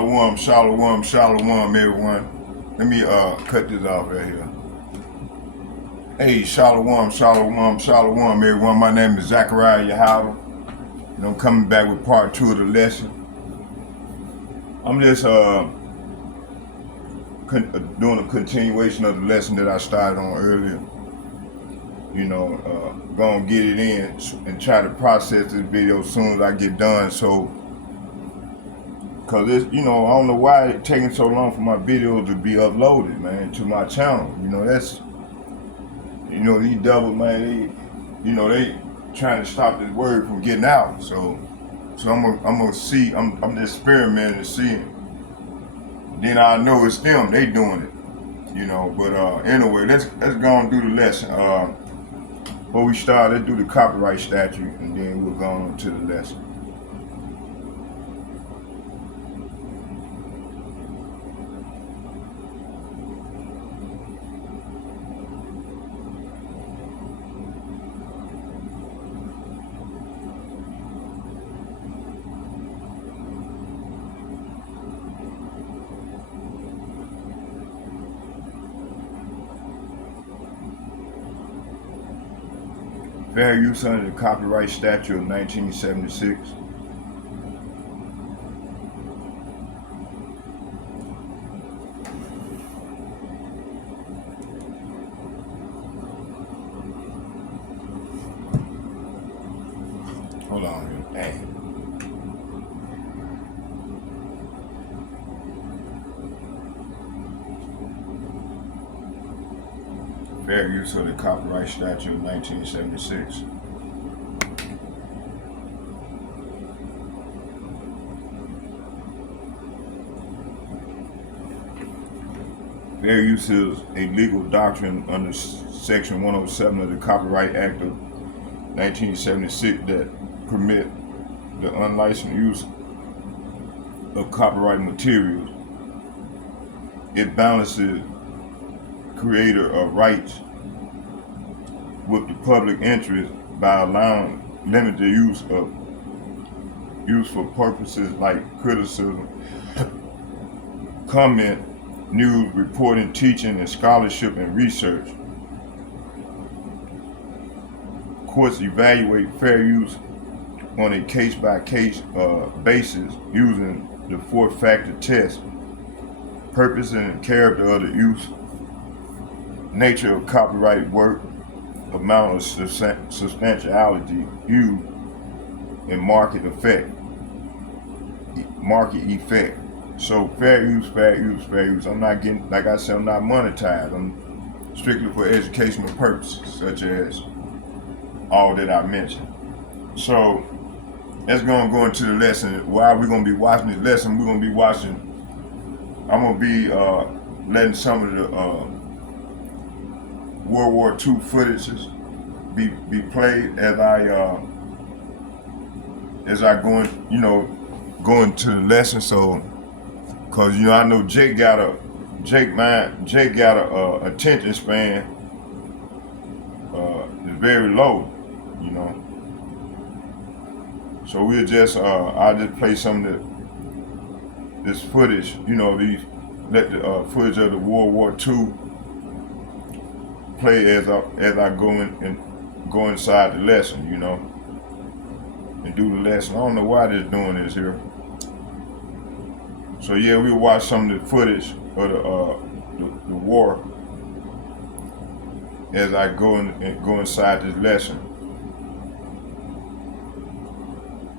Shalom, shalom, shalom, everyone. Let me cut this off right here. Hey, shalom, shalom, shalom, everyone. My name is Zachariah Yahweh, and I'm coming back with part 2 of the lesson. I'm just doing a continuation of the lesson that I started on earlier. Gonna get it in and try to process this video as soon as I get done. So, cause it's, I don't know why it's taking so long for my videos to be uploaded, man, to my channel. That's, these devils, man, they trying to stop this word from getting out. So I'm gonna see. I'm just experimenting and seeing. Then I know it's them. They doing it. But anyway, let's go and do the lesson. Before we start, let's do the copyright statute, and then we'll go on to the lesson. Fair use under the copyright statute of 1976. Hold on here. Dang. Fair use of the copyright statute of 1976. Fair use is a legal doctrine under Section 107 of the Copyright Act of 1976 that permit the unlicensed use of copyright materials. It balances creator of rights with the public interest by allowing limited use for purposes like criticism, comment, news, reporting, teaching, and scholarship and research. Courts evaluate fair use on a case-by-case basis using the 4-factor test: purpose and character of the use, nature of copyright work, amount of substantiality used, and market effect. So fair use. I'm not getting, like I said, I'm not monetized. I'm strictly for educational purposes, such as all that I mentioned. So let's go into the lesson. While we're gonna be watching this lesson, I'm gonna be letting some of the World War II footages be played as I go into the lesson. So, cause I know Jake got a attention span is very low, So we'll just I'll just play some of this footage, let the footage of the World War II play as I go inside the lesson, and do the lesson. I don't know why they're doing this here. So yeah, we'll watch some of the footage of the war as I go inside this lesson.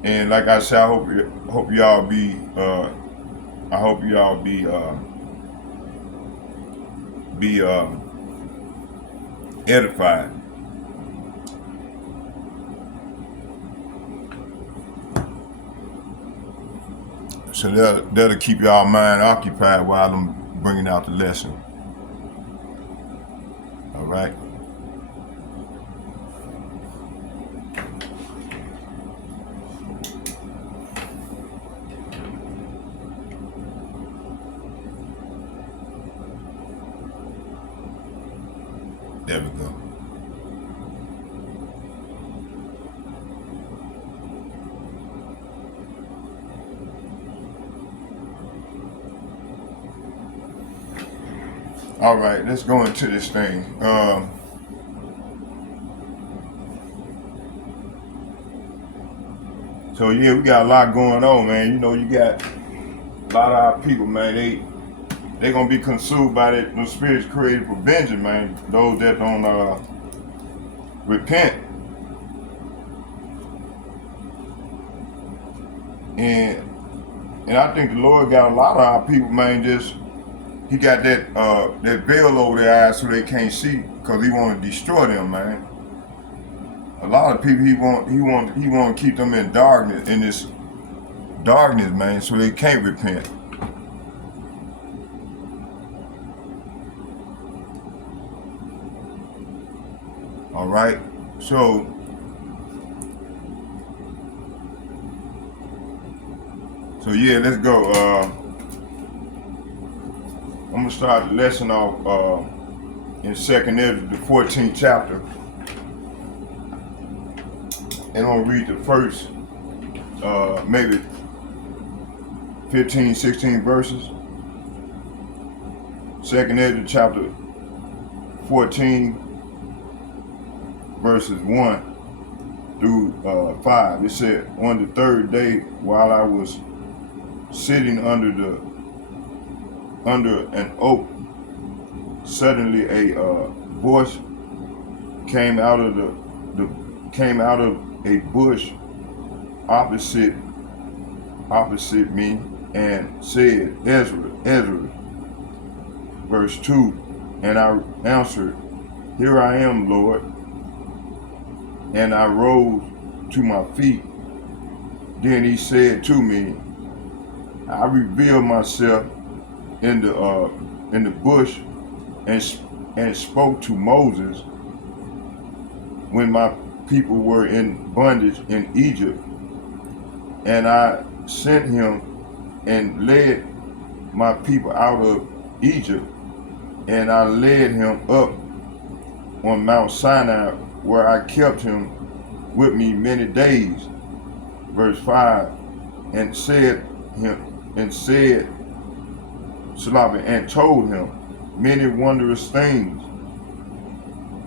And like I said, I hope y'all be edified. So that'll keep y'all mind occupied while I'm bringing out the lesson. All right. There we go. All right, let's go into this thing. So yeah, we got a lot going on, man. You know, you got a lot of our people, man. They gonna be consumed by that. The spirits created for vengeance, man. Those that don't repent. And I think the Lord got a lot of our people, man. Just he got that that veil over their eyes so they can't see, because he want to destroy them, man. A lot of people he want to keep them in darkness, in this darkness, man, so they can't repent. All right, so yeah, let's go. I'm gonna start the lesson off in 2nd Ezra, the 14th chapter, and I'm gonna read the first maybe 15, 16 verses. 2nd Ezra chapter 14, verses 1 through 5. It said, on the 3rd day, while I was sitting under an oak, suddenly a voice came out of a bush opposite me and said, Ezra, Ezra. Verse 2, and I answered, here I am, Lord. And I rose to my feet. Then he said to me, I revealed myself in the bush and spoke to Moses when my people were in bondage in Egypt. And I sent him and led my people out of Egypt. And I led him up on Mount Sinai, where I kept him with me many days. Verse 5, and told him many wondrous things,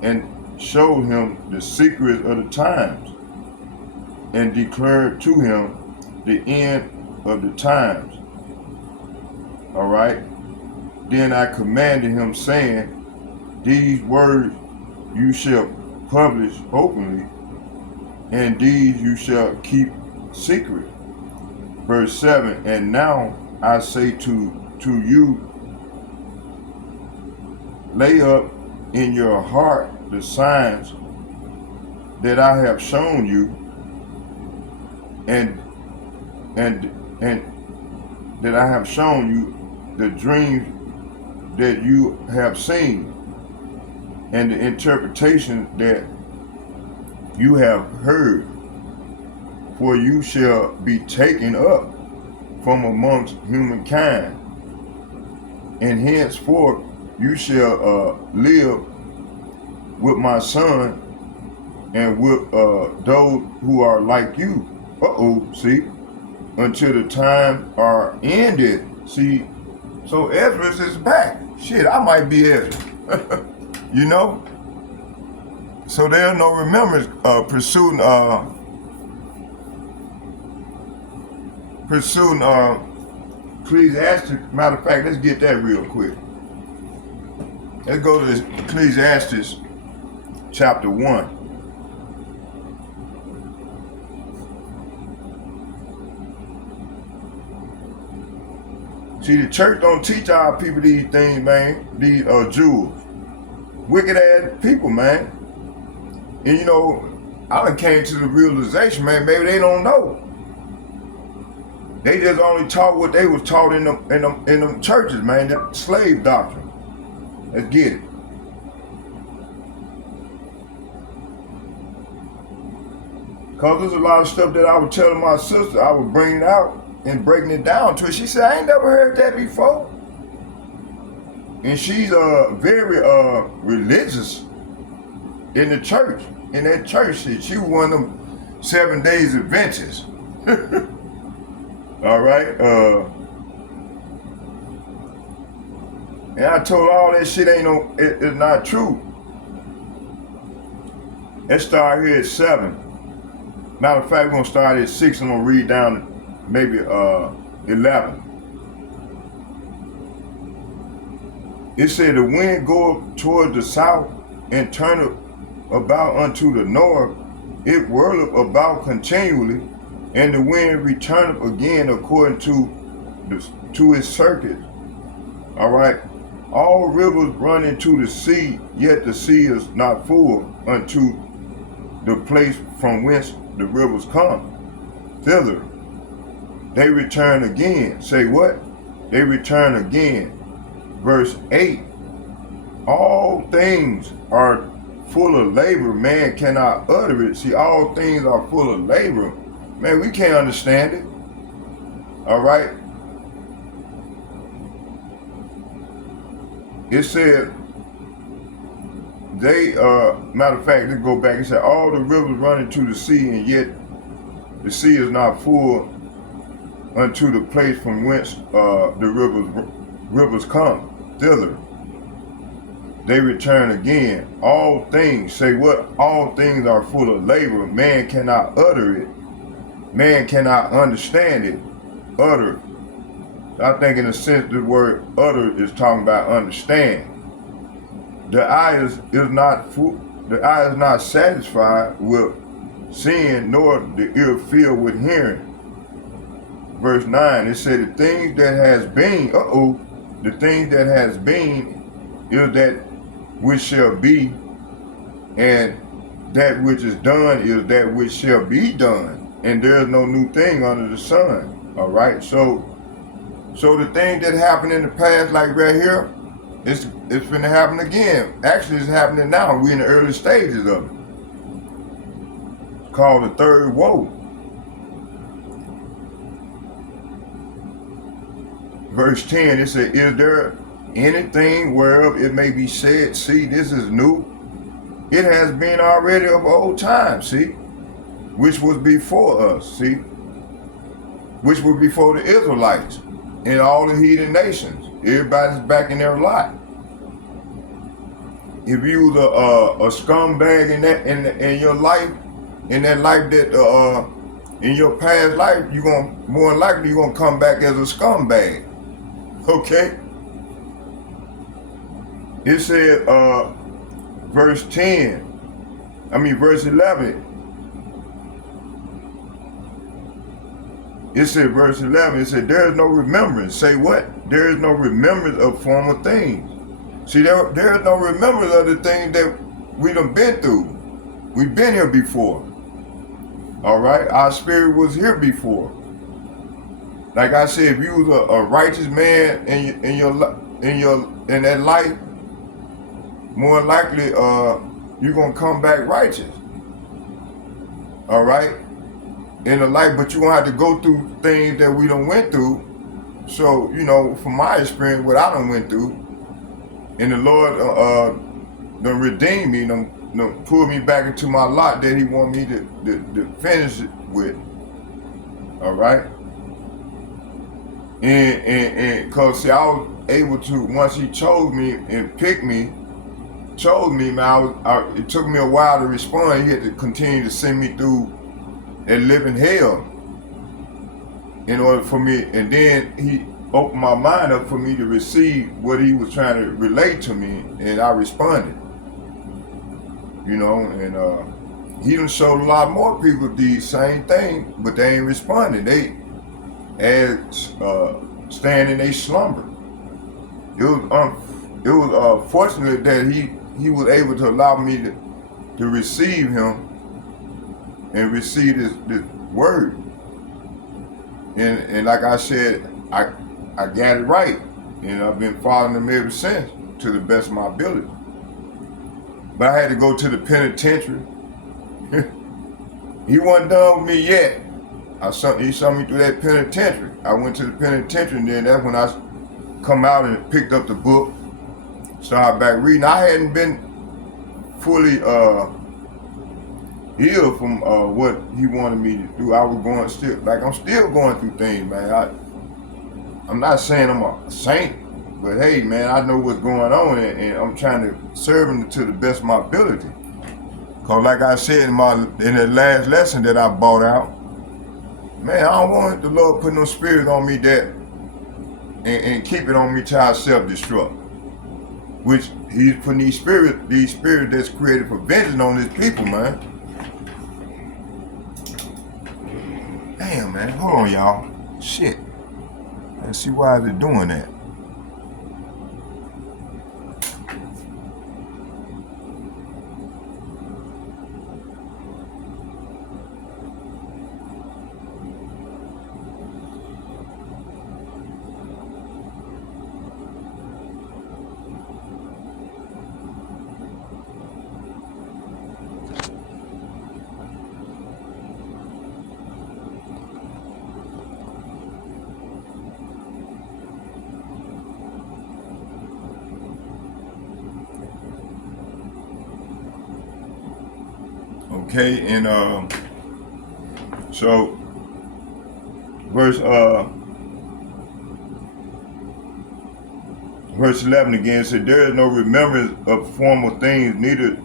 and showed him the secrets of the times, and declared to him the end of the times. All right. Then I commanded him, saying, these words you shall publish openly, and these you shall keep secret. Verse 7, and now I say to you, lay up in your heart the signs that I have shown you, and that I have shown you the dreams that you have seen, and the interpretation that you have heard. For you shall be taken up from amongst humankind, and henceforth you shall live with my son and with those who are like you. See, until the time are ended. See, so Ezra is back. Shit, I might be Ezra. You know? So there's no remembrance pursuing Ecclesiastes. Matter of fact, let's get that real quick. Let's go to Ecclesiastes chapter 1. See, the church don't teach our people these things, man. These Jews. Wicked ass people, man. And you know, I done came to the realization, man, maybe they don't know. They just only taught what they was taught in them churches, man, that slave doctrine. Let's get it. Cause there's a lot of stuff that I was telling my sister, I was bringing it out and breaking it down to her. She said, I ain't never heard that before. And she's very religious in the church. In that church, she was one of them 7 Days Adventists. All right. And I told all that shit ain't no, it's not true. Let's start here at 7. Matter of fact, we're gonna start at 6. I'm gonna read down maybe 11. It said, the wind goeth toward the south and turneth about unto the north. It whirleth about continually, and the wind returneth again according to its circuit. All right. All rivers run into the sea, yet the sea is not full unto the place from whence the rivers come. Thither they return again. Say what? They return again. Verse 8. All things are full of labor, man cannot utter it. See, all things are full of labor. Man, we can't understand it. All right. It said, matter of fact, let's go back. It said, all the rivers run into the sea, and yet the sea is not full unto the place from whence the rivers come. Thither they return again. All things, say what? All things are full of labor. Man cannot utter it. Man cannot understand it. Utter. I think in a sense the word utter is talking about understand. The eye is not satisfied with seeing, nor the ear filled with hearing. Verse 9, it said, the things that has been, the things that has been is that which shall be, and that which is done is that which shall be done, and there is no new thing under the sun. All right, so the thing that happened in the past, like right here, it's finna happen again. Actually, it's happening now. We're in the early stages of it. It's called the third woe. Verse 10, it said, is there anything whereof it may be said, see, this is new? It has been already of old time, see, which was before us, see, which was before the Israelites and all the heathen nations. Everybody's back in their lot. If you was a scumbag in your life, in that life that in your past life, more than likely you're gonna come back as a scumbag. Okay? It said verse 11. It said verse 11, it said, there is no remembrance. Say what? There is no remembrance of former things. See, there is no remembrance of the things that we done been through. We've been here before. All right? Our spirit was here before. Like I said, if you was a righteous man in that life, more likely you're gonna come back righteous. All right? In the life, but you gonna have to go through things that we done went through. So, from my experience, what I done went through, and the Lord done redeemed me, done pulled me back into my lot that He want me to finish it with. All right? And cause see, I was able to, once He chose me and picked me, man, it took me a while to respond. He had to continue to send me through that living hell in order for me, and then He opened my mind up for me to receive what He was trying to relate to me, and I responded. And He done showed a lot more people the same thing, but they ain't responding. They staying in a slumber. It was fortunate that he was able to allow me to receive Him and receive this word. And like I said, I got it right. I've been following Him ever since to the best of my ability. But I had to go to the penitentiary. He wasn't done with me yet. He sent me through that penitentiary. I went to the penitentiary, and then that's when I come out and picked up the book, started back reading. I hadn't been fully healed from what He wanted me to do. I'm still going through things, man. I'm not saying I'm a saint, But hey, man, I know what's going on, and I'm trying to serve him to the best of my ability. Cause like I said in the last lesson that I brought out, man, I don't want the Lord putting no spirit on me that and keep it on me till I self-destruct. Which he's putting these spirits that's created for vengeance on his people, man. Damn, man, hold on, y'all. Shit. Let's see why they're doing that. Okay, and so verse 11 again said, there is no remembrance of former things, neither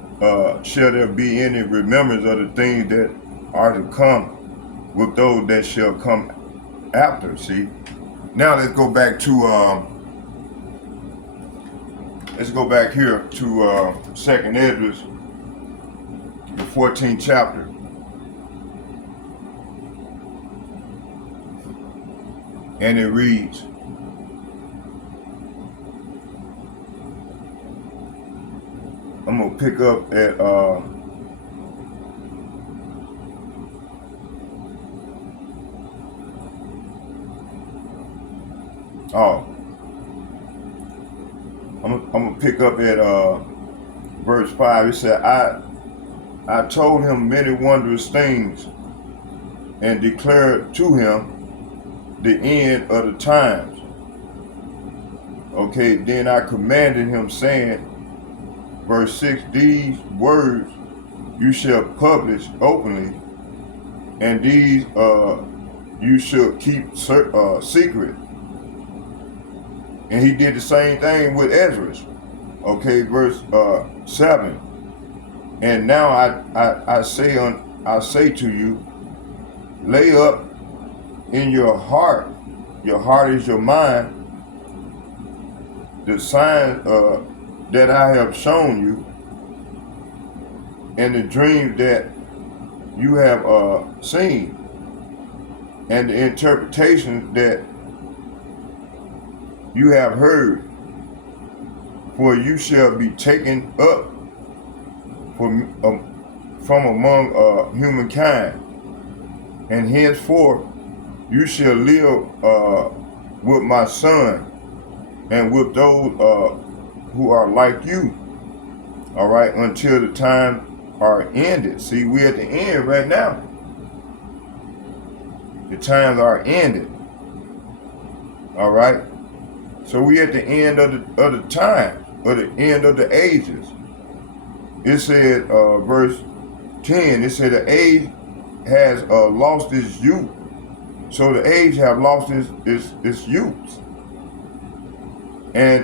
shall there be any remembrance of the things that are to come with those that shall come after. See, now let's go back to here to 2nd Esdras, the 14th chapter. And it reads, I'm going to pick up at I'm going to pick up at verse 5. It said, I told him many wondrous things and declared to him the end of the times. Okay, then I commanded him, saying, verse 6, these words you shall publish openly, and these you shall keep secret. And he did the same thing with Esdras. Okay, verse 7. And now I say to you, lay up in your heart is your mind, the signs that I have shown you, and the dreams that you have seen, and the interpretations that you have heard. For you shall be taken up from among humankind, and henceforth you shall live with my son and with those who are like you, all right, until the time are ended. See, we're at the end right now. The times are ended, all right. So we at the end of the time, or the end of the ages. It said, verse 10, it said the age has lost its youth. So the age have lost its youth. And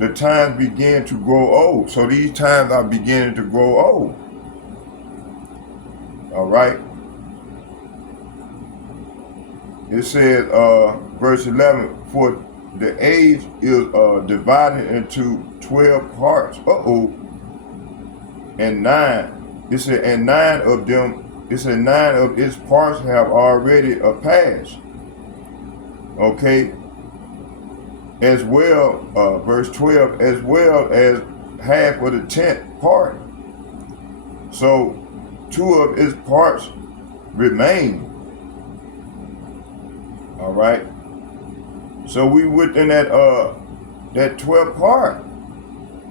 the times begin to grow old. So these times are beginning to grow old. All right. It said, verse 11, for the age is divided into 12 parts. And 9. It said, and 9 of them, it said 9 of its parts have already passed. Okay. As well, verse 12, as well as half of the 10th part. So 2 of its parts remain. All right. So we within that 12th part.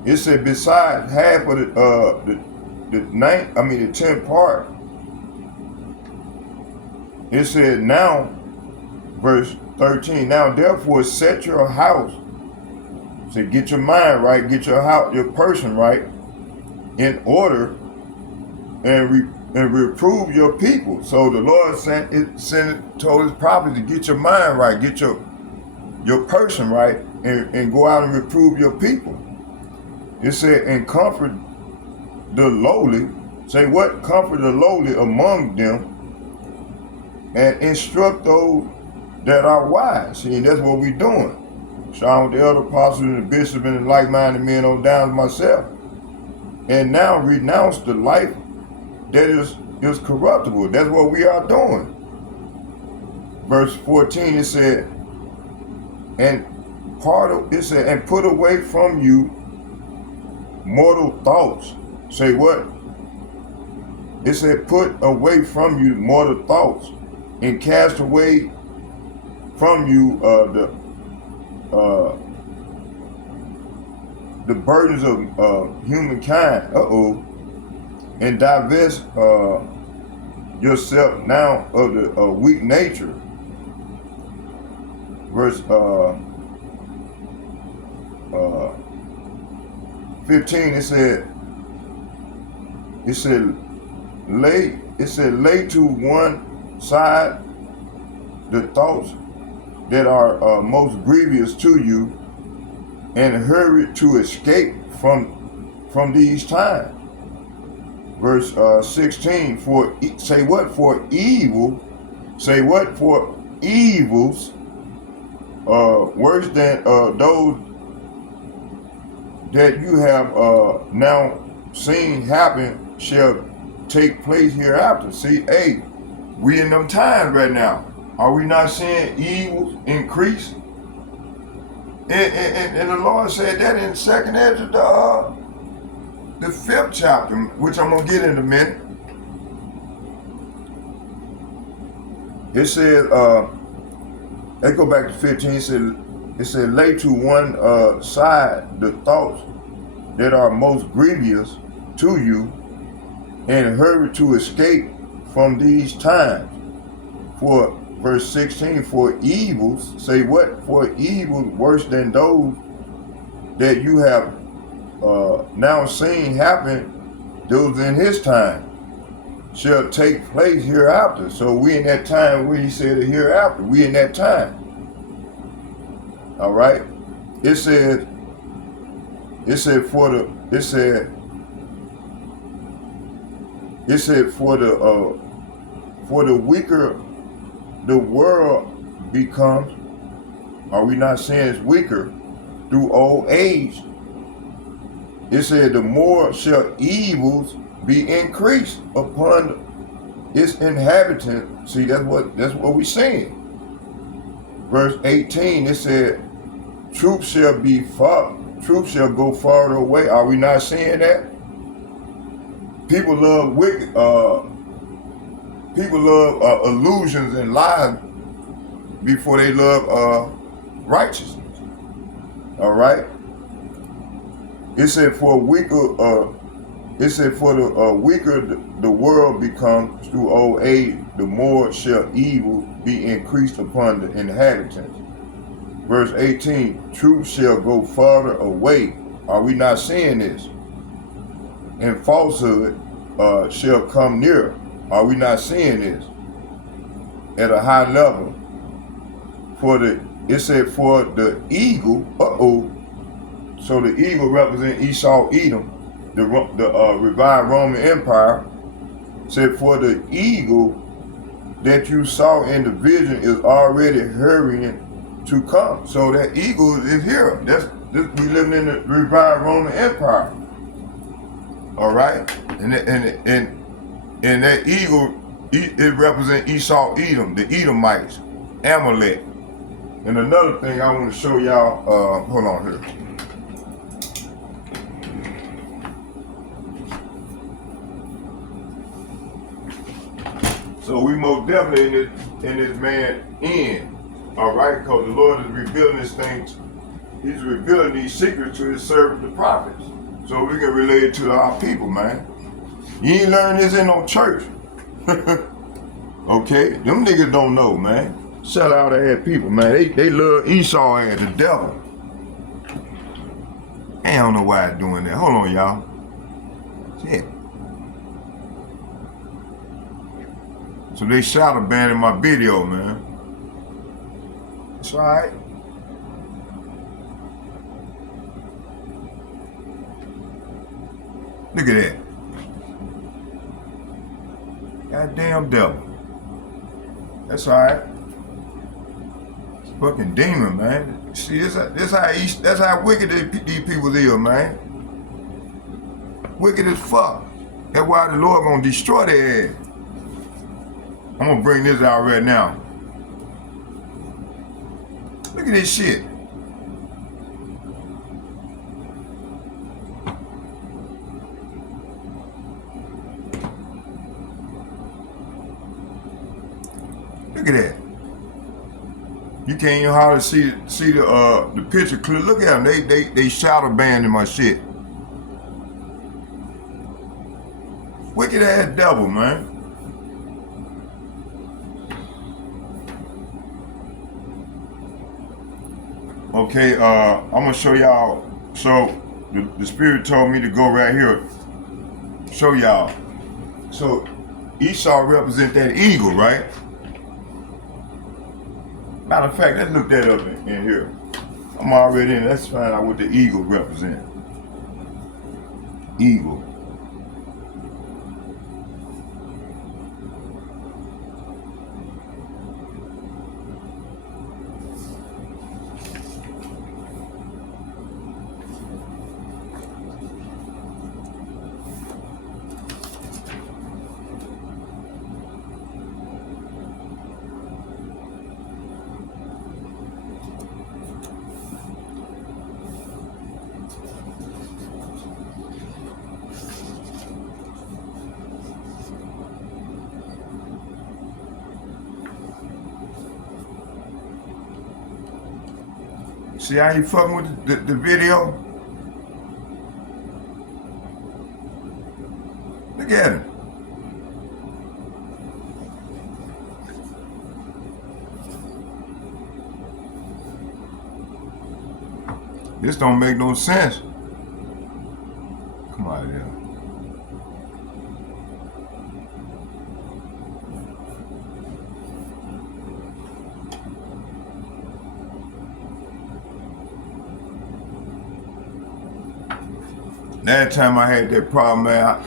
It said besides half of the 10th part. It said now, verse 13. Now therefore set your house. So get your mind right, get your house, your person right, in order, and reprove your people. So the Lord told his prophets to get your mind right, get your your person right, and go out and reprove your people. It said, and comfort the lowly. Say what? Comfort the lowly among them, and instruct those that are wise. See, and that's what we're doing. Sean with the elder apostles and the bishop and the like-minded men on down to myself. And now renounce the life that is corruptible. That's what we are doing. Verse 14, it said, and put away from you mortal thoughts. Say what? It said, put away from you mortal thoughts, and cast away from you the burdens of humankind. And divest yourself now of the weak nature. Verse 15, it said lay to one side the thoughts that are most grievous to you, and hurry to escape from these times. Verse 16, say what? For evil, say what? For evils worse than those that you have now seen happen shall take place hereafter. See, hey, we in them times right now. Are we not seeing evils increase? And the Lord said that in 2nd Ezra, the 5th chapter, which I'm gonna get in a minute. It said, let's go back to 15. It said, lay to one side the thoughts that are most grievous to you, and hurry to escape from these times. For verse 16, for evils, say what? For evils worse than those that you have now seen happen, those in his time, shall take place hereafter. So we in that time where he said hereafter. We in that time. All right. It said for the weaker the world becomes. Are we not saying it's weaker through old age? It said the more shall evils be increased upon its inhabitants. See, that's what we're saying. Verse 18, it said, truth shall go farther away. Are we not saying that? People love wicked, people love illusions and lies before they love righteousness. All right. It said for the weaker the world becomes through old age, the more shall evil be increased upon the inhabitants. Verse 18, truth shall go farther away. Are we not seeing this? And falsehood shall come nearer. Are we not seeing this? At a high level. It said for the eagle, so the eagle represents Esau, Edom, the revived Roman Empire. Said for the eagle that you saw in the vision is already hurrying to come. So that eagle is here. We living in the revived Roman Empire. All right, and that eagle, it represents Esau, Edom, the Edomites, Amalek. And another thing I want to show y'all. Hold on here. So we most definitely in this man end, all right? Because the Lord is revealing these things. He's revealing these secrets to his servant, the prophets, so we can relate it to our people, man. You ain't learn this in no church. Okay? Them niggas don't know, man. Sell out ass people, man. They love Esau as the devil. I don't know why I'm doing that. Hold on, y'all. Shit. So they shadow banning my video, man. It's alright. Look at that. Goddamn devil. That's alright. Fucking demon, man. See, that's how wicked these people is, man. Wicked as fuck. That's why the Lord gonna destroy their ass. I'm gonna bring this out right now. Look at this shit. Look at that. You can't even hardly see the picture clear. Look at them. They shadow banding my shit. Wicked ass devil, man. Okay, I'm gonna show y'all. So the spirit told me to go right here. Show y'all. So Esau represent that eagle, right? Matter of fact, let's look that up in here. I'm already in. Let's find out what the eagle represent. Eagle. See how you fucking with the video? Look at him. This don't make no sense. Come on, yeah. That time I had that problem, man.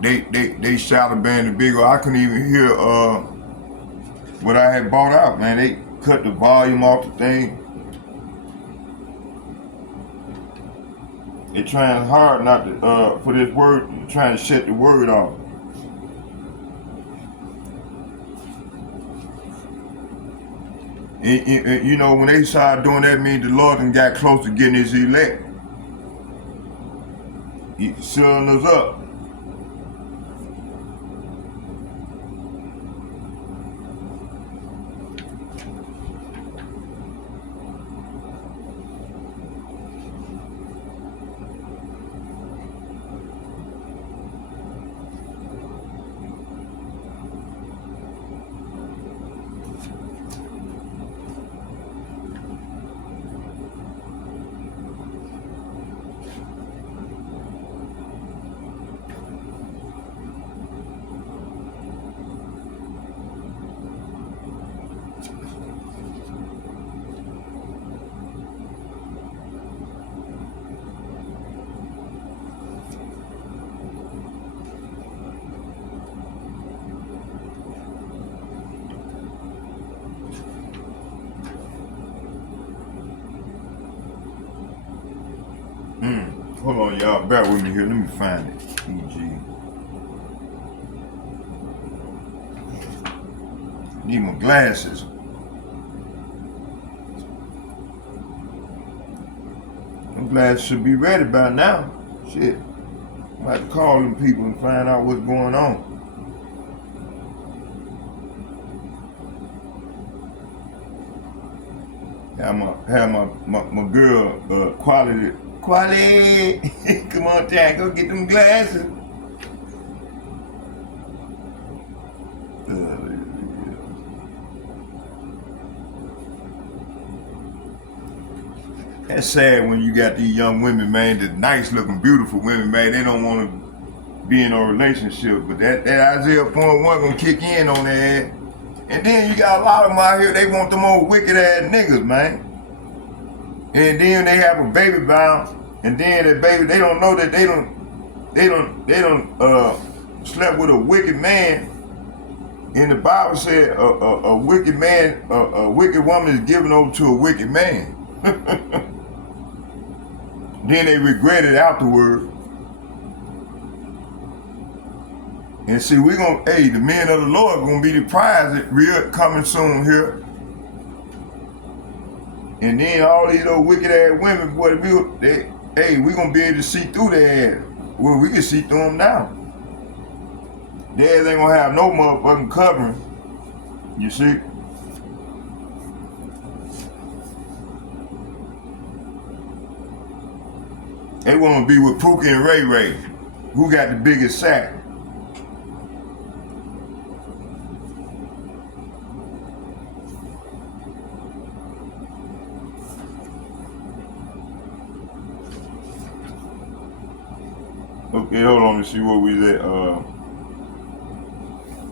They shadow banned the big one. I couldn't even hear what I had bought out, man. They cut the volume off the thing. They trying hard not to for this word, trying to shut the word off. You know, when they started doing that, means the Lord done got close to getting his elect. He's sealing us up. Hold on, y'all. Bear with me here. Let me find it. EG. Need my glasses. Them glasses should be ready by now. Shit. I'm about to call them people and find out what's going on. Have my girl quality. Come on, Jack, go get them glasses. That's sad when you got these young women, man, the nice looking, beautiful women, man, they don't want to be in a relationship, but that Isaiah 4:1 gonna kick in on their ass. And then you got a lot of them out here, they want them old wicked ass niggas, man. And then they have a baby bound, and then that baby, they don't know that they don't, they don't slept with a wicked man. And the Bible said a wicked man, a wicked woman is given over to a wicked man. Then they regret it afterward. And see, the men of the Lord gonna be the prize that real coming soon here. And then all these little wicked ass women, boy, we gonna be able to see through their ass. Well, we can see through them now. Their ass ain't gonna have no motherfucking covering. You see? They wanna be with Pookie and Ray Ray. Who got the biggest sack? Okay, hold on to see where we at.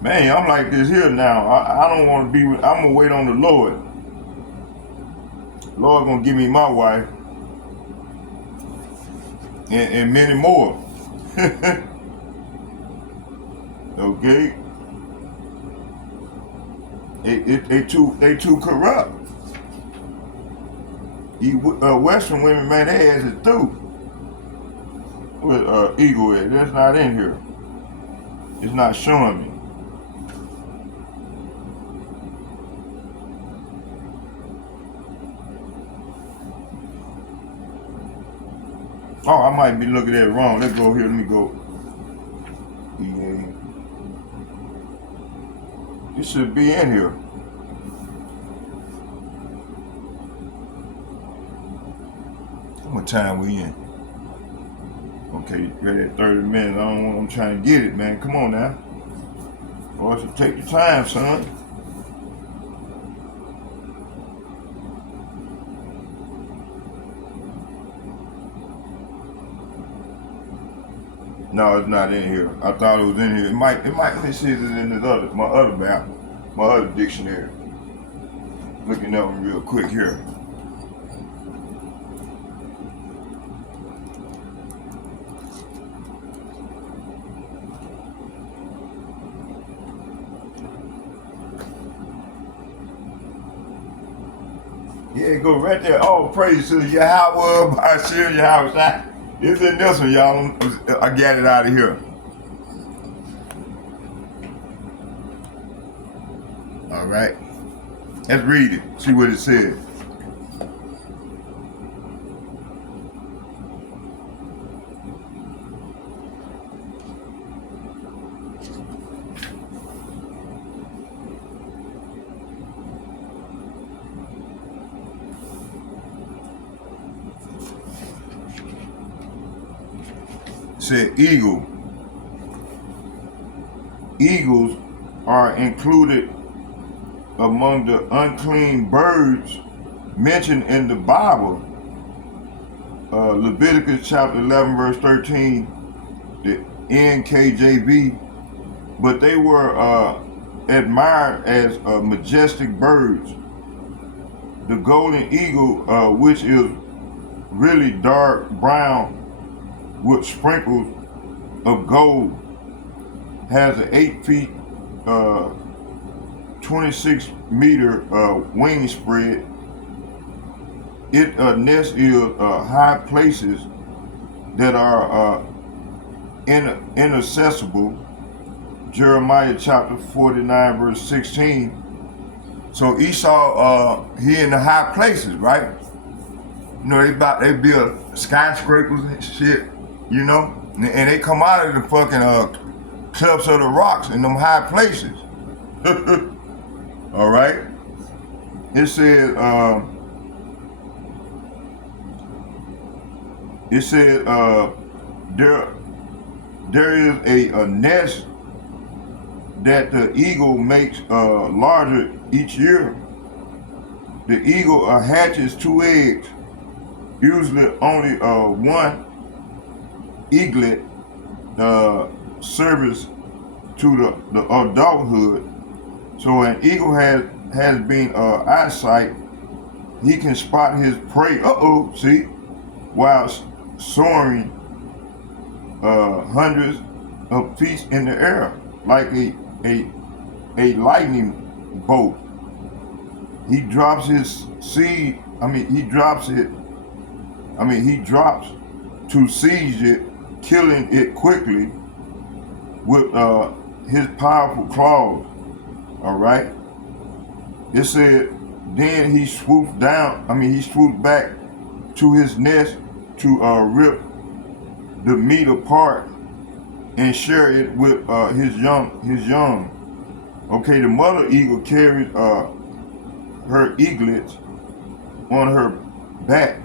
Man, I'm like this here now. I don't want to be with, I'm gonna wait on the Lord. Lord gonna give me my wife and many more. Okay? They too corrupt. Western women, man, their ass is through. With Eagle is. That's not in here. It's not showing me. Oh, I might be looking at it wrong. Let's go here. Let me go. EA. It should be in here. How much time we in? Okay, right at 30 minutes. I'm trying to get it, man. Come on now. Or should take your time, son. No, it's not in here. I thought it was in here. It might, let me see if it's in this my other map, my other dictionary. Looking at them real quick here. Yeah, go right there. All praise to Yahweh, Bashir Yahweh. It's in this one, y'all. I got it out of here. All right. Let's read it. See what it says. Said eagle. Eagles are included among the unclean birds mentioned in the Bible. Leviticus chapter 11 verse 13, the NKJV. But they were admired as majestic birds. The golden eagle, which is really dark brown with sprinkles of gold, has an 8 feet, 26 meter wing spread. It nests in high places that are inaccessible. Jeremiah chapter 49 verse 16. So Esau, he in the high places, right? You know, they build skyscrapers and shit, you know, and they come out of the fucking cliffs of the rocks in them high places. All right. It said, there is a nest that the eagle makes larger each year. The eagle hatches 2 eggs, usually only one eaglet service to the adulthood. So an eagle has been eyesight. He can spot his prey. See, while soaring hundreds of feet in the air, like a lightning bolt. He drops his seed. He drops it. He drops to seize it, killing it quickly with his powerful claws. All right. It said, then he swoops down. He swoops back to his nest to rip the meat apart and share it with his young. Okay, the mother eagle carries her eaglets on her back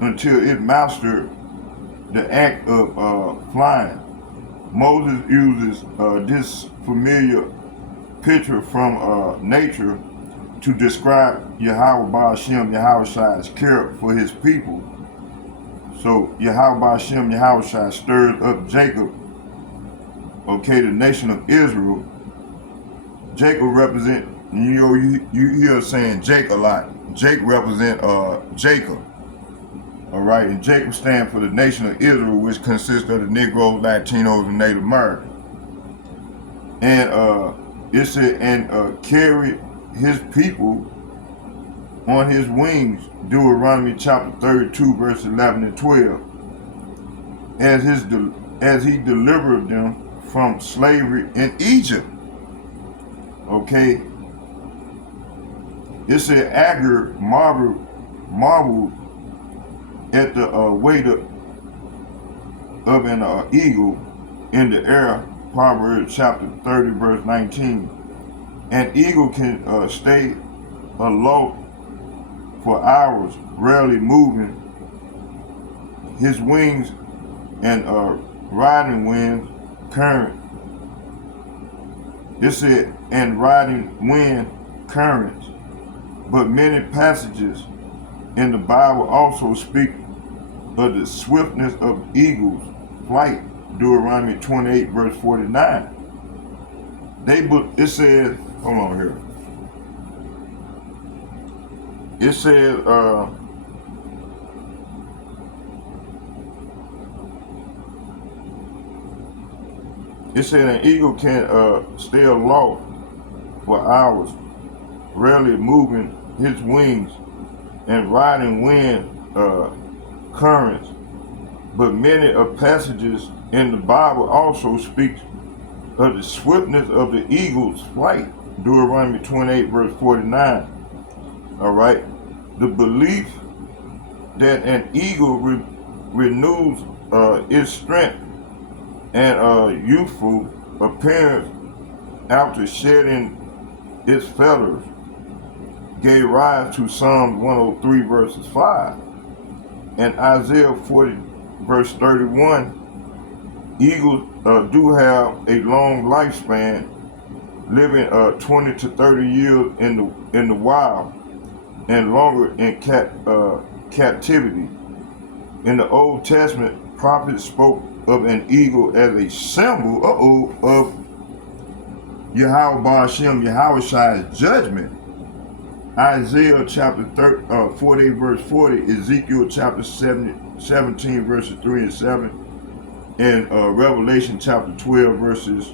until it mastered the act of flying. Moses uses this familiar picture from nature to describe Yahweh Ba'ashem, Yahweh Shai's care for his people. So Yahweh Ba'ashem, Yahweh Shai stirs up Jacob, okay, the nation of Israel. Jacob represent, you hear saying Jake a lot. Jake represent Jacob. All right, and Jacob stands for the nation of Israel, which consists of the Negroes, Latinos, and Native Americans. And it said, and carried his people on his wings, Deuteronomy chapter 32, verse 11 and 12, as he delivered them from slavery in Egypt. Okay. It said Agar marveled at the weight of an eagle in the air, Proverbs chapter 30, verse 19. An eagle can stay aloft for hours, rarely moving. His wings and riding wind current. It said, and riding wind currents. But many passages in the Bible also speak of the swiftness of eagles' flight, Deuteronomy 28, verse 49. It says, hold on here. It says, an eagle can stay aloft for hours, rarely moving his wings and riding wind currents. But many of passages in the Bible also speak of the swiftness of the eagle's flight, Deuteronomy 28, verse 49. All right. The belief that an eagle renews its strength and youthful appearance after shedding its feathers gave rise to Psalm 103, verses 5. And Isaiah 40, verse 31, eagles do have a long lifespan, living 20 to 30 years in the wild and longer in captivity. In the Old Testament, prophets spoke of an eagle as a symbol of Yahweh Ba'ashem, Yahweh Shai's judgment. Isaiah chapter 48, verse 40, Ezekiel chapter 17, verses 3 and 7, and Revelation chapter 12, verses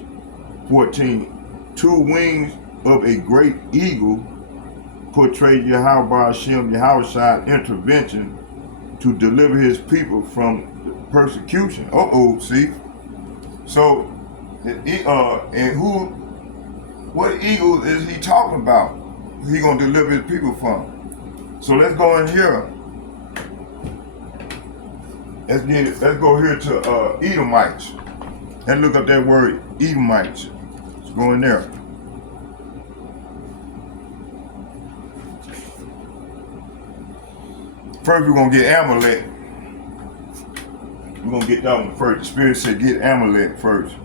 14. Two wings of a great eagle portray Yahweh Ba'ashem, Yahweh Shai's intervention to deliver his people from persecution. See? So, and what eagle is he talking about? He gonna deliver his people from? So let's go in here. Let's go here to Edomites and look up that word Edomites. Let's go in there. First, we're gonna get Amalek. We're gonna get that one first. The Spirit said, "Get Amalek first."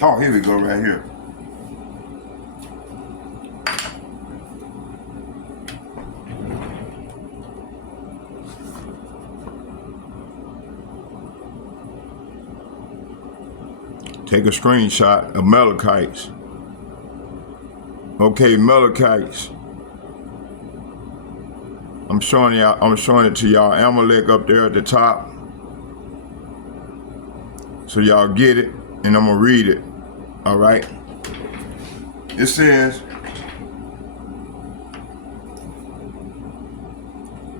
Oh, here we go, right here. Take a screenshot of Amalekites. Okay, Amalekites. I'm showing it to y'all. Amalek up there at the top. So y'all get it, and I'm gonna read it. All right. It says,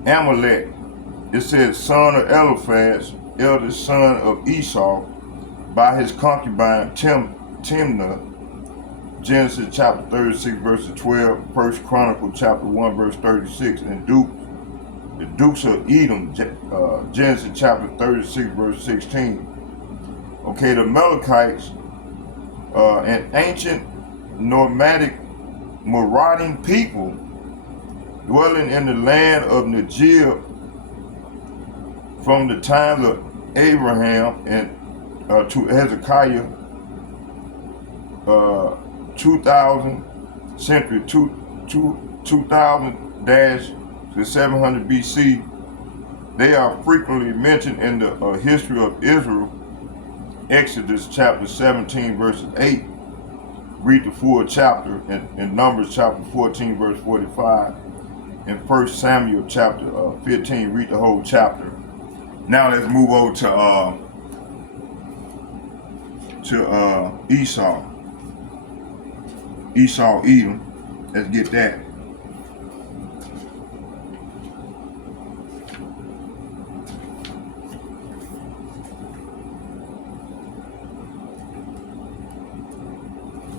Amalek. It says, son of Eliphaz, eldest son of Esau, by his concubine Timnah. Genesis chapter 36 verses 12, 1 Chronicle chapter 1 verse 36, and the Dukes of Edom, Genesis chapter 36 verse 16. Okay, the Amalekites, an ancient nomadic marauding people dwelling in the land of Negev from the times of Abraham and to Hezekiah, 2000 century, 2000-700 BC. They are frequently mentioned in the history of Israel. Exodus chapter 17 verses 8. Read the full chapter, in Numbers chapter 14 verse 45. In 1 Samuel chapter 15, read the whole chapter. Now let's move over to Esau. Esau, Edom. Let's get that.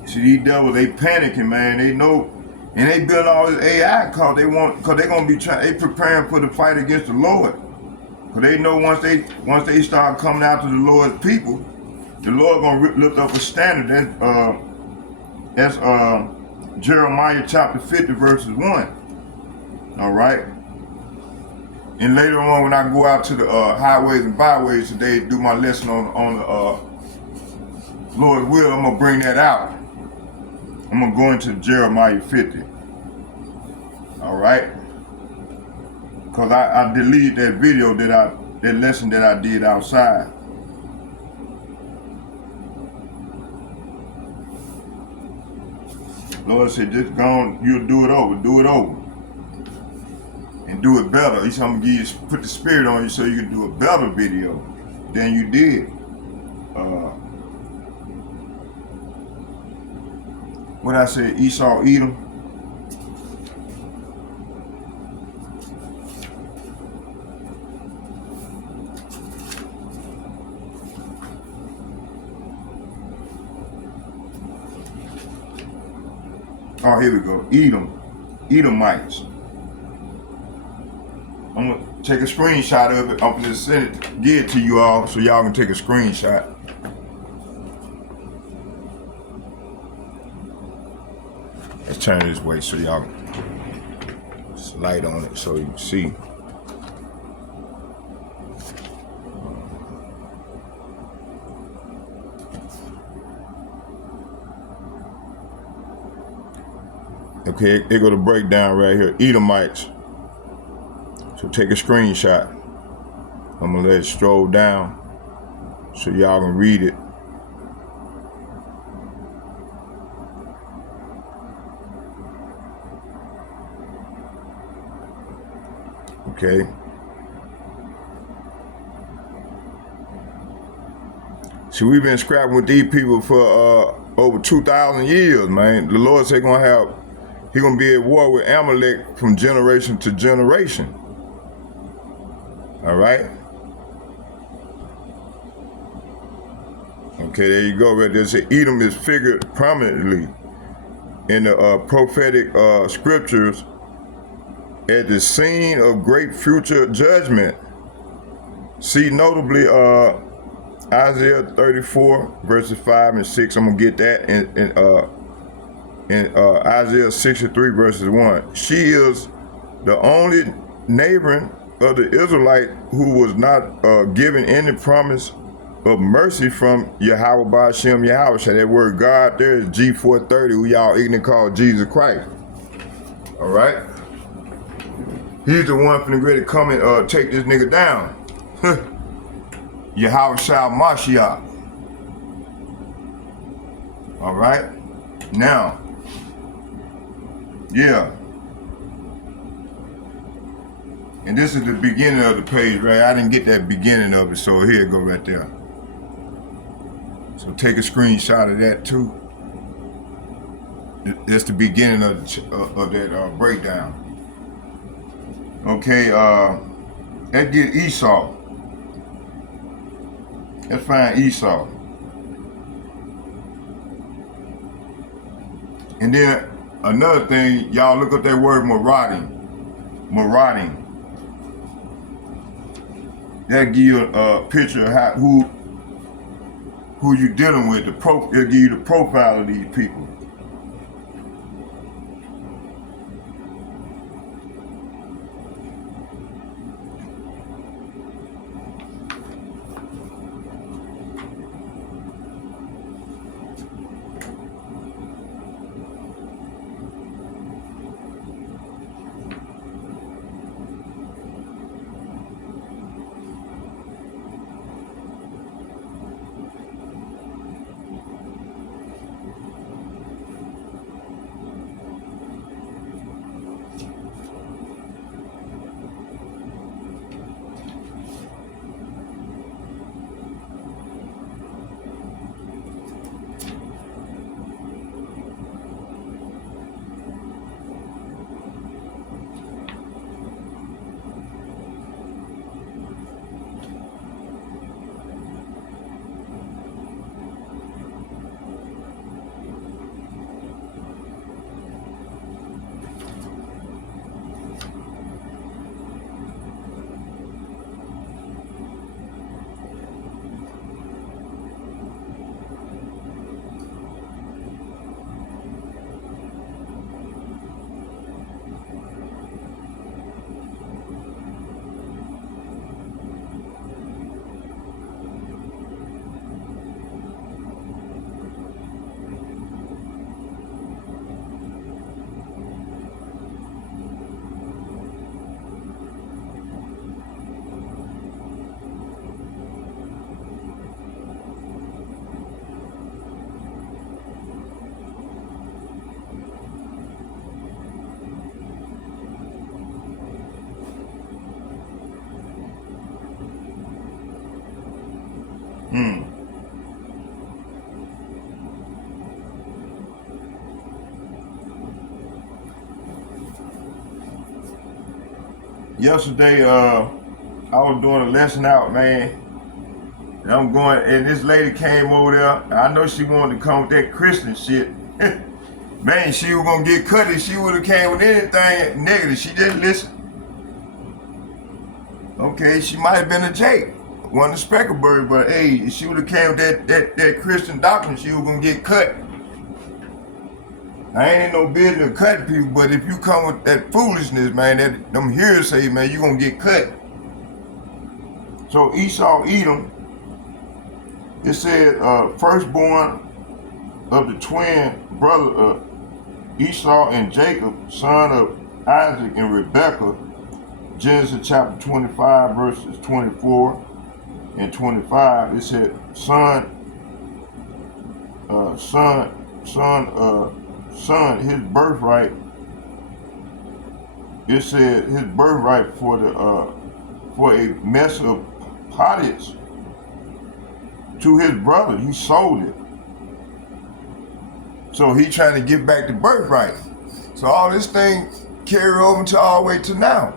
See, these devils, they panicking, man. They know, and they build all this AI cause they gonna be they preparing for the fight against the Lord. Cause they know once they start coming after the Lord's people, the Lord gonna lift up a standard. That's Jeremiah chapter 50 verses 1. All right. And later on, when I go out to the highways and byways today, do my lesson on the Lord's will, I'm gonna bring that out. I'm gonna go into Jeremiah 50. All right. Cause I deleted that video that lesson that I did outside. Lord said, just go on, you'll do it over, and do it better. He said, I'm gonna put the spirit on you so you can do a better video than you did. What I said, Esau, Edom. Oh, here we go. Edomites. I'm gonna take a screenshot of it. I'm gonna send it, give it to you all so y'all can take a screenshot. Let's turn this way so y'all can light on it so you can see. Okay, they go to breakdown right here. Edomites. So take a screenshot. I'm gonna let it stroll down so y'all can read it. Okay. See, we've been scrapping with these people for over 2,000 years, man. The Lord said He's gonna be at war with Amalek from generation to generation. All right. Okay, there you go. Right there. Say Edom is figured prominently in the prophetic scriptures at the scene of great future judgment. See notably Isaiah 34 verses 5 and 6. I'm gonna get that in Isaiah 63 verses 1. She is the only neighboring of the Israelite who was not given any promise of mercy from Yahweh Ba'ashem Yahweh. That word God there is G430, who y'all ignorant call Jesus Christ. All right. He's the one finna ready to come and take this nigga down. Yahweh Shal Mashiach. All right. Now, yeah. And this is the beginning of the page, right? I didn't get that beginning of it, so here it go right there. So take a screenshot of that too. That's the beginning of that breakdown. Okay, let's get Esau. Let's find Esau. And then another thing, y'all look at that word marauding. Marauding. That give you a picture of who you dealing with. It'll give you the profile of these people. Yesterday, I was doing a lesson out, man. And I'm going, and this lady came over there. I know she wanted to come with that Christian shit. Man, she was gonna get cut if she would have came with anything negative. She didn't listen. Okay, she might have been a Jake, one of the Specklebird, but hey, if she would have came with that Christian doctrine, she was gonna get cut. I ain't in no business cutting people, but if you come with that foolishness, man, that them hearsay, man, you gonna get cut. So Esau, Edom, it said, firstborn of the twin brother of Esau and Jacob, son of Isaac and Rebekah, Genesis chapter 25, verses 24 and 25. It said, son, his birthright. It said his birthright for a mess of pottage to his brother. He sold it. So he trying to get back the birthright. So all this thing carry over to all the way to now.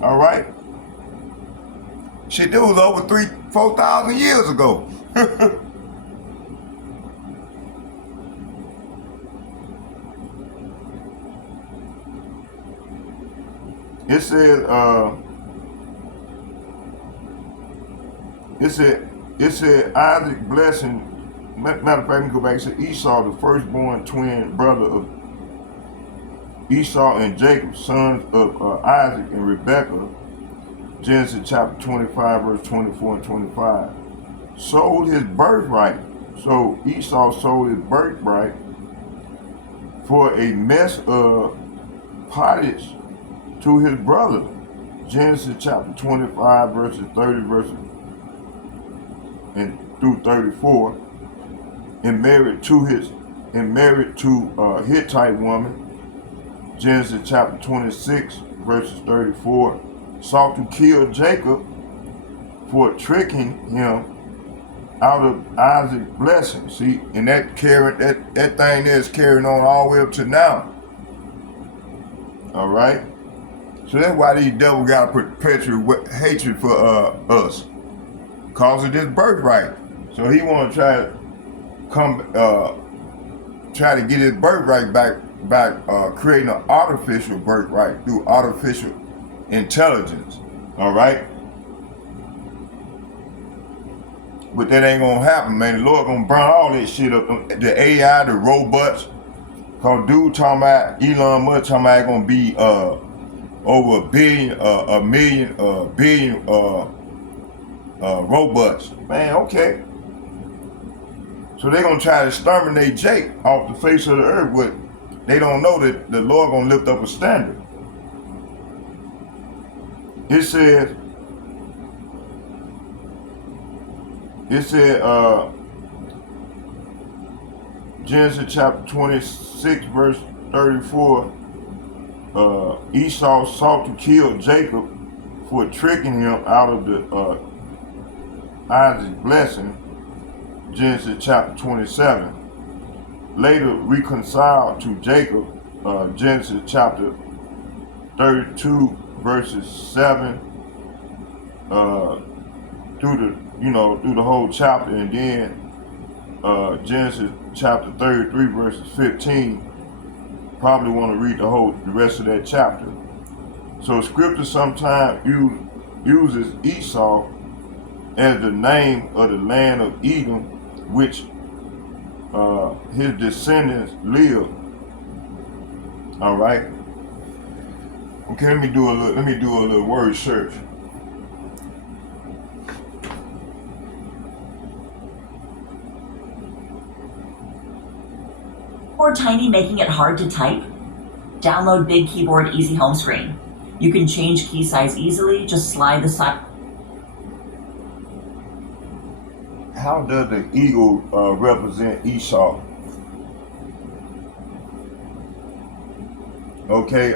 All right. Shit, that was over 4,000 years ago. It said Isaac blessing. Matter of fact, let me go back. It said Esau, the firstborn twin brother of Esau and Jacob, sons of Isaac and Rebekah, Genesis chapter 25, verse 24 and 25, sold his birthright. So Esau sold his birthright for a mess of pottage to his brother. Genesis chapter 25, verses 30 and through 34, and married to his and married to a Hittite woman, Genesis chapter 26, verses 34, sought to kill Jacob for tricking him out of Isaac's blessing. See, and that thing there is carrying on all the way up to now. All right. So that's why these devils got to perpetuate hatred for us, cause of this birthright. So he want to try to get his birthright back, creating an artificial birthright through artificial intelligence. All right. But that ain't gonna happen, man. The Lord gonna burn all that shit up. The AI, the robots. Cause dude talking about Elon Musk talking about gonna be over a billion robots. Man, okay. So they're gonna try to exterminate Jake off the face of the earth, but they don't know that the Lord gonna lift up a standard. It said, Genesis chapter 26, verse 34, Esau sought to kill Jacob for tricking him out of the Isaac's blessing, Genesis chapter 27. Later reconciled to Jacob, Genesis chapter 32, verses 7, through the whole chapter, and then Genesis chapter 33, verses 15. Probably want to read the rest of that chapter. So scripture sometimes uses Esau as the name of the land of Edom, which his descendants live. All right. Okay, let me do a little word search. Or tiny, making it hard to type? Download Big Keyboard Easy Home Screen. You can change key size easily, just slide the side. How does the eagle represent Esau? Okay,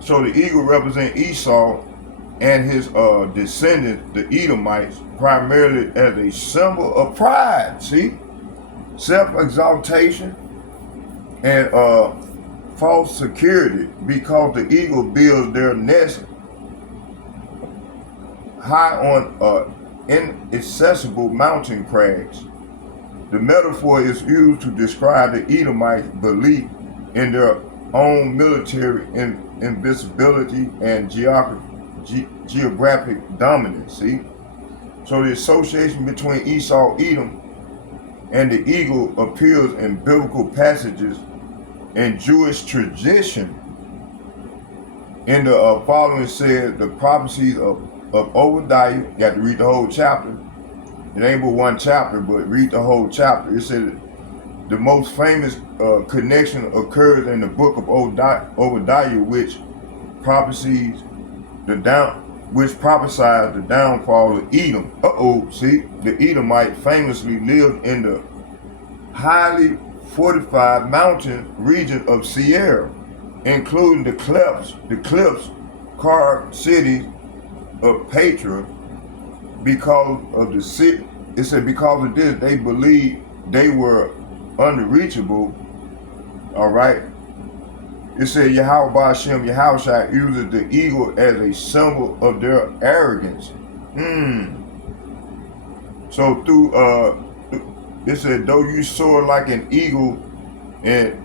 so the eagle represents Esau and his descendants, the Edomites, primarily as a symbol of pride, see? Self-exaltation and false security, because the eagle builds their nest high on inaccessible mountain crags. The metaphor is used to describe the Edomites' belief in their own military invincibility and geographic dominance. See, so the association between Esau, Edom, and the eagle appears in biblical passages and Jewish tradition. In the following said the prophecies of Obadiah. You got to read the whole chapter. It ain't but one chapter, but read the whole chapter. It said the most famous connection occurs in the book of Obadiah, which prophesies the downfall of Edom. See, the Edomite famously lived in the highly fortified mountain region of Seir, including the cliffs carved cities of Petra. Because of the city, it said because of this, they believed they were unreachable. All right. It said Yahweh Ba'Shem Yahushua uses the eagle as a symbol of their arrogance. So through it said, though you soar like an eagle and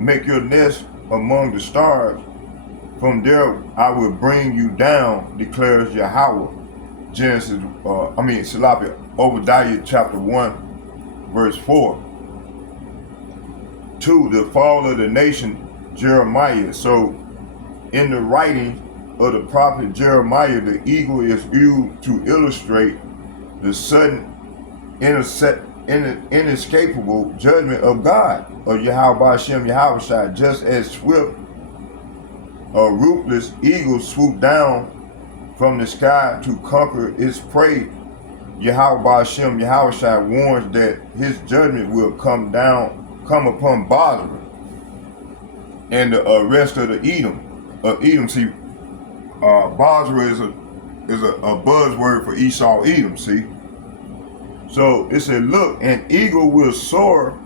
make your nest among the stars, from there I will bring you down, declares Yahweh. Obadiah chapter 1, verse 4. 2, the fall of the nation, Jeremiah. So in the writing of the prophet Jeremiah, the eagle is used to illustrate the sudden inescapable judgment of God, of Yahweh Ba'Shem Yahushua, just as swift, ruthless eagles swoop down from the sky to conquer its prey. Yahweh Ba'Shem Yahushua warns that his judgment will come down come upon Basra and the rest of the Edom. Edom, see, Basra is a buzzword for Esau, Edom, see. So it said, look, an eagle will soar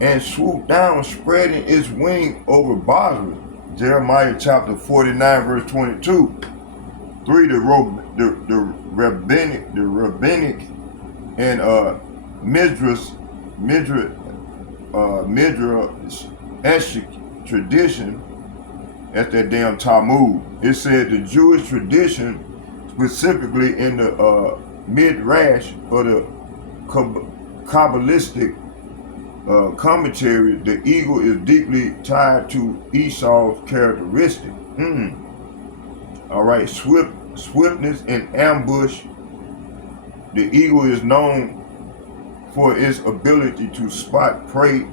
and swoop down, spreading its wing over Basra. Jeremiah chapter 49, verse 22. 3, the rabbinic and Midrash tradition. That's that damn Talmud. It said the Jewish tradition, specifically in the Midrash or the Kabbalistic commentary, the eagle is deeply tied to Esau's characteristic. All right, swiftness in ambush. The eagle is known for its ability to spot prey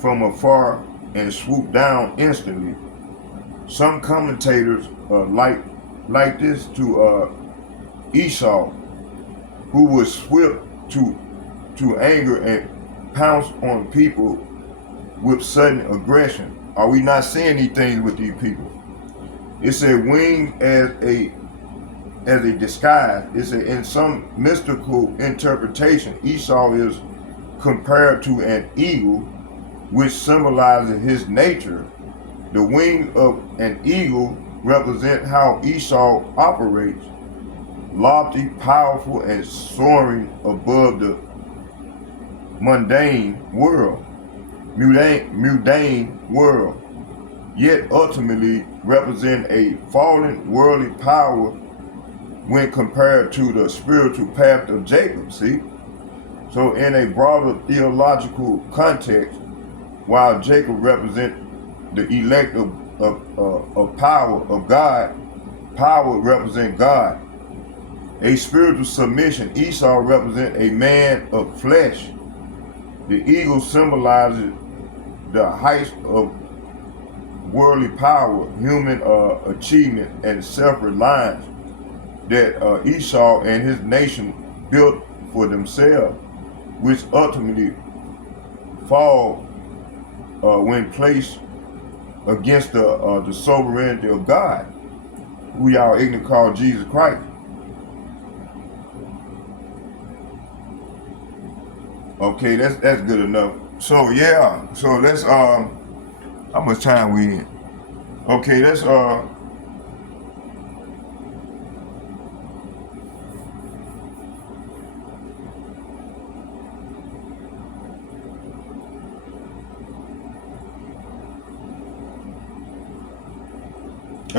from afar and swoop down instantly. Some commentators like this to Esau, who was swift to anger and pounce on people with sudden aggression. Are we not seeing these things with these people? It's a wing as a disguise. It's in some mystical interpretation, Esau is compared to an eagle, which symbolizes his nature. The wing of an eagle represent how Esau operates, lofty, powerful, and soaring above the mundane world, yet ultimately represent a fallen worldly power when compared to the spiritual path of Jacob, see? So in a broader theological context, while Jacob represents the elect of power of God, power represents God. A spiritual submission, Esau represents a man of flesh. The eagle symbolizes the height of worldly power, human achievement, and self-reliance that Esau and his nation built for themselves, which ultimately fall when placed against the sovereignty of God, who y'all ignorant call Jesus Christ. Okay, that's good enough. So yeah, so let's how much time we in? Okay, let's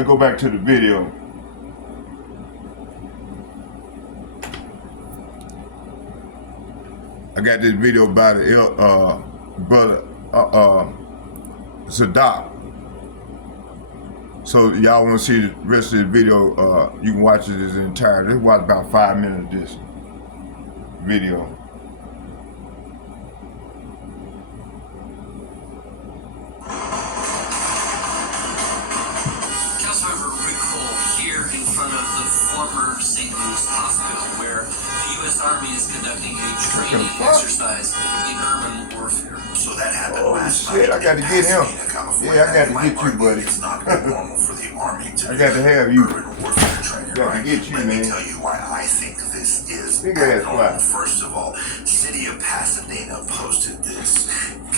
go back to the video. I got this video by the brother Sadak. So y'all want to see the rest of the video? You can watch it in its entirety. Just watch about 5 minutes of this video. Councilmember Rick Cole here in front of the former St. Louis Hospital, where the U.S. Army is conducting a training exercise in urban warfare. So that happened last shit, night. I got to get him. Yeah, I got to get you, buddy. It's not normal for the Army to I got to have you. urban warfare training. Got to get you, Let me man. tell you why I think this is Big ass abnormal. fly. First of all, City of Pasadena posted this,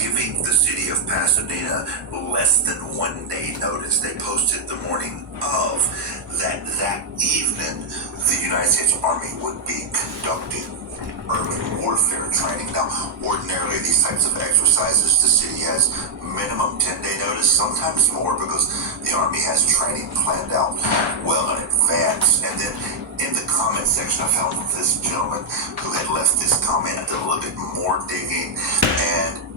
giving the City of Pasadena less than 1 day notice. They posted the morning of that evening the United States Army would be conducting urban warfare training. Now, ordinarily these types of exercises, the city has minimum 10-day notice, sometimes more, because the Army has training planned out well in advance. And then in the comment section, I found this gentleman who had left this comment. I did a little bit more digging, and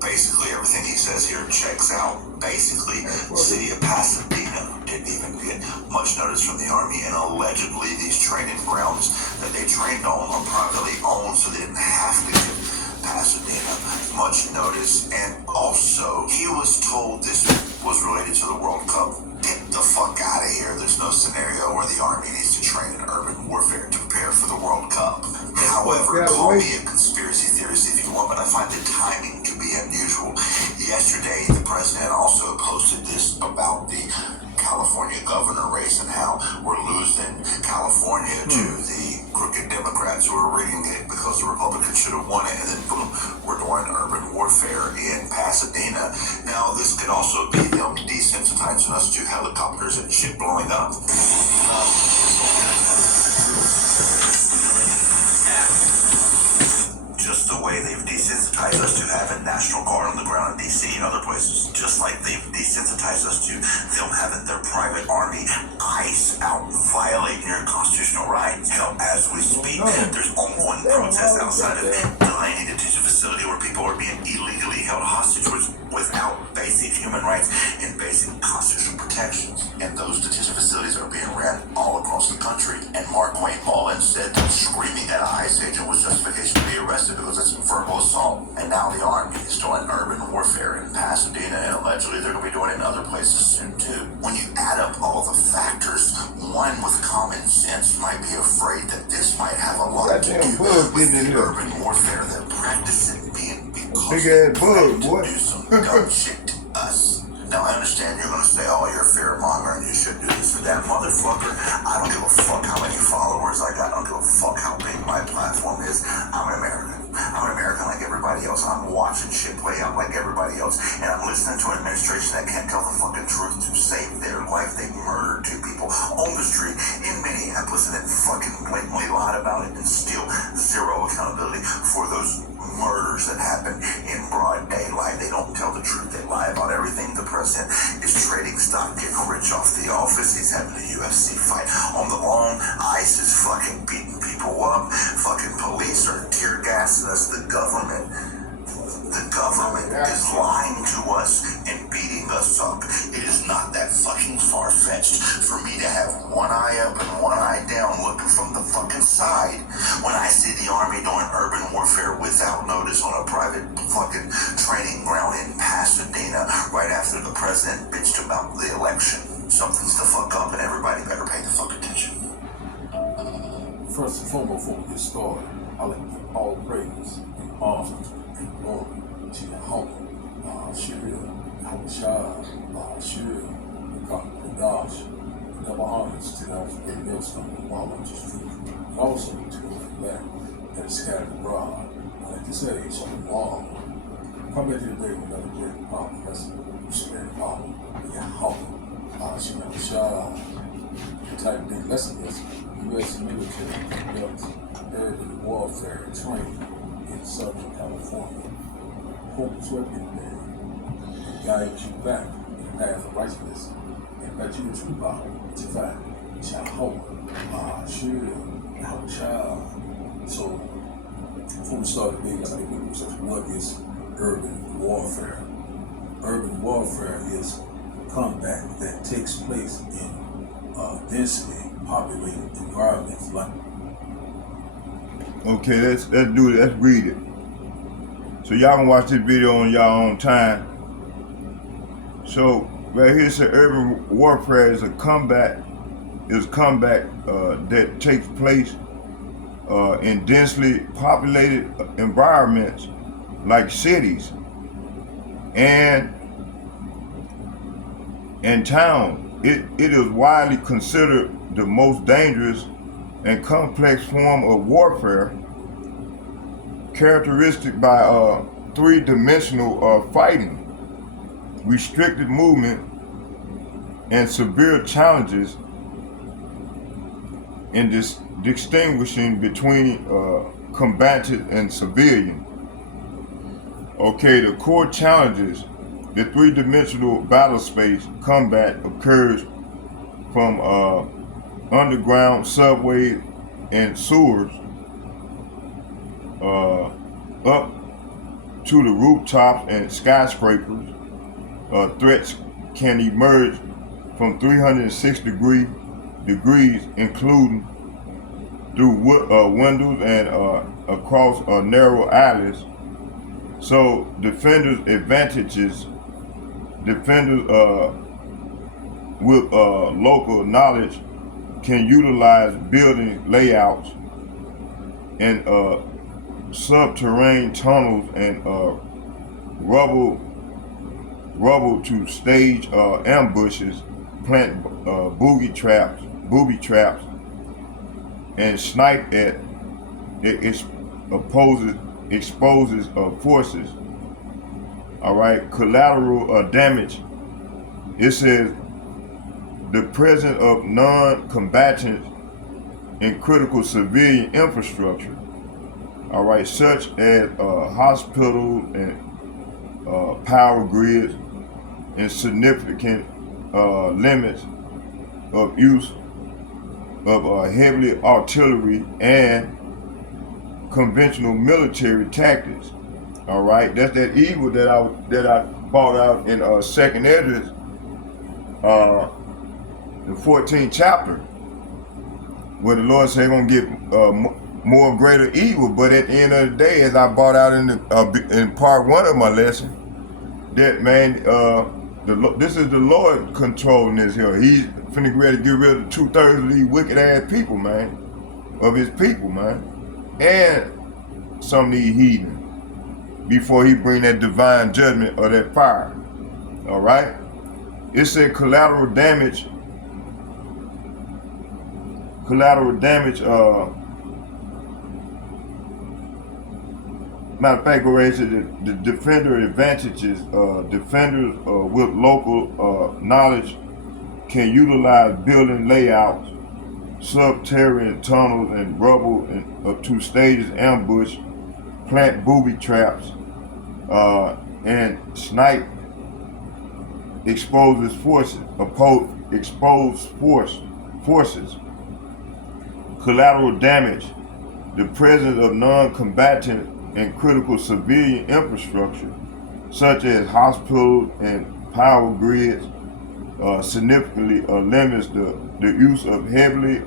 basically everything he says here checks out. Basically, the City of Pasadena didn't even get much notice from the Army, and allegedly these training grounds that they trained on are privately owned, so they didn't have to give Pasadena much notice. And also, he was told this was related to the World Cup. Get the fuck out of here. There's no scenario where the Army needs to train in urban warfare to prepare for the World Cup. However, call me a conspiracy theorist if you want, but I find the timing to the unusual. Yesterday, the president also posted this about the California governor race and how we're losing California to the crooked Democrats who are rigging it because the Republicans should have won it, and then boom, we're doing urban warfare in Pasadena. Now, this could also be them desensitizing us to helicopters and shit blowing up. Just the way they've desensitized us to having National Guard on the ground in D.C. and other places. Just like they've desensitized us to them having their private army, ICE, out violating your constitutional rights. Hell, as we speak, there's ongoing protests outside of Delaney Detention Facility where people are being illegally held hostage without basic human rights and basic constitutional protections. And those detention facilities are being ran all across the country. And Mark Wayne Mullin said that screaming at an ICE agent was justification to be arrested because it's verbal assault. And now the Army is doing urban warfare in Pasadena, and allegedly they're going to be doing it in other places soon too. When you add up all the factors, one with common sense might be afraid that this might have a lot to do with the urban warfare they're practicing being because big ass bug, boy. do some dumb shit to us. Now, I understand you're going to say, oh, you're a fear monger and you should do this or that. Motherfucker, I don't give a fuck how many followers I got. I don't give a fuck how big my platform is. I'm an American. I'm an American like everybody else. I'm watching shit play out like everybody else. And I'm listening to an administration that can't tell the fucking truth to save their life. They murdered 2 people on the street in Minneapolis and then fucking blatantly lied about it and still zero accountability for those murders that happen in broad daylight. They don't tell the truth. They lie about everything. The president is trading stock, getting rich off the office. He's having a UFC fight on the lawn. ICE is fucking beating people up. Fucking police are tear gassing us. The government is lying to us and beating us up. It is not that fucking far-fetched for me to have one eye up and one eye down looking from the fucking side when I see the Army doing urban warfare without notice on a private fucking training ground in Pasadena right after the president bitched about the election. Something's the fuck up and everybody better pay the fuck attention. First and foremost, before we get started, I like to give all praise and honor and glory to Yahweh, Shirah, Yahushua, Shirah, God, Kadash, double honors to those great millstone of all of just truth, and also to the land that is scattered abroad. I like to say, Shalom. Come back to the day with another great power, blessing, spirit power, Yahweh, Shirah, the type of big lesson is U.S. military conducts urban warfare training in Southern California. Hope to everything and guide you back in the path of righteousness and let you the true power to find Jehovah, Shirah, Yahushua. So, before we start today, let's make people say, what is urban warfare? Urban warfare is combat that takes place in densely populated environments like. Okay, let's do it. Let's read it. So y'all can watch this video on y'all own time. So right here it says urban warfare is a combat that takes place in densely populated environments like cities and towns. It is widely considered the most dangerous and complex form of warfare, characteristic by three-dimensional fighting, restricted movement, and severe challenges in distinguishing between combatant and civilian. Okay, the core challenges. The three-dimensional battle space combat occurs from underground subways and sewers up to the rooftops and skyscrapers. Threats can emerge from 360 degrees, including through windows and across narrow alleys. So defenders with local knowledge can utilize building layouts and subterranean tunnels and rubble to stage ambushes, plant booby traps, and snipe at it exposes forces. All right, collateral damage. It says the presence of non-combatants in critical civilian infrastructure. All right, such as hospitals and power grids, and significant limits of use of heavy artillery and conventional military tactics. All right, that's that evil that I brought out in Second Esdras, the 14th chapter, where the Lord said gonna get more greater evil. But at the end of the day, as I brought out in part 1 of my lesson, that man, this is the Lord controlling this here. He's finna get ready to get rid of 2/3 of these wicked ass people, man, of his people, man, and some of these heathen, before he bring that divine judgment or that fire. All right, it said collateral damage. Matter of fact, the defender advantages. Defenders with local knowledge can utilize building layouts, subterranean tunnels, and rubble to stage ambush, plant booby traps, and snipe exposes forces. Collateral damage. The presence of non-combatant and critical civilian infrastructure, such as hospitals and power grids, significantly limits the use of heavy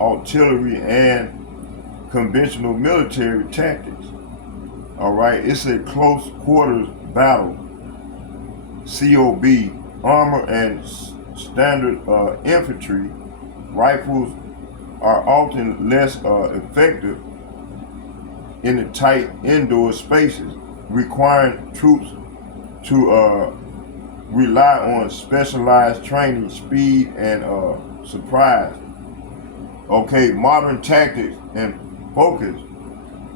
artillery and conventional military tactics. All right, it's a close quarters battle. COB, armor and standard infantry rifles are often less effective in the tight indoor spaces, requiring troops to rely on specialized training, speed, and surprise. Okay, modern tactics and focus,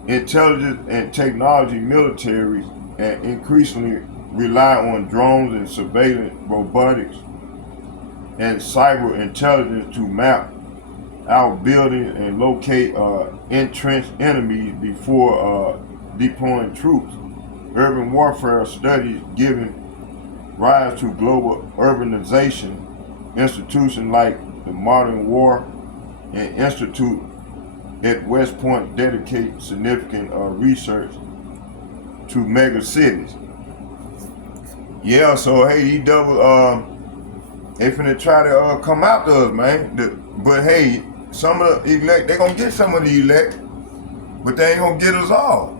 intelligence and technology militaries, and increasingly rely on drones and surveillance, robotics, and cyber intelligence to map out buildings and locate entrenched enemies before deploying troops. Urban warfare studies giving rise to global urbanization. Institutions like the Modern War and Institute at West Point dedicate significant research to mega cities. Yeah, so hey, he double they finna try to come after us, man. But hey, some of the elect, they gonna get some of the elect, but they ain't gonna get us all.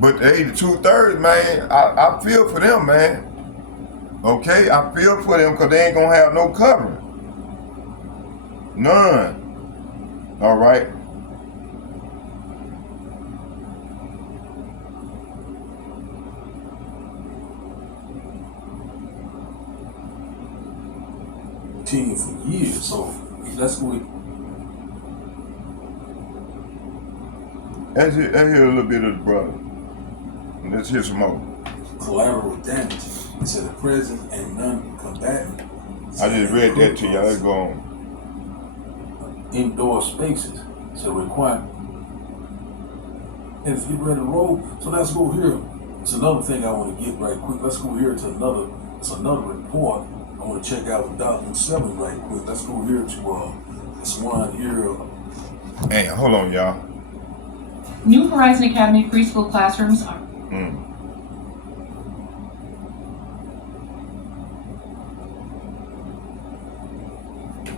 But hey, the 2/3, man, I feel for them, man. Okay, I feel for them because they ain't gonna have no covering. None. All right. Continue for years, so let's go with. Let's hear a little bit of the brother. Let's hear some more. Collateral damage. It said the presence and non-combatant. I just read that to y'all. Let's go on. Indoor spaces. So requirement. And if you ready to roll, so let's go here. It's another thing I want to get right quick. Let's go here to another. It's another report. I want to check out Document 7 right quick. Let's go here to this one here. Hey, hold on, y'all. New Horizon Academy preschool classrooms are.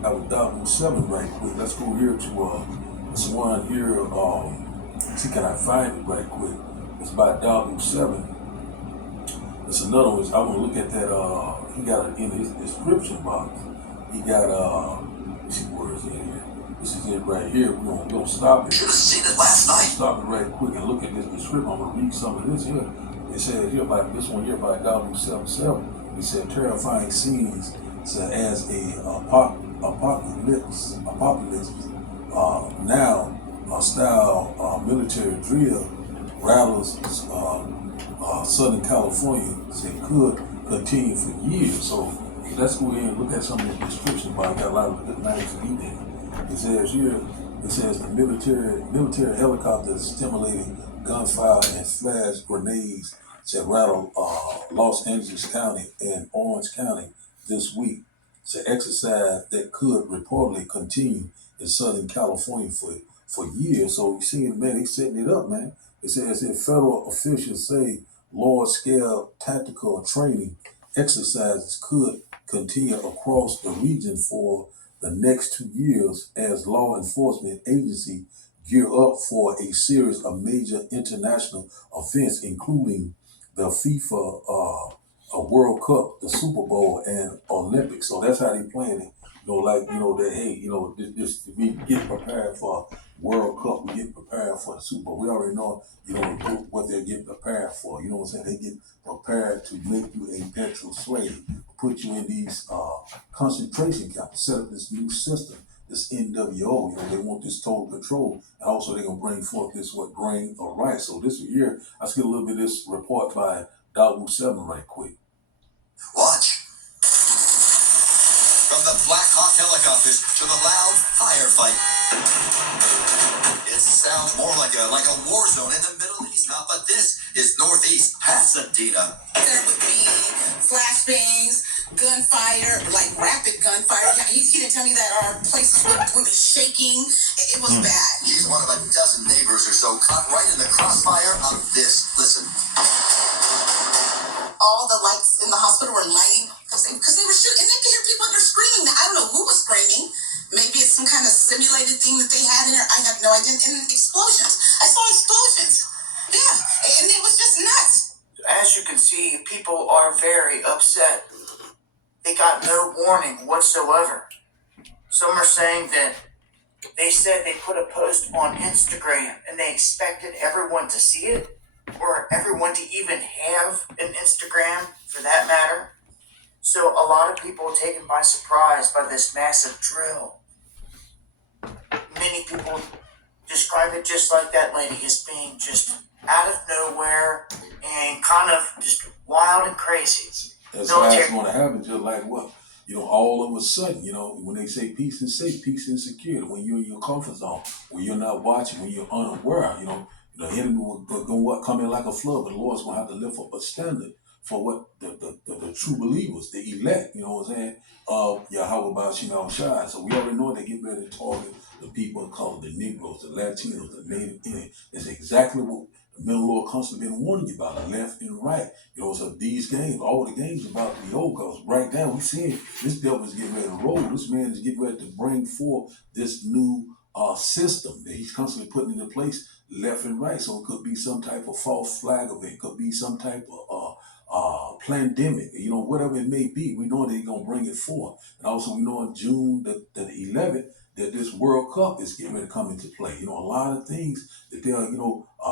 Out Document 7 right quick. Let's go here to this one here. See, can I find it right quick? It's by Document 7. It's another one. I want to look at that. He got it in his description box. He got let's see where is it here. This is it right here. We're gonna stop it. Should have seen it last night. Stop it right quick and look at this description. I'm gonna read some of this here. It said here by this one here by W77. It said terrifying scenes as a apocalypse now style military drill rattles Southern California said could continue for years. So let's go ahead and look at some of the descriptions. But I got a lot of good nice detail. It says here. It says the military helicopters stimulating gunfire and flash grenades said rattle Los Angeles County and Orange County this week. It's an exercise that could reportedly continue in Southern California for years. So you see, man, they setting it up, man. It says that federal officials say large-scale tactical training exercises could continue across the region for the next 2 years as law enforcement agencies gear up for a series of major international events, including the FIFA World Cup, the Super Bowl, and Olympics. So that's how they playing it. That hey, this we get prepared for World Cup, we get prepared for the Super Bowl. We already know, what they're getting prepared for. You know what I'm saying? They get prepared to make you a petrol slave, put you in these concentration camps, set up this new system, this NWO. They want this total control, and also they're gonna bring forth this grain or rice. So this year, let's get a little bit of this report by W7 right quick. Watch. From the Black Hawk helicopters to the loud firefight. It sounds more like a war zone in the Middle East, but this is Northeast Pasadena. There would be flashbangs, gunfire, like rapid gunfire. He didn't tell me that our places would be shaking. It was bad. He's one of a dozen neighbors or so caught right in the crossfire of this. Listen. All the lights in the hospital were lighting because they were shooting. And they could hear people under screaming. I don't know who was screaming. Maybe it's some kind of simulated thing that they had in there. I have no idea. And explosions. I saw explosions. Yeah. And it was just nuts. As you can see, people are very upset. They got no warning whatsoever. Some are saying that they said they put a post on Instagram and they expected everyone to see it, or everyone to even have an Instagram for that matter. So a lot of people are taken by surprise by this massive drill. Many people describe it just like that lady, as being just out of nowhere and kind of just wild and crazy. That's how it's going to happen, just like what? All of a sudden, when they say peace and safe, peace and security, when you're in your comfort zone, when you're not watching, when you're unaware, the enemy will come in like a flood, but the Lord's going to have to lift up a standard for what the true believers, the elect, you know what I'm saying, of Yahweh Ba'ashim Shai. So we already know they get ready to target the people of color, the Negroes, the Latinos, the Native Indian. It's exactly what the Middle Lord constantly been warning you about, left and right. So these games, all the games about the old, because right now we seeing this devil is getting ready to roll. This man is getting ready to bring forth this new system that he's constantly putting into place left and right. So it could be some type of false flag event, it could be some type of pandemic, whatever it may be. We know they're going to bring it forth. And also we know in June the 11th that this World Cup is getting ready to come into play. A lot of things that they're,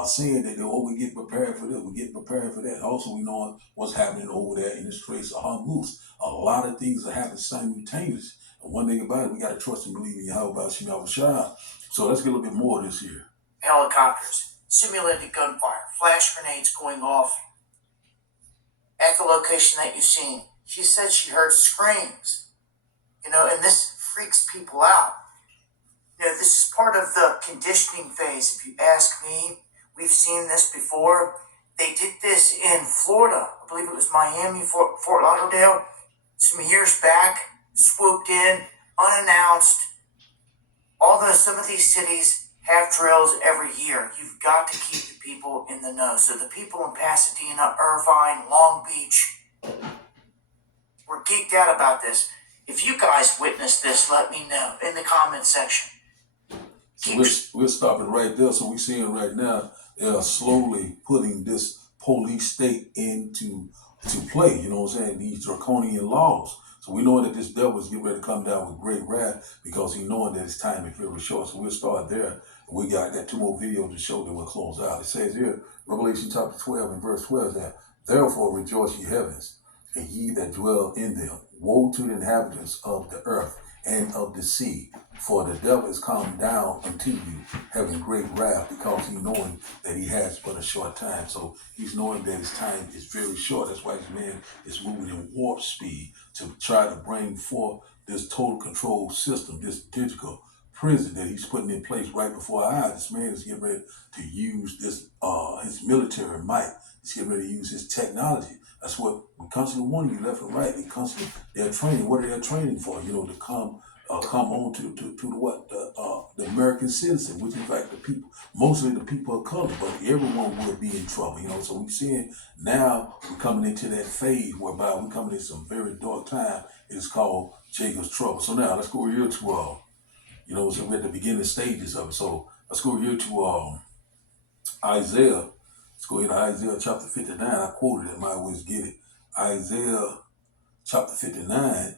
saying that, we get prepared for this, we get prepared for that. Also, we know what's happening over there in the Straits of Hormuz. A lot of things are happening simultaneously. And one thing about it, we got to trust and believe in Yahweh Ba'ashim Shai. So let's get a little bit more of this here. Helicopters, simulated gunfire, flash grenades going off at the location that you've seen. She said she heard screams, and this freaks people out. This is part of the conditioning phase, if you ask me. We've seen this before. They did this in Florida. I believe it was Miami, Fort Lauderdale. Some years back, swooped in, unannounced. Although some of these cities have drills every year, you've got to keep the people in the know. So the people in Pasadena, Irvine, Long Beach, we're geeked out about this. If you guys witnessed this, let me know in the comment section. So we're stopping right there. So we're seeing right now, they are slowly putting this police state into play, these draconian laws. So we know that this devil is getting ready to come down with great wrath because he knowing that his time is very short. So we'll start there. We got 2 more videos to show that we'll close out. It says here, Revelation chapter 12 and verse 12, that therefore rejoice ye heavens, and ye that dwell in them. Woe to the inhabitants of the earth and of the sea, for the devil is come down unto you, having great wrath, because he knowing that he has but a short time. So he's knowing that his time is very short. That's why this man is moving in warp speed to try to bring forth this total control system, this digital prison that he's putting in place right before our eyes. This man is getting ready to use this his military might. He's getting ready to use his technology. That's what we constantly warning you left and right. They're training. What are they training for? To come on to the American citizen, which is like the people, mostly the people of color, but everyone will be in trouble. So we're seeing now we're coming into that phase whereby we're coming into some very dark time. It is called Jacob's trouble. So now let's go here to so we're at the beginning stages of it. So let's go here to Isaiah. Let's go here to Isaiah chapter 59. I quoted it, might always get it. Isaiah chapter 59,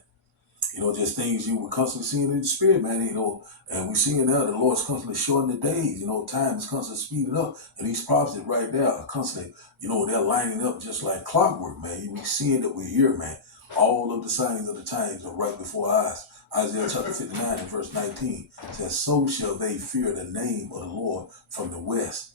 just things you were constantly seeing in the spirit, man, and we're seeing now the Lord's constantly shortening the days, time is constantly speeding up, and these prophecies right there are constantly, they're lining up just like clockwork, man. We're seeing that we're here, man. All of the signs of the times are right before our eyes. Isaiah chapter 59 and verse 19 says, so shall they fear the name of the Lord from the west,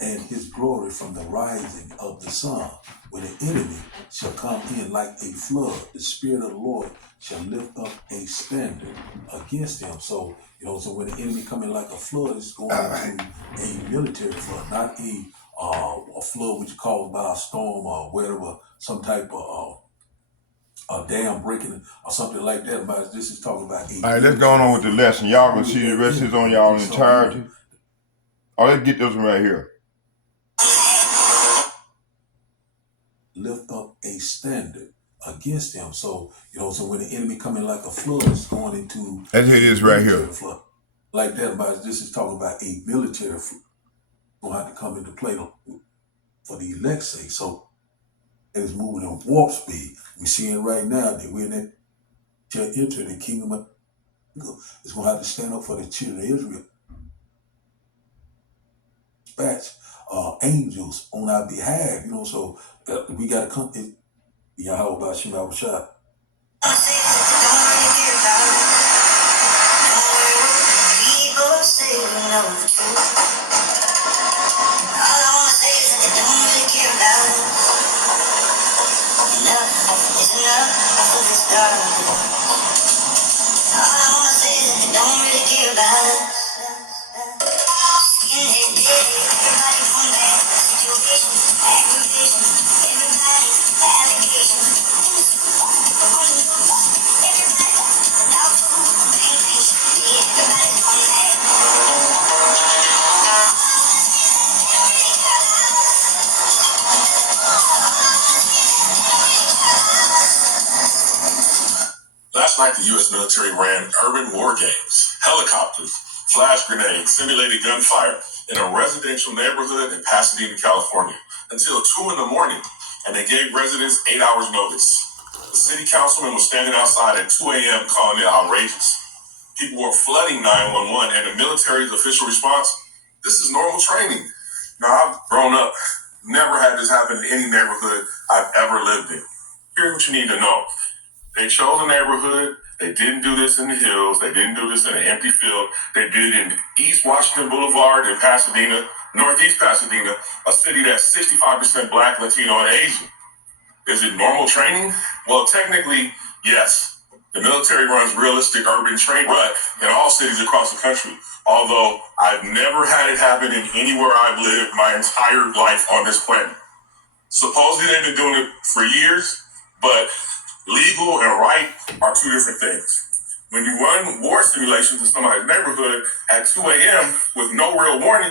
and his glory from the rising of the sun, when the enemy shall come in like a flood. The Spirit of the Lord shall lift up a standard against him. So, so when the enemy come in like a flood, it's going to be a military flood, not a flood which is caused by a storm or whatever, some type of a dam breaking or something like that. But this is talking about all right, let's go on with the lesson. Y'all gonna see the rest is on y'all in entirety. Oh, let's get this one right here. Lift up a standard against them. So, so when the enemy come in like a flood, it's going into... That's it is right here. Flood. Like that, but this is talking about a military flood. Going to have to come into play for the elect's sake. So, it's moving in warp speed. We're seeing right now that we're in that shall enter the kingdom of... It's going to have to stand up for the children of Israel. Dispatch angels on our behalf, so we got to come. How about Shema Rashad? Last night, the U.S. military ran urban war games, helicopters, flash grenades, simulated gunfire in a residential neighborhood in Pasadena, California, until 2 a.m, and they gave residents 8 hours notice. The city councilman was standing outside at 2 a.m. calling it outrageous. People were flooding 911, and the military's official response, this is normal training. Now, I've grown up, never had this happen in any neighborhood I've ever lived in. Here's what you need to know. They chose a neighborhood. They didn't do this in the hills. They didn't do this in an empty field. They did it in East Washington Boulevard in Pasadena, Northeast Pasadena, a city that's 65% Black, Latino, and Asian. Is it normal training? Well, technically, yes. The military runs realistic urban training in all cities across the country. Although I've never had it happen in anywhere I've lived my entire life on this planet. Supposedly they've been doing it for years, but legal and right are two different things. When you run war simulations in somebody's neighborhood at 2 a.m. with no real warning,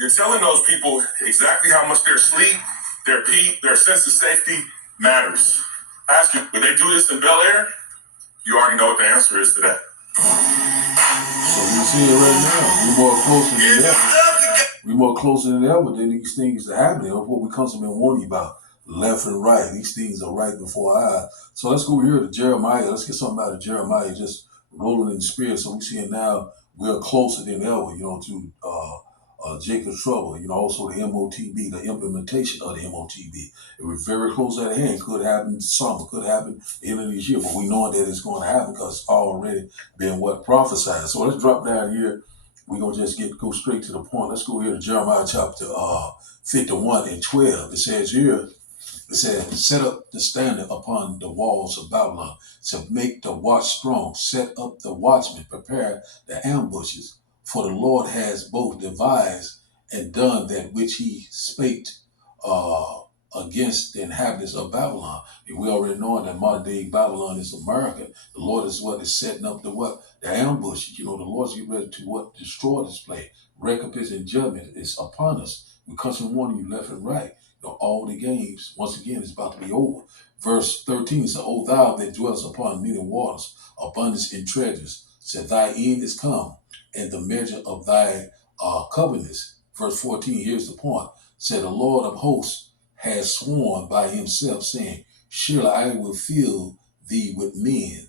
you're telling those people exactly how much their sleep, their pee, their sense of safety matters. Ask you, would they do this in Bel Air? You already know what the answer is to that. So we see it right now. We're more closer than ever. We're more closer than ever than these things are happening. That's what we constantly been warning about. left and right. These things are right before our eyes. So let's go here to Jeremiah. Let's get something out of Jeremiah, just rolling in the spirit. So we see it now, we're closer than ever, to Jacob's trouble, also the MOTB, the implementation of the MOTB. We're very close at hand. Could happen summer, could happen end of this year, but we know that it's going to happen because it's already been prophesied. So let's drop down here. We're going to just go straight to the point. Let's go here to Jeremiah chapter 51 and 12. It says, set up the standard upon the walls of Babylon to make the watch strong. Set up the watchmen, prepare the ambushes. For the Lord has both devised and done that which he spake against the inhabitants of Babylon. And we already know that modern day Babylon is America. The Lord is setting up the ambushes. The Lord's getting ready to destroy this place. Recompense and judgment is upon us. We constantly warning you left and right. All the games, once again, is about to be over. Verse 13 says, O thou that dwellest upon many waters, abundance in treasures, said thy end is come, and the measure of thy covenants. Verse 14, here's the point. Said the Lord of hosts has sworn by himself, saying, surely I will fill thee with men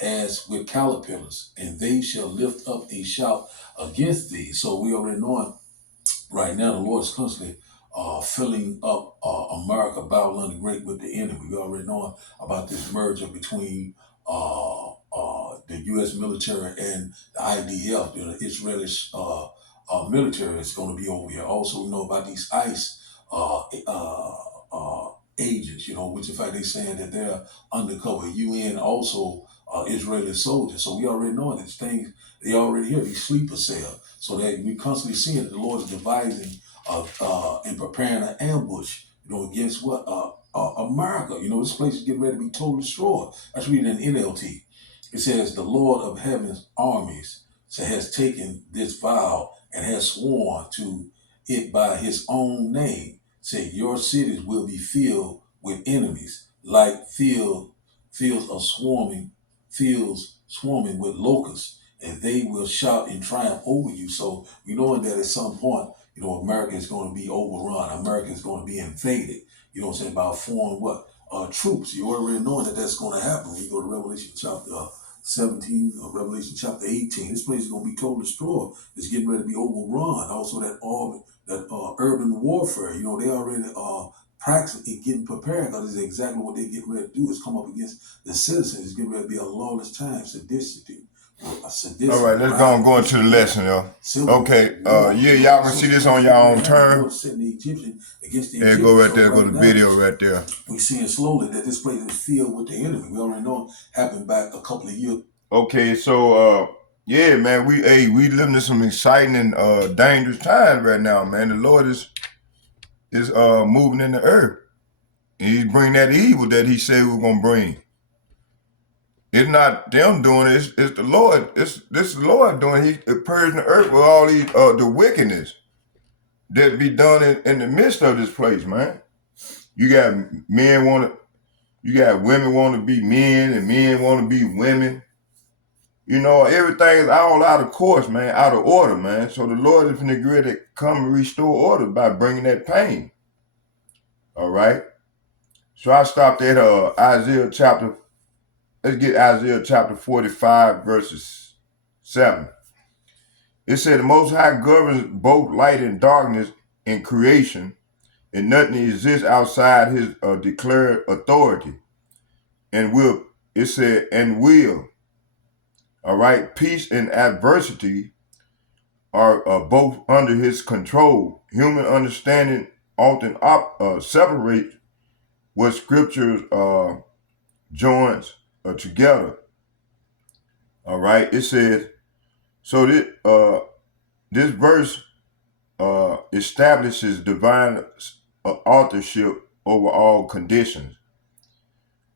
as with caterpillars, and they shall lift up a shout against thee. So we already know right now the Lord is constantly filling up America, Babylon the Great with the enemy. We already know about this merger between the U.S. military and the IDF, the Israeli military is going to be over here. Also, we know about these ICE agents, which in fact they're saying that they're undercover UN, also Israeli soldiers. So we already know these things, they already here, these sleeper cells. So that we constantly seeing that the Lord is devising and preparing an ambush, against America. This place is getting ready to be totally destroyed. Let's read it in NLT. It says, the Lord of heaven's armies has taken this vow and has sworn to it by his own name. Say, your cities will be filled with enemies, like fields swarming with locusts, and they will shout in triumph over you. So we knowing that at some point, America is going to be overrun. America is going to be invaded. By foreign troops. You already know that that's going to happen. When you go to Revelation chapter 17, Revelation chapter 18, this place is going to be totally destroyed. It's getting ready to be overrun. Also that urban warfare, they already practicing getting prepared, because it's exactly what they're getting ready to do, is come up against the citizens. It's getting ready to be a lawless time, sadistic. All right, let's go into the lesson, yo. Okay, y'all can see this on your own turn. There you go right there, go to the video right there. We're seeing slowly that this place is filled with the enemy. We already know it happened back a couple of years. Okay, so man, we living in some exciting and dangerous times right now, man. The Lord is moving in the earth. And he's bringing that evil that he said we were gonna bring. It's not them doing it, it's the Lord. This is the Lord doing it. He's purging the earth with all these the wickedness that be done in the midst of this place, man. You got women want to be men, and men want to be women. Everything is all out of course, man, out of order, man. So the Lord is going to agree to come and restore order by bringing that pain. All right. So I stopped at Isaiah chapter 45, verses 7. It said, the Most High governs both light and darkness in creation, and nothing exists outside his declared authority. And will. All right. Peace and adversity are both under his control. Human understanding often separates what scriptures joins together. All right. It says, so this verse establishes divine authorship over all conditions.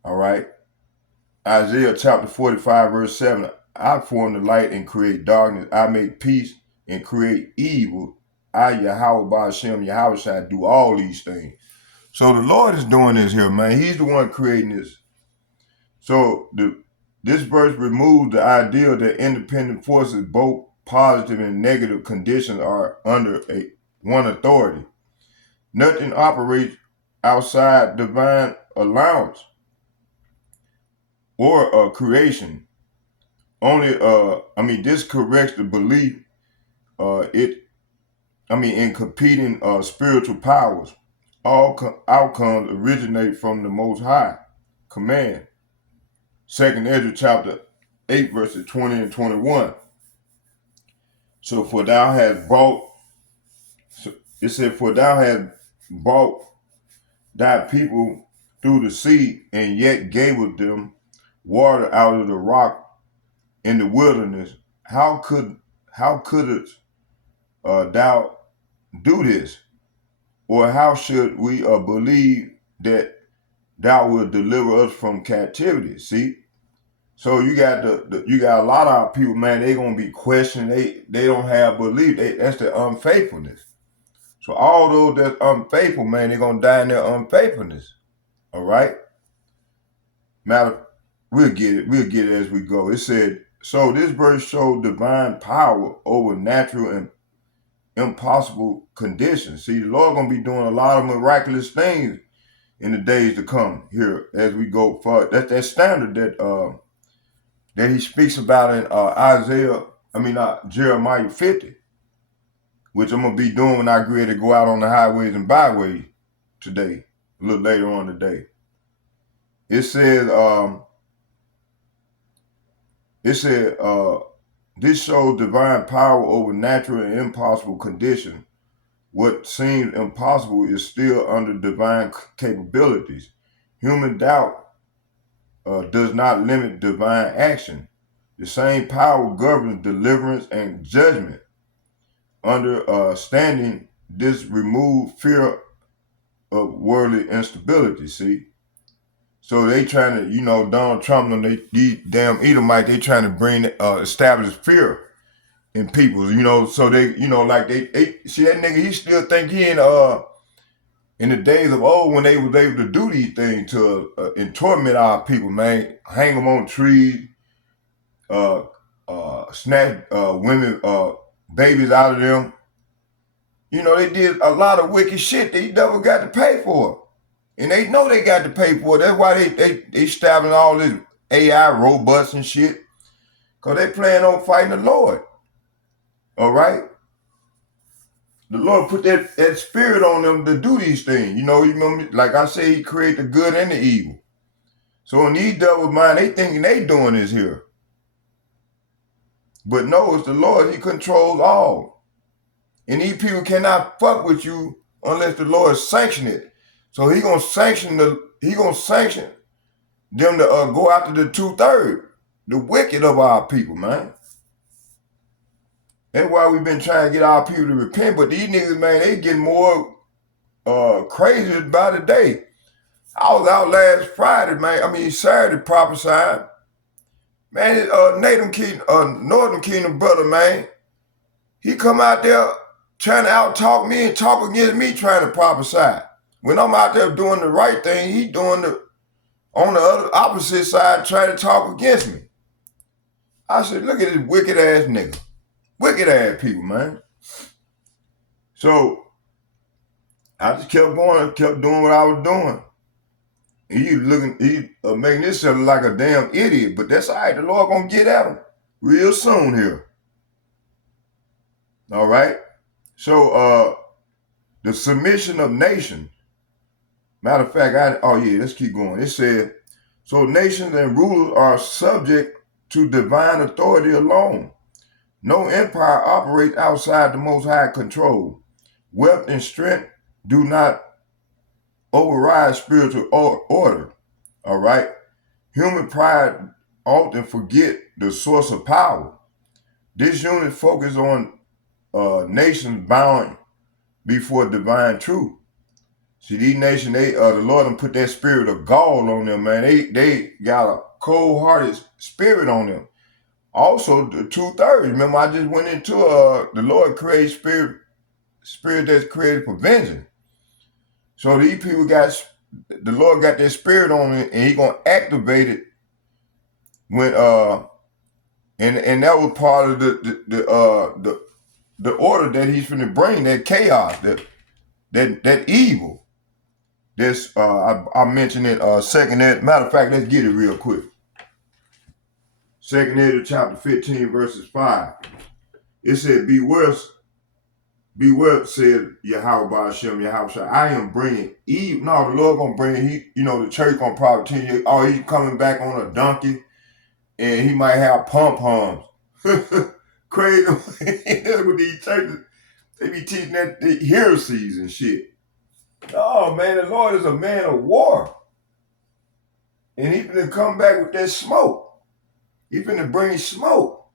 All right. Isaiah chapter 45, verse 7. I form the light and create darkness. I make peace and create evil. I, Yahweh Ba'ashem, Yahweh Shai, do all these things. So the Lord is doing this here, man. He's the one creating this. So this verse removes the idea that independent forces, both positive and negative conditions, are under one authority. Nothing operates outside divine allowance or creation. Only, this corrects the belief in competing spiritual powers. All outcomes originate from the Most High command. 2nd Ezra chapter 8 verses 20 and 21. So for thou hast brought thy people through the sea, and yet gavest them water out of the rock in the wilderness. How couldst thou do this? Or how should we believe that thou wilt deliver us from captivity? See? So you got you got a lot of our people, man, they gonna be questioning, they don't have belief. That's the unfaithfulness. So all those that's unfaithful, man, they're gonna die in their unfaithfulness. All right? We'll get it as we go. It said, so this verse showed divine power over natural and impossible conditions. See, the Lord gonna be doing a lot of miraculous things in the days to come here as we go forward. That's that standard that he speaks about in Jeremiah 50, which I'm gonna be doing when I get ready to go out on the highways and byways today, a little later on today. It said, this shows divine power over natural and impossible conditions. What seems impossible is still under divine capabilities. Human doubt does not limit divine action. The same power governs deliverance and judgment. Understanding this remove fear of worldly instability. See, so they trying to, Donald Trump and these damn Edomites, they trying to bring establish fear in people. So they, they see that nigga. He still think he in the days of old when they was able to do these things to and torment our people, man. Hang them on trees, snatch women, babies out of them. They did a lot of wicked shit they never got to pay for. And they know they got to pay for it. That's why they establishing all this AI robots and shit. Because they plan on fighting the Lord. All right? The Lord put that spirit on them to do these things. You remember, like I say, he created the good and the evil. So in these double mind, they thinking they doing this here. But no, it's the Lord. He controls all. And these people cannot fuck with you unless the Lord sanction it. So he gonna sanction them to go after the 2/3, the wicked of our people, man. That's why we've been trying to get our people to repent. But these niggas, man, they getting more crazy by the day. I was out last Friday, man. Saturday prophesying. Man, Northern Kingdom brother, man. He come out there trying to out-talk me and talk against me trying to prophesy. When I'm out there doing the right thing, he doing on the other opposite side trying to talk against me. I said, look at this wicked ass nigga. Wicked ass people, man. So I just kept going, kept doing what I was doing. And he making this look like a damn idiot, but that's all right. The Lord gonna get at him real soon here. All right. So the submission of nations. Matter of fact, let's keep going. It said, so nations and rulers are subject to divine authority alone. No empire operates outside the Most High control. Wealth and strength do not override spiritual order. All right. Human pride often forget the source of power. This unit focuses on nations bowing before divine truth. See, these nations, the Lord done put that spirit of gall on them, man. They got a cold-hearted spirit on them. Also, the 2/3. Remember, I just went into the Lord created spirit that's created for vengeance. So these people the Lord got that spirit on it, and he gonna activate it when and that was part of the order that he's finna bring, that chaos, that evil. This I mentioned it. Second Ed. Matter of fact, let's get it real quick. Second Ed chapter 15 verses 5. It said, "Beware, said Yahweh Hashem Yahweh. I am bringing evil." No, the Lord gonna bring the church gonna probably tell you, oh, he's coming back on a donkey, and he might have pom poms. Crazy. That's what these churches, they be teaching that the heresies and shit. Oh man, the Lord is a man of war. And he finna come back with that smoke. He finna bring smoke.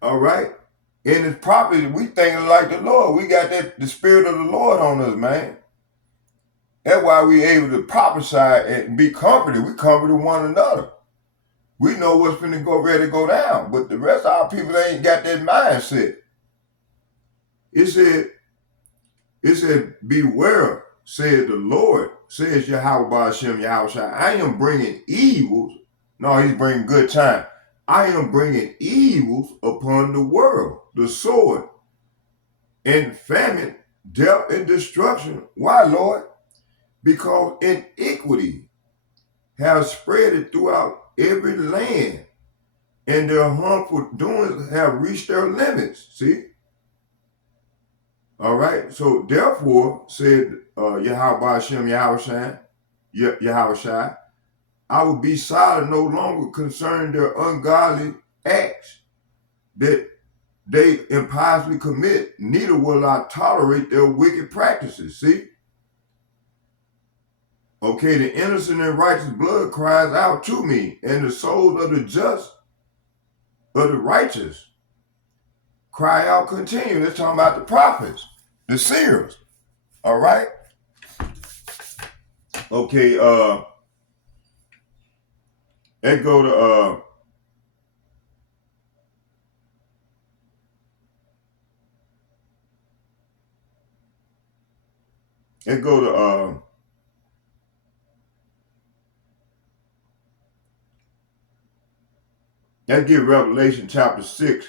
All right? And it's probably, we thinking like the Lord. We got the spirit of the Lord on us, man. That's why we able to prophesy and be comforted. We comforted one another. We know what's finna go ready to go down. But the rest of our people ain't got that mindset. It said, beware, said the Lord, says Yahweh Hashem Yahweh. I am bringing evils. No, he's bringing good time. I am bringing evils upon the world, the sword, and famine, death, and destruction. Why, Lord? Because iniquity has spread it throughout every land, and their harmful doings have reached their limits. See? All right. So therefore, said Yahweh Hashem Yahweh, I will be silent no longer concerning their ungodly acts that they impiously commit, neither will I tolerate their wicked practices. See? Okay, the innocent and righteous blood cries out to me, and the souls of the just, of the righteous, cry out continually. Let's talk about the prophets, the seers. All right? Okay, let's go to let's get Revelation chapter 6.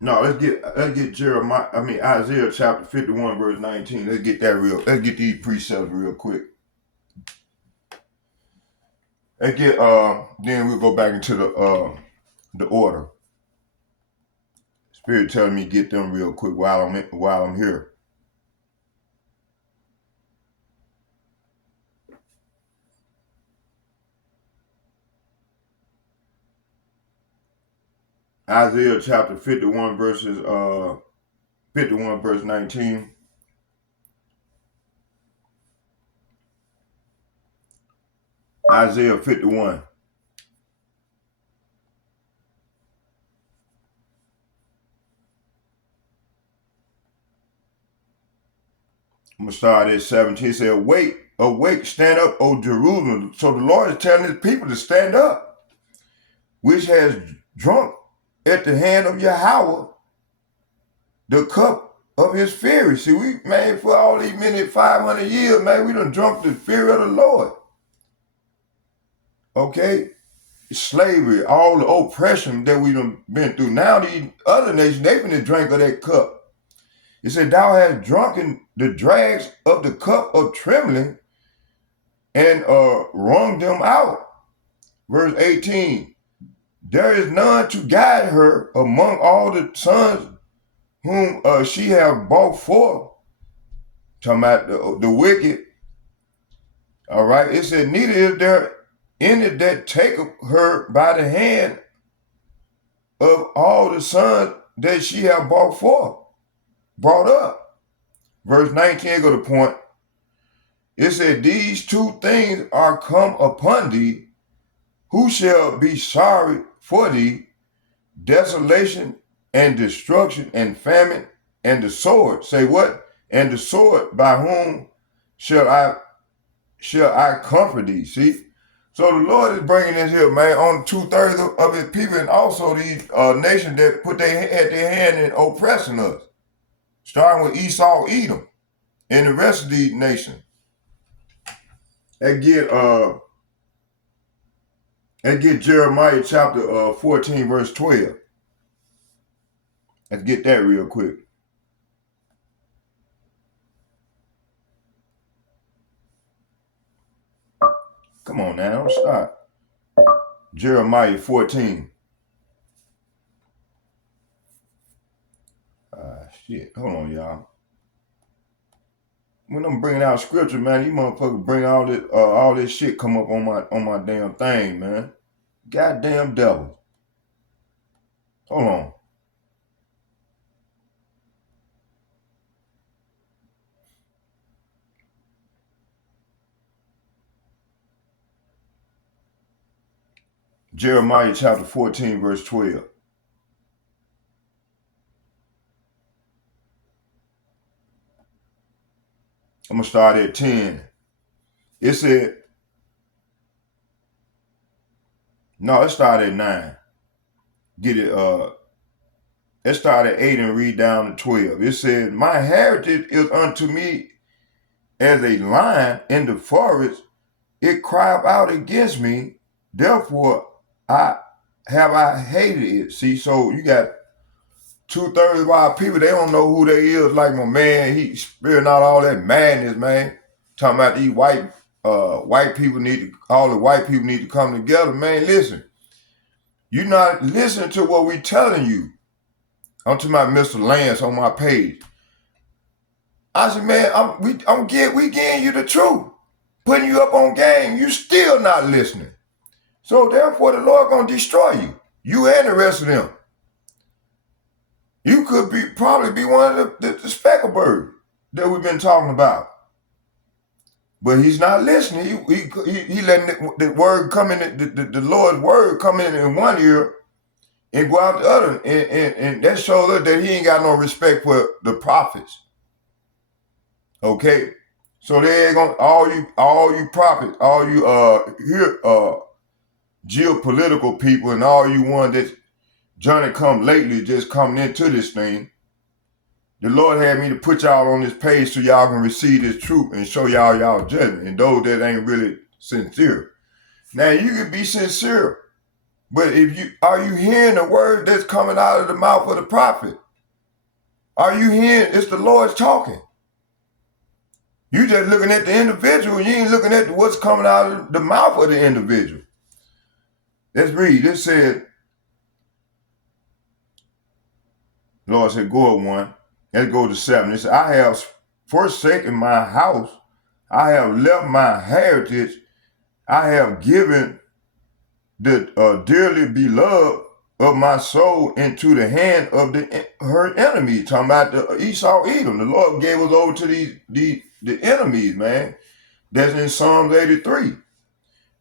No, let's get Isaiah chapter 51 verse 19. Let's get these precepts real quick. Let's get then we'll go back into the order. Spirit telling me get them real quick while I'm here. Isaiah chapter 51 verse 19. Isaiah 51. I'm going to start at 17. It says, awake, stand up, O Jerusalem. So the Lord is telling his people to stand up, which has drunk at the hand of Yahweh the cup of his fury. See, we, man, for all these many 500 years, man, we done drunk the fury of the Lord. Okay? Slavery, all the oppression that we done been through. Now these other nations, they finna drink of that cup. It said, thou hast drunken the dregs of the cup of trembling and wrung them out. Verse 18. There is none to guide her among all the sons whom she have brought forth. Talking about the wicked. All right. It said, neither is there any that take her by the hand of all the sons that she have brought up. Verse 19 go to point. It said, these two things are come upon thee. Who shall be sorry for thee? Desolation and destruction and famine and the sword. Say what? And the sword, by whom shall I comfort thee? See? So the Lord is bringing this here, man, on 2/3 of his people, and also these nations that had their hand in oppressing us. Starting with Esau, Edom, and the rest of these nations. That get Jeremiah chapter 14, verse 12. Let's get that real quick. Come on now, don't stop. Jeremiah 14. Shit, hold on, y'all. When I'm bringing out scripture, man, you motherfuckers bring all this shit come up on my damn thing, man. Goddamn devil. Hold on. Jeremiah chapter 14, verse 12. I'm going to start at 10. It said, no, let's start at 9. Get it, let's start at 8 and read down to 12. It said, my heritage is unto me as a lion in the forest. It cried out against me. Therefore, I hated it. See, so you got 2/3 of our people, they don't know who they is. Like my man, he spitting out all that madness, man. Talking about these white people all the white people need to come together. Man, listen. You not listening to what we telling you. I'm talking about Mr. Lance on my page. I said, man, we getting you the truth. Putting you up on game, you still not listening. So therefore, the Lord gonna destroy you. You and the rest of them. You could probably be one of the speckled bird that we've been talking about. But he's not listening. He letting the word come in, the Lord's word come in one ear and go out the other. And that shows us that he ain't got no respect for the prophets. Okay? So they ain't gonna all you prophets, all you geopolitical people, and all you one that's Johnny come lately just coming into this thing. The Lord had me to put y'all on this page so y'all can receive this truth and show y'all judgment. And those that ain't really sincere. Now you can be sincere, but are you hearing the word that's coming out of the mouth of the prophet? Are you hearing it's the Lord's talking? You just looking at the individual, you ain't looking at what's coming out of the mouth of the individual. Let's read. It said, Lord said, go at 1. Let's go to 7. It said, I have forsaken my house. I have left my heritage. I have given the dearly beloved of my soul into the hand of her enemy. Talking about the Esau, Edom. The Lord gave us over to the enemies, man. That's in Psalms 83.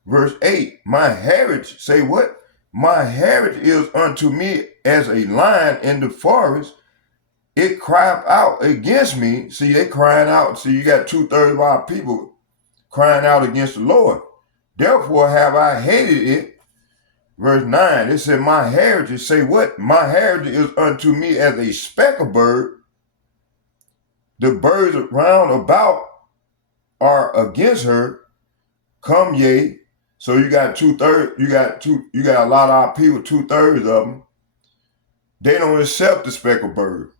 Verse 8. My heritage, say what? My heritage is unto me as a lion in the forest. It cried out against me. See, they crying out. See, you got 2/3 of our people crying out against the Lord. Therefore have I hated it. Verse 9, it said, my heritage, say what? My heritage is unto me as a speckled bird. The birds round about are against her. Come ye. So you got 2/3, you got a lot of our people, 2/3 of them. They don't accept the speckled bird.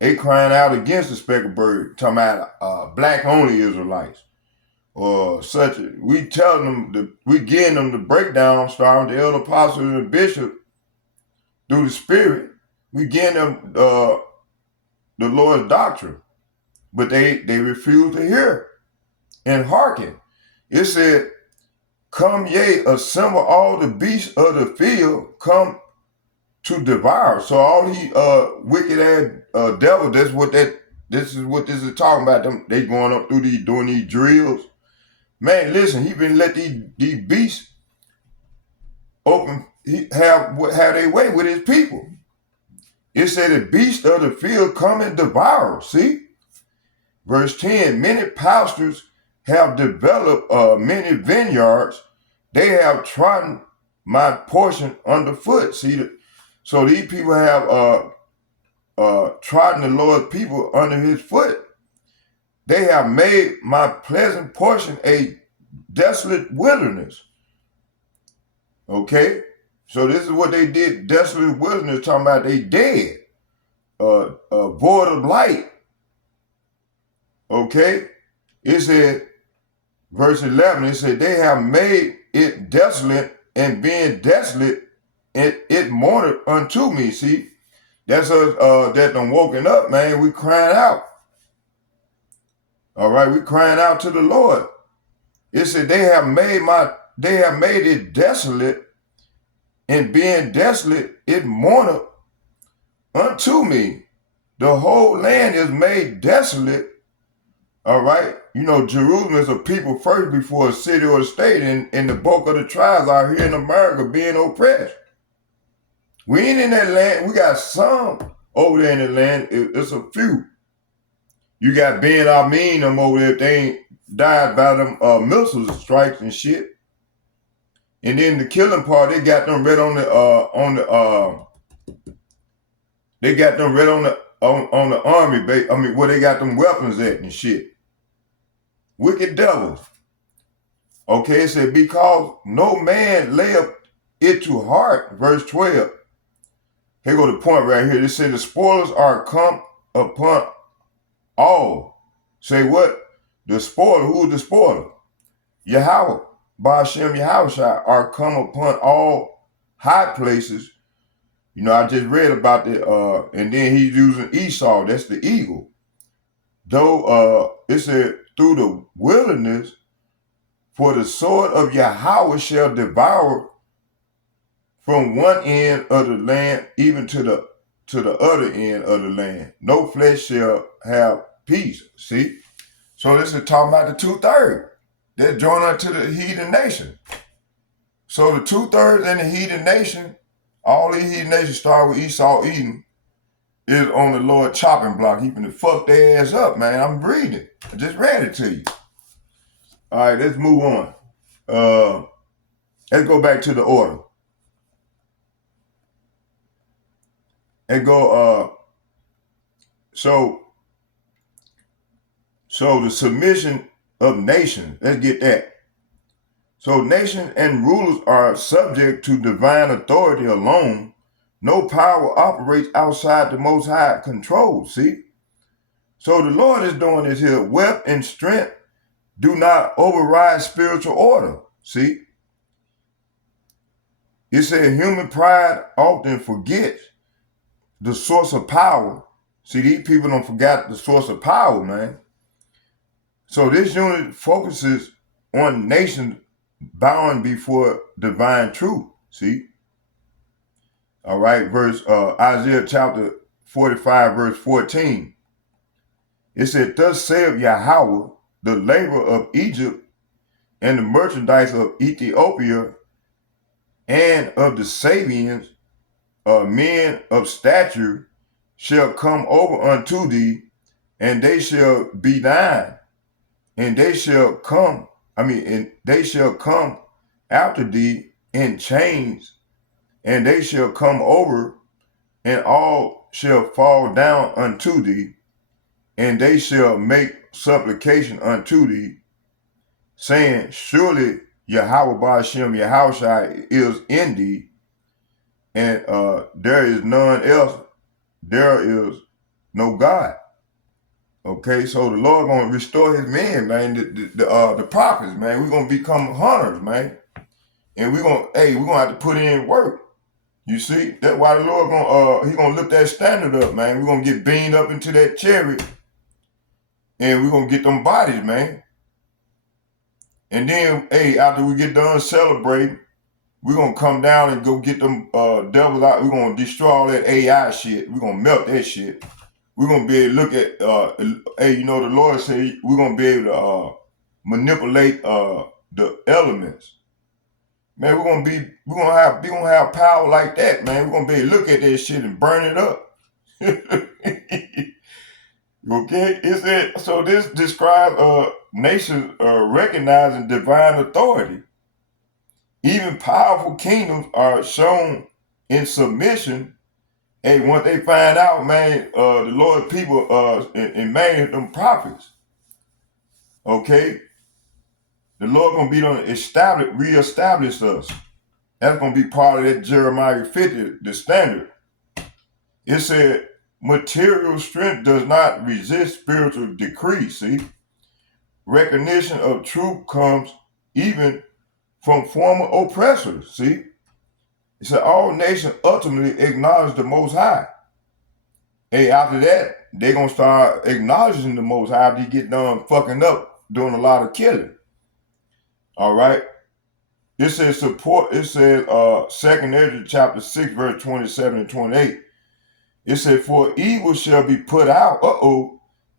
They crying out against the speckled bird, talking about black only Israelites or such. We tell them, we getting them the breakdown, starting with the elder apostle and the bishop through the Spirit. We getting them the Lord's doctrine, but they refuse to hear and hearken. It said, come ye, assemble all the beasts of the field, come to devour. So all these wicked ass devils, this is what this is talking about. Them, they going up through doing these drills. Man, listen, he been let these beasts have their way with his people. It said the beasts of the field come and devour. See? Verse 10, many pastors have developed many vineyards. They have trodden my portion underfoot. See, so these people have trodden the Lord's people under his foot. They have made my pleasant portion a desolate wilderness. Okay? So this is what they did. Desolate wilderness, talking about they dead. void of light. Okay? It said, verse 11, it said, they have made it desolate, and being desolate, it mourned unto me. See? That's us that done woken up, man. We crying out. All right, we crying out to the Lord. It said they have made it desolate, and being desolate, it mourneth unto me. The whole land is made desolate. All right. You know, Jerusalem is a people first before a city or a state, and the bulk of the tribes are here in America being oppressed. We ain't in that land. We got some over there in the land. It's a few. You got Ben Armin them over there. They ain't died by them missile strikes and shit. And then the killing part, they got them right on the army base. I mean, where they got them weapons at and shit. Wicked devils. Okay, it said, because no man layeth it to heart, verse 12. Here go the point right here. It said the spoilers are come upon all. Say what? The spoiler. Who's the spoiler? Yahweh, Ba'ashem Yahushua, are come upon all high places. You know, I just read about that, and then he's using Esau, that's the eagle. Though it said, through the wilderness, for the sword of Yahweh shall devour from one end of the land even to the other end of the land. No flesh shall have peace. See? So this is talking about the 2/3. They're joined unto the heathen nation. So the 2/3 in the heathen nation, all these heathen nations start with Esau Edom, is on the Lord chopping block. He finna fuck their ass up, man. I'm reading it. I just read it to you. All right, let's move on. Let's go back to the order. And go, so the submission of nations, let's get that. So nations and rulers are subject to divine authority alone. No power operates outside the Most High control, see? So the Lord is doing this here. Wealth and strength do not override spiritual order, see? It said human pride often forgets the source of power. See, these people don't forget the source of power, man. So this unit focuses on nations bowing before divine truth, see? All right, Isaiah chapter 45, verse 14. It said, thus saith Yahweh, the labor of Egypt and the merchandise of Ethiopia and of the Sabians, men of stature, shall come over unto thee, and they shall be thine, and they shall come after thee in chains, and they shall come over, and all shall fall down unto thee, and they shall make supplication unto thee, saying, surely Yahweh Ba'ashem Yahushua is in thee, and there is none else, there is no God. Okay, so the Lord gonna restore his men, man, the prophets, man. We're gonna become hunters, man. And we're gonna have to put in work. You see? That's why the Lord gonna lift that standard up, man. We're gonna get beamed up into that chariot, and we're gonna get them bodies, man. And then, after we get done celebrating, we're going to come down and go get them devils out. We're going to destroy all that AI shit. We're going to melt that shit. We're going to be able to look at, the Lord said we're going to be able to manipulate the elements. Man, we're going to have power like that, man. We're going to be able to look at that shit and burn it up. Okay? It said, so this describes nations recognizing divine authority. Even powerful kingdoms are shown in submission. And once they find out, man, the Lord people and man, them prophets. Okay? The Lord gonna be done reestablish us. That's gonna be part of that Jeremiah 50, the standard. It said, Material strength does not resist spiritual decrease. See, recognition of truth comes even from former oppressors. See, it said all nations ultimately acknowledge the Most High. Hey, after that, they're gonna start acknowledging the Most High after you get done fucking up, doing a lot of killing. All right. It says support. It says 2nd Ezra chapter 6 verse 27 and 28. It said, for evil shall be put out,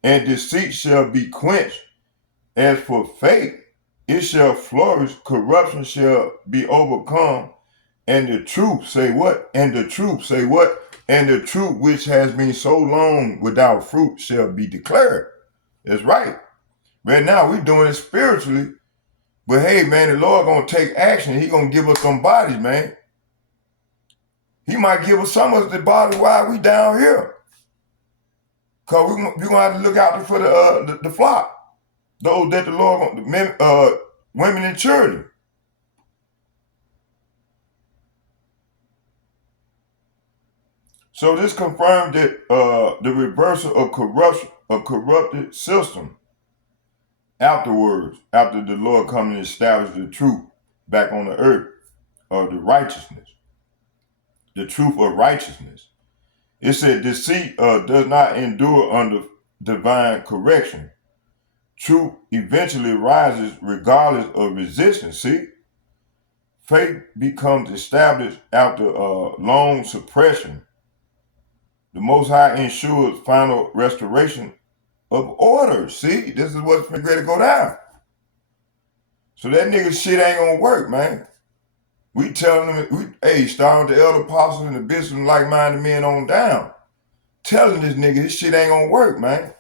and deceit shall be quenched. As for faith, it shall flourish, corruption shall be overcome, and the truth, say what? And the truth, say what? And the truth which has been so long without fruit shall be declared. That's right. Right now, we're doing it spiritually. But hey, man, the Lord gonna take action. He gonna give us some bodies, man. He might give us some of the bodies while we down here. Cause we're gonna have to look out for the flock. Those that the Lord, women and children. So this confirmed that the reversal of corruption, a corrupted system. Afterwards, after the Lord come and establish the truth back on the earth of the righteousness, the truth of righteousness. It said deceit does not endure under divine correction. Truth eventually rises regardless of resistance. See, faith becomes established after long suppression. The Most High ensures final restoration of order. See, this is what's ready to go down. So that nigga shit ain't gonna work, man. We telling them, starting with the elder apostles and the bishops and like-minded men on down, telling this nigga this shit ain't gonna work, man.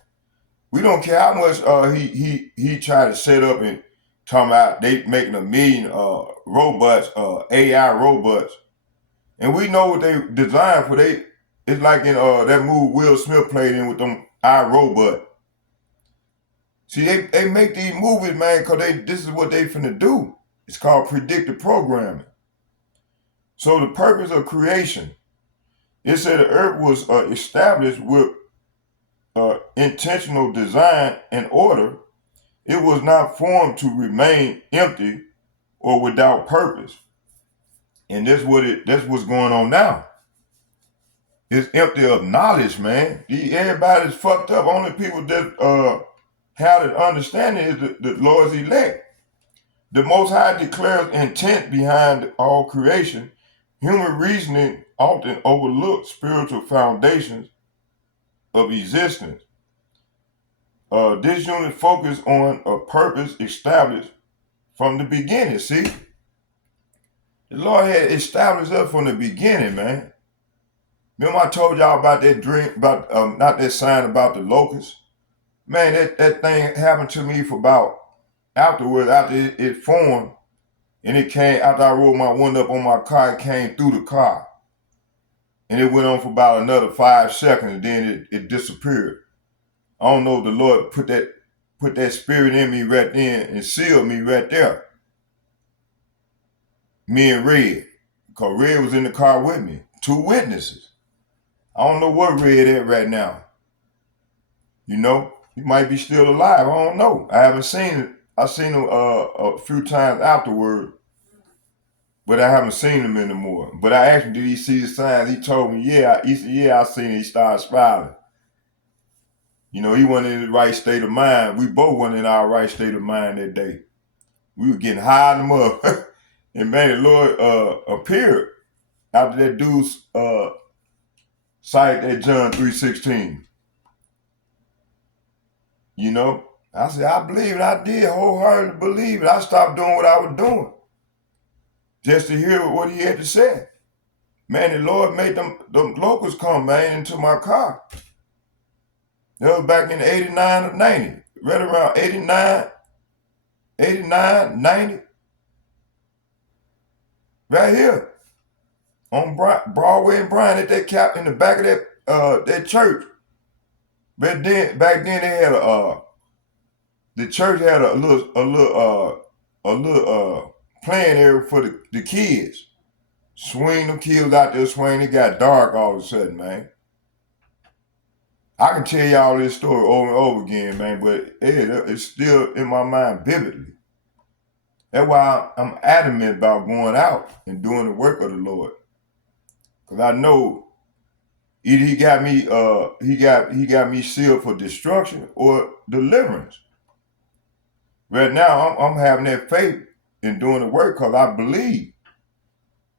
We don't care how much he tried to set up and talking about they making 1 million robots, AI robots, and we know what they designed for. It's like in that movie Will Smith played in with them iRobot. See, they make these movies, man, because this is what they finna do. It's called predictive programming. So the purpose of creation, it said the earth was established with intentional design and order. It was not formed to remain empty or without purpose. And that's what's going on now. It's empty of knowledge, man. Everybody's fucked up. Only people that have an understanding is the Lord's elect. The Most High declares intent behind all creation. Human reasoning often overlooks spiritual foundations of existence. This unit focuses on a purpose established from the beginning. See, the Lord had established us from the beginning, man. Remember I told y'all about that dream, about not that sign about the locust? Man, that thing happened to me for about afterwards, after it formed, and it came, after I rolled my window up on my car, it came through the car. And it went on for about another 5 seconds, and then it disappeared. I don't know if the Lord put that spirit in me right then and sealed me right there. Me and Red, because Red was in the car with me. 2 witnesses. I don't know what Red at right now. You know, he might be still alive. I don't know. I haven't seen it. I've seen him a few times afterward, but I haven't seen him anymore. But I asked him, did he see the signs? He told me, yeah. He said, yeah, I seen it. He started smiling. You know, he wasn't in the right state of mind. We both weren't in our right state of mind that day. We were getting high in the mud. And man, the Lord appeared after that dude's sight at John 3:16. You know, I said, I believe it. I did wholeheartedly believe it. I stopped doing what I was doing just to hear what he had to say. Man, the Lord made them locusts come, man, into my car. That was back in 89 or 90, right around 89, 90. Right here on Broadway and Bryan at that cap in the back of that church. But then back then they had the church had a little playing area for the kids. Swing them kids out there swinging. It got dark all of a sudden, man. I can tell y'all this story over and over again, man, but it's still in my mind vividly. That's why I'm adamant about going out and doing the work of the Lord. Because I know either he got me sealed for destruction or deliverance. Right now, I'm having that faith in doing the work because I believe.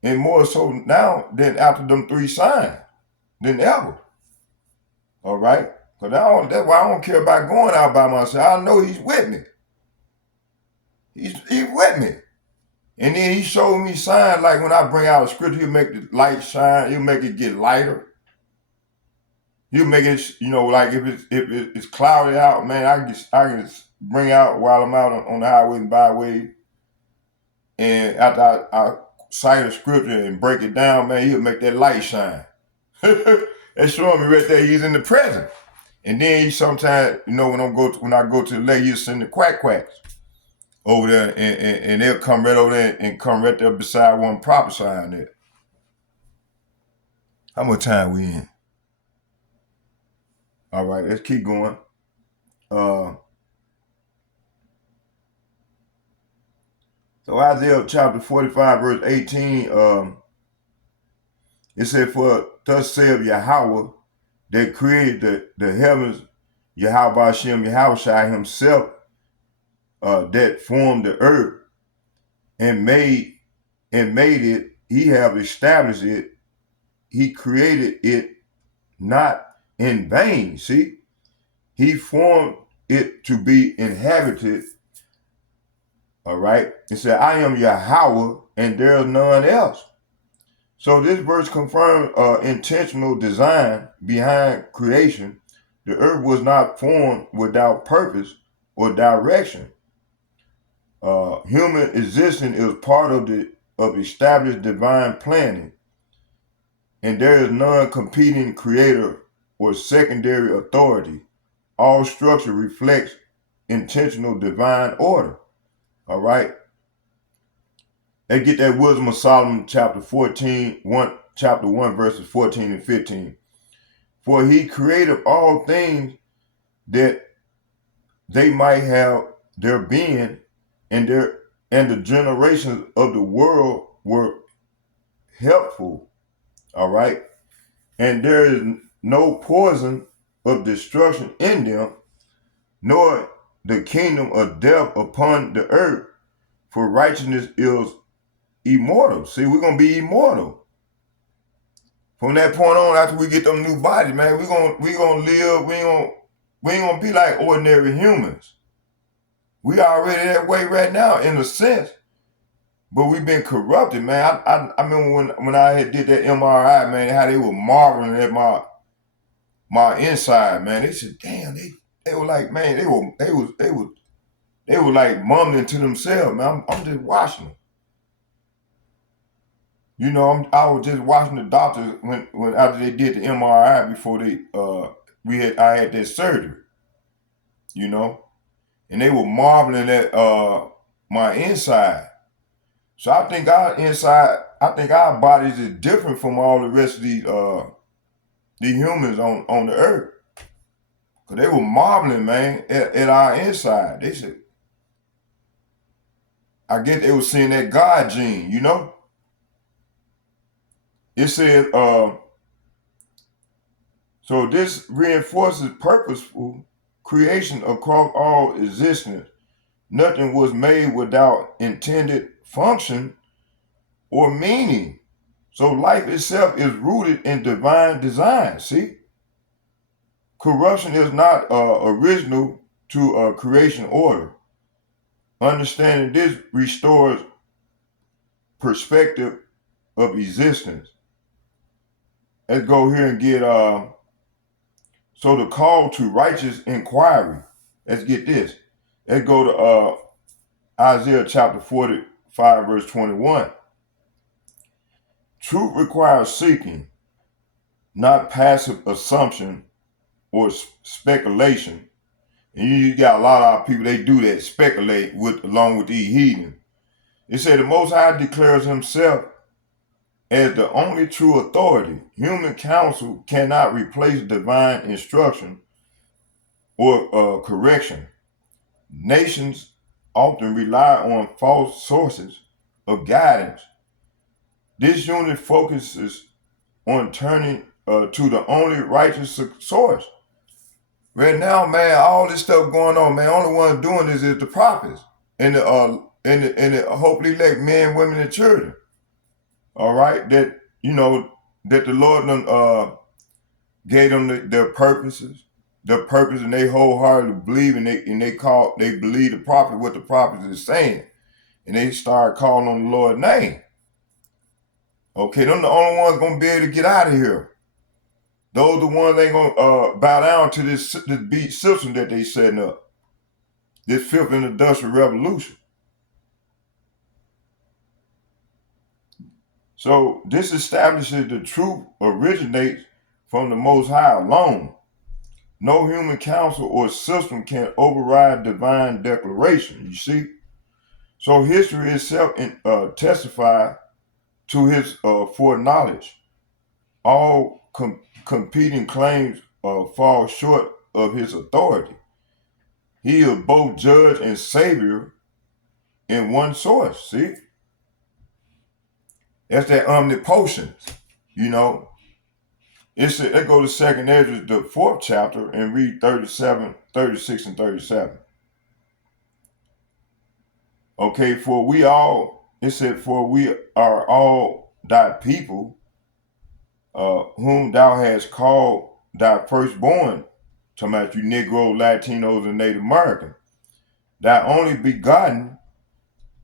And more so now than after them 3 signs than ever. All right? Because that's why I don't care about going out by myself. I know he's with me. He's with me. And then he showed me signs like when I bring out a scripture, he'll make the light shine. He'll make it get lighter. He'll make it, like if it's cloudy out, man, I can bring out while I'm out on the highway and byway. And after I cite a scripture and break it down, man, he'll make that light shine. That's showing me right there he's in the present. And then he sometimes, when I go to the lake, he'll send the quacks over there, and they'll come right over there and come right there beside one prophesying there. How much time we in? All right, let's keep going. So Isaiah chapter 45, verse 18, it said, "For thus saith Yahweh, that created the heavens, Yahweh Hashem, Yahweh himself, that formed the earth and made it. He have established it. He created it not in vain." See, he formed it to be inhabited. All right. It said, "I am Yahweh, and there is none else." So this verse confirms intentional design behind creation. The earth was not formed without purpose or direction. Human existence is part of established divine planning, and there is none competing creator or secondary authority. All structure reflects intentional divine order. All right. They get that Wisdom of Solomon chapter 1, verses 14 and 15. "For he created all things that they might have their being, and the generations of the world were helpful." All right. "And there is no poison of destruction in them, nor the kingdom of death upon the earth, for righteousness is immortal." See, we're gonna be immortal. From that point on, after we get them new bodies, man, we gonna live. We ain't gonna be like ordinary humans. We already that way right now, in a sense, but we've been corrupted, man. I remember when I had did that MRI, man, how they were marveling at my inside, man. They said, "Damn, they were like, man, they were like mumbling to themselves, man. I'm just watching them. I was just watching the doctors when after they did the MRI before I had that surgery, and they were marveling at my inside. So I think our bodies is different from all the rest of the humans on the earth. Cause they were marveling, man, at our inside. They said, I guess they were seeing that God gene, It said, so this reinforces purposeful creation across all existence. Nothing was made without intended function or meaning. So life itself is rooted in divine design. See? Corruption is not original to creation order. Understanding this restores perspective of existence. Let's go here and get so the call to righteous inquiry. Let's get this. Let's go to Isaiah chapter 45, verse 21. Truth requires seeking, not passive assumption or speculation. And you got a lot of our people, they do that, speculate along with these heathens. It said the Most High declares himself As the only true authority, human counsel cannot replace divine instruction or correction. Nations often rely on false sources of guidance. This unit focuses on turning to the only righteous source. Right now, man, all this stuff going on, man, only one doing this is the prophets and the hopefully elect men, women, and children. All right, that that the Lord gave them their purposes, and they wholeheartedly believe, and they believe the prophet what the prophet is saying, and they start calling on the Lord's name. Okay, them the only ones gonna be able to get out of here. Those the ones ain't gonna bow down to this beat system that they setting up. This fifth industrial revolution. So this establishes the truth originates from the Most High alone. No human counsel or system can override divine declaration. You see? So history itself testifies to his foreknowledge. All competing claims fall short of his authority. He is both judge and savior in one source. See? That's that omnipotence, Let's go to 2nd Ezra, the 4th chapter, and read 37, 36, and 37. Okay, for we are all thy people, whom thou hast called thy firstborn, talking about you Negro, Latinos, and Native American, thy only begotten,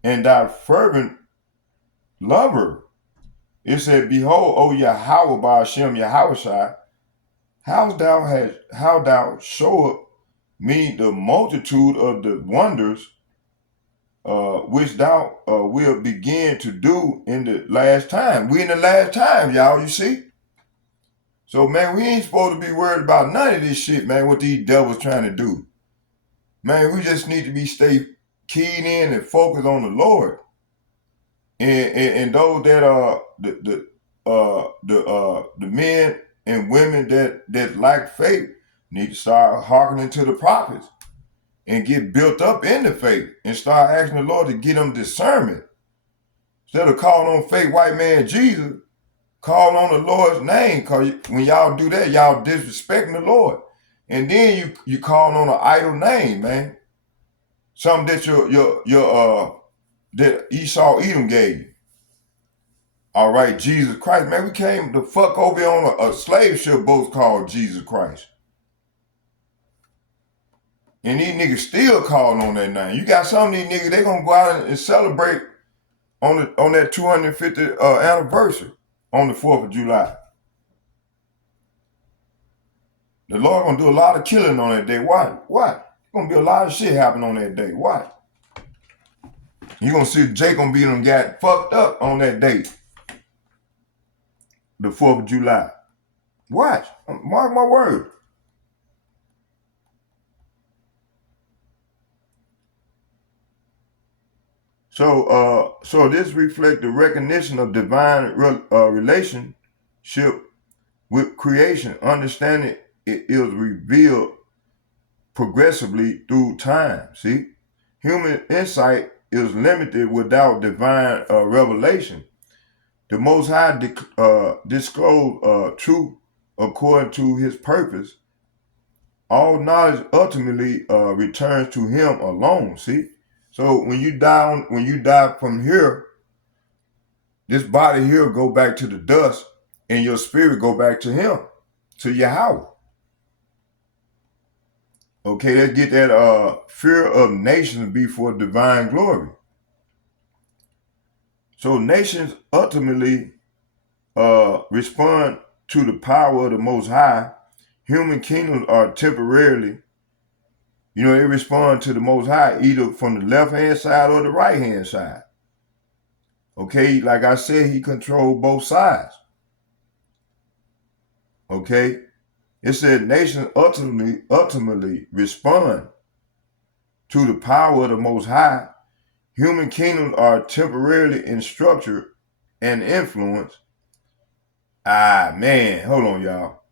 and thy fervent lover. It said, behold, O Yahweh Ba'ashem Yahushai, how thou showest me the multitude of the wonders which thou will begin to do in the last time. We in the last time, y'all, you see? So, man, we ain't supposed to be worried about none of this shit, man, what these devils trying to do. Man, we just need to stay keyed in and focused on the Lord. And those that are the men and women that lack faith need to start hearkening to the prophets and get built up in the faith and start asking the Lord to get them discernment. Instead of calling on fake white man Jesus, call on the Lord's name, because when y'all do that, y'all disrespecting the Lord. And then you call on an idol name, man. Something that that Esau Edom gave you. All right, Jesus Christ, man, we came the fuck over here on a slave ship boat called Jesus Christ. And these niggas still calling on that name. You got some of these niggas, they gonna go out and celebrate on that 250th anniversary on the 4th of July. The Lord gonna do a lot of killing on that day. Why? Gonna be a lot of shit happen on that day. Why? You gonna see Jake gonna be them got fucked up on that day. The 4th of July. Watch. Mark my word. So this reflects the recognition of divine relationship with creation. Understanding it is revealed progressively through time. See? Human insight is limited without divine revelation. The Most High disclosed truth according to his purpose. All knowledge ultimately returns to him alone. See? So when you die from here, this body here go back to the dust, and your spirit go back to him, to Yahweh. Okay, let's get that fear of nations before divine glory. So nations ultimately respond to the power of the Most High. Human kingdoms are temporarily, they respond to the Most High either from the left-hand side or the right-hand side. Okay, like I said, he controlled both sides. Okay, it said nations ultimately respond to the power of the Most High. Human kingdoms are temporarily in structure and influence Ah, man. Hold on, y'all.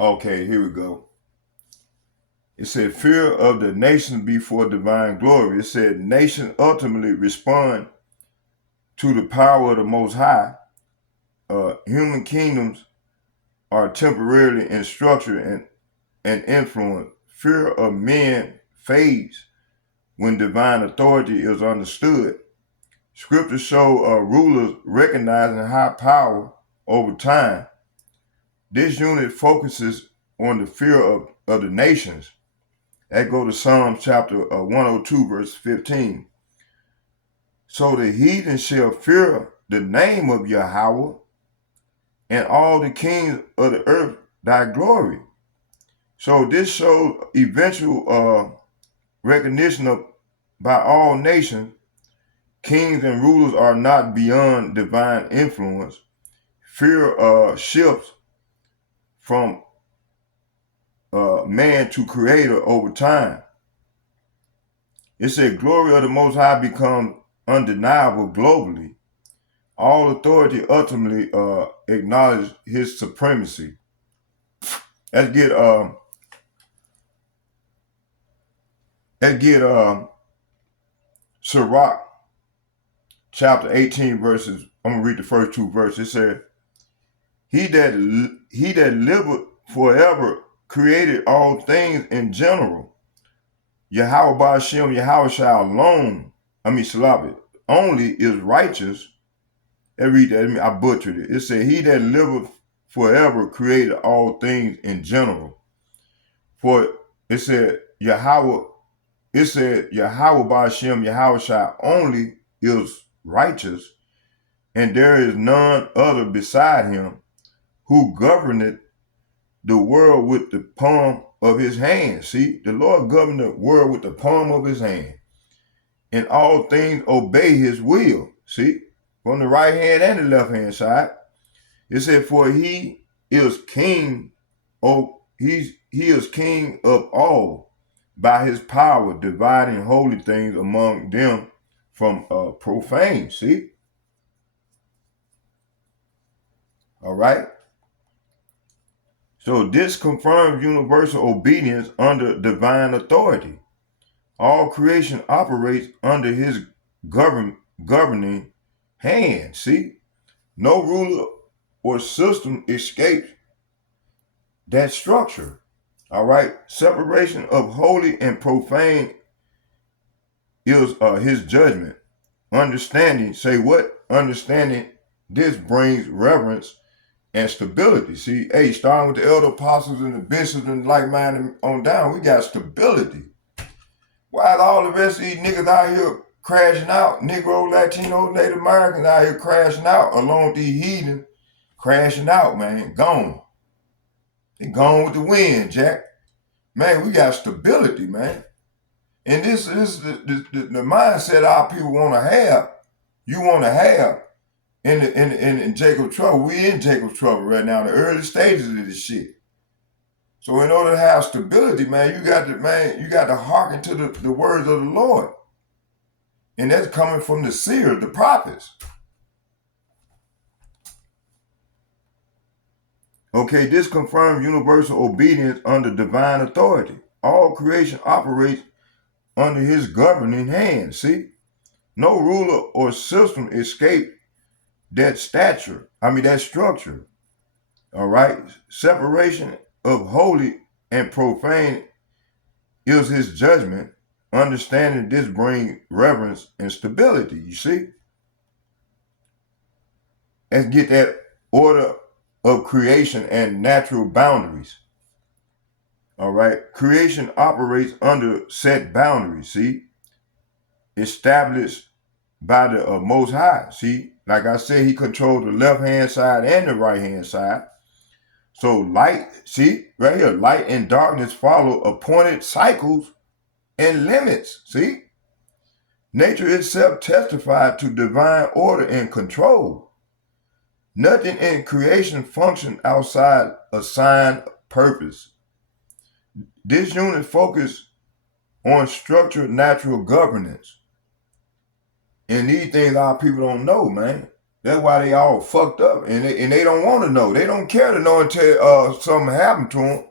Okay, here we go. It said, fear of the nations before divine glory. It said, nations ultimately respond to the power of the Most High. Human kingdoms are temporarily in structure and influence. Fear of men fades when divine authority is understood. Scriptures show rulers recognizing high power over time. This unit focuses on the fear of the nations. That go to Psalms chapter 102, verse 15. So the heathen shall fear the name of Yahweh, and all the kings of the earth thy glory. So this shows eventual recognition of by all nations. Kings and rulers are not beyond divine influence. Fear shifts from man to creator over time. It said, glory of the Most High becomes undeniable globally. All authority ultimately acknowledges his supremacy. Let's get Sirach chapter 18 verses. I'm gonna read the first two verses. It said, He that liveth forever created all things in general. Yahweh Ba'ashem, Yahweh Shai alone, Salabi, only is righteous. I read that, I butchered it. It said, he that liveth forever created all things in general. For it said, Yahweh Ba'ashem, Yahweh Shai only is righteous, and there is none other beside him, who governeth the world with the palm of his hand. See, the Lord governed the world with the palm of his hand. And all things obey his will. See, from the right hand and the left hand side. It said, for he is king, he is king of all, by his power, dividing holy things among them from profane. See? All right. So this confirms universal obedience under divine authority. All creation operates under his governing hand. See? No ruler or system escapes that structure. All right? Separation of holy and profane is his judgment. Understanding, say what? Understanding this brings reverence and stability. See, hey, starting with the elder apostles and the bishops and like-minded on down, we got stability. Why is all the rest of these niggas out here crashing out? Negro, Latino, Native Americans out here crashing out along with these heathens crashing out, man. Gone. They gone with the wind, Jack. Man, we got stability, man. And this is the mindset our people want to have. You want to have in Jacob's trouble. We in Jacob's trouble right now, the early stages of this shit. So in order to have stability, man, you got to hearken to the words of the Lord. And that's coming from the seers, the prophets. Okay, this confirms universal obedience under divine authority. All creation operates under his governing hand. See? No ruler or system escaped that that structure. All right? Separation of holy and profane is his judgment. Understanding this brings reverence and stability. You see? Let's get that order of creation and natural boundaries. All right? Creation operates under set boundaries, see? Established by the Most High, see? Like I said, he controls the left-hand side and the right-hand side. So light, see? Right here, light and darkness follow appointed cycles and limits, see? Nature itself testified to divine order and control. Nothing in creation functions outside assigned purpose. This unit focused on structured natural governance. And these things our people don't know, man. That's why they all fucked up. And they don't want to know. They don't care to know until something happened to them.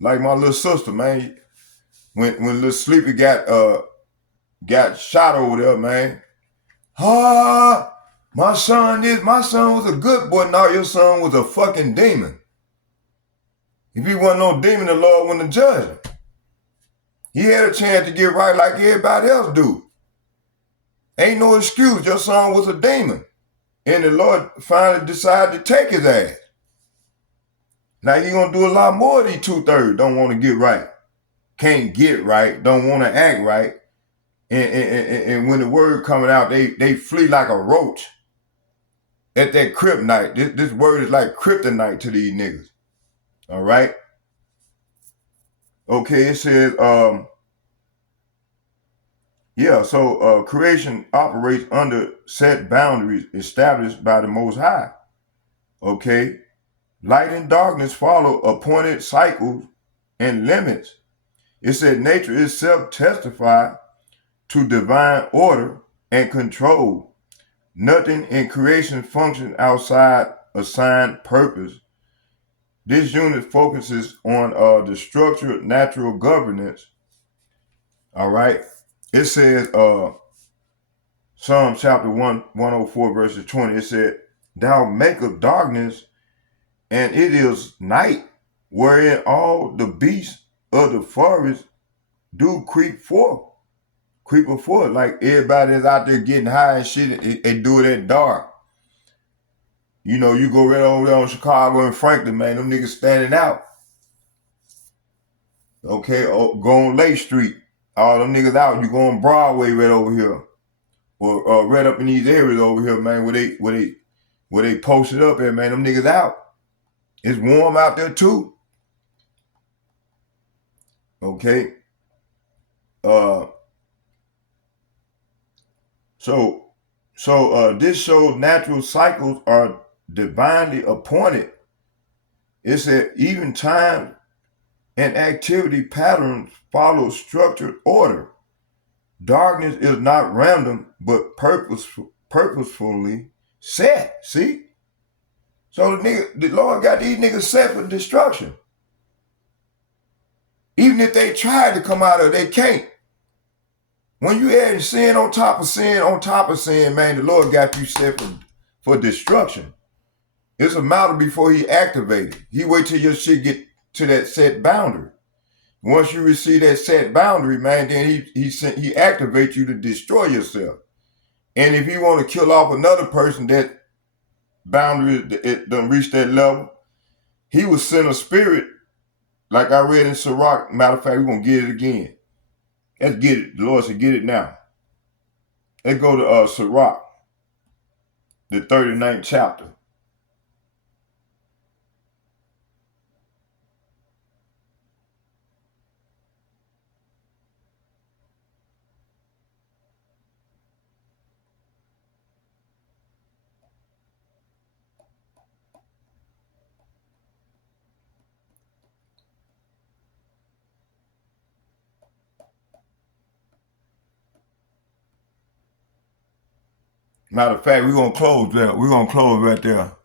Like my little sister, man. When little Sleepy got shot over there, man. My son was a good boy. Now your son was a fucking demon. If he wasn't no demon, the Lord wouldn't judge him. He had a chance to get right like everybody else do. Ain't no excuse. Your son was a demon. And the Lord finally decided to take his ass. Now he gonna do a lot more of these 2/3 don't want to get right. Can't get right, don't want to act right. And when the word coming out, they flee like a roach at that kryptonite. This word is like kryptonite to these niggas. All right. Okay, it says, creation operates under set boundaries established by the Most High. Okay. Light and darkness follow appointed cycles and limits. It said nature itself testified to divine order and control. Nothing in creation functions outside assigned purpose. This unit focuses on the structured natural governance. All right. It says, Psalm chapter 104, verses 20, it said, Thou makest darkness, and it is night, wherein all the beasts of the forest do creep forth, like everybody is out there getting high and shit, they do it at dark. You know, you go right over there on Chicago and Franklin, man, them niggas standing out. Okay, go on Lake Street, all them niggas out. You go on Broadway right over here, or right up in these areas over here, man, where they posted up at, man, them niggas out. It's warm out there too. Okay. This shows natural cycles are divinely appointed. It said even time and activity patterns follow structured order. Darkness is not random, but purposefully set. See? So the Lord got these niggas set for destruction. Even if they try to come out of it, they can't. When you add sin on top of sin, man, the Lord got you set for destruction. It's a matter before he activates. He wait till your shit get to that set boundary. Once you receive that set boundary, man, then he activates you to destroy yourself. And if you want to kill off another person, that boundary it done reach that level, he will send a spirit, like I read in Sirach. Matter of fact, we're gonna get it again. Let's get it. The Lord said, get it now. Let's go to Sirach, the 39th chapter. Matter of fact, we're gonna close there. We're gonna close right there.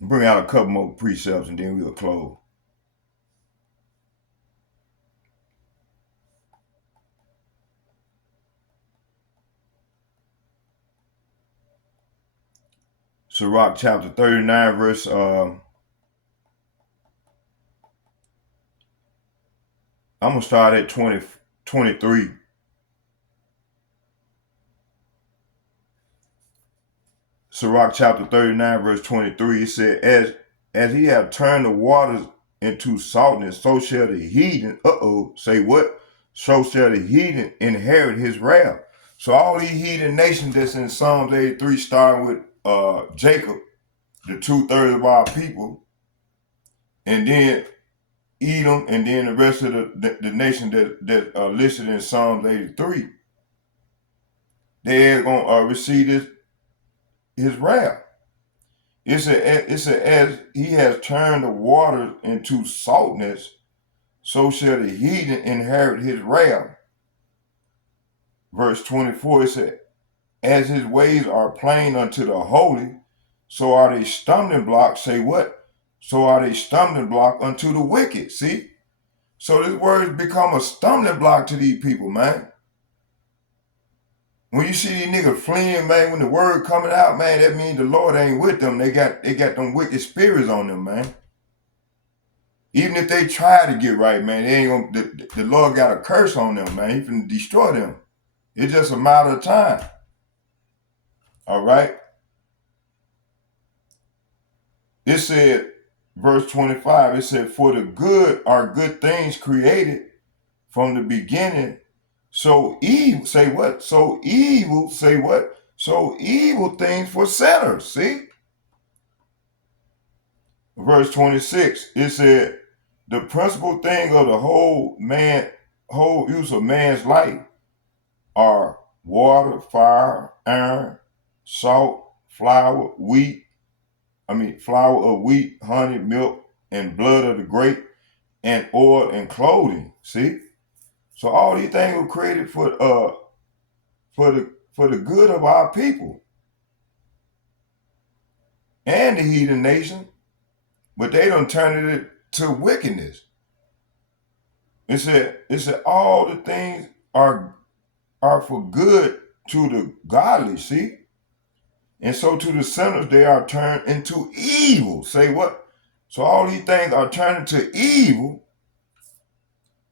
Bring out a couple more precepts and then we'll close. Sirach chapter 39, verse I'm gonna start at 23. Sirach chapter 39, verse 23, it said, as he have turned the waters into saltness, so shall the heathen, say what? So shall the heathen inherit his wrath. So all these heathen nations that's in Psalms 83, starting with Jacob, the 2/3 of our people, and then Edom, and then the rest of the nation that are listed in Psalms 83, they're gonna receive his wrath. It said, as he has turned the waters into saltness, so shall the heathen inherit his wrath. Verse 24, it said, as his ways are plain unto the holy, so are they stumbling blocks. Say what? So are they stumbling block unto the wicked. See? So this word has become a stumbling block to these people, man. When you see these niggas fleeing, man, when the word coming out, man, that means the Lord ain't with them. They got them wicked spirits on them, man. Even if they try to get right, man, they ain't gonna, the Lord got a curse on them, man. He can destroy them. It's just a matter of time. All right? It said, verse 25, it said, for the good are good things created from the beginning. So evil, say what? So evil, say what? So evil things for sinners, see? Verse 26, it said, the principal thing of the whole use of man's life are water, fire, iron, salt, flour of wheat, honey, milk, and blood of the grape, and oil and clothing, see? So all these things were created for the good of our people and the heathen nation, but they done turned it to wickedness. It said all the things are for good to the godly, see? And so to the sinners they are turned into evil. Say what? So all these things are turned into evil.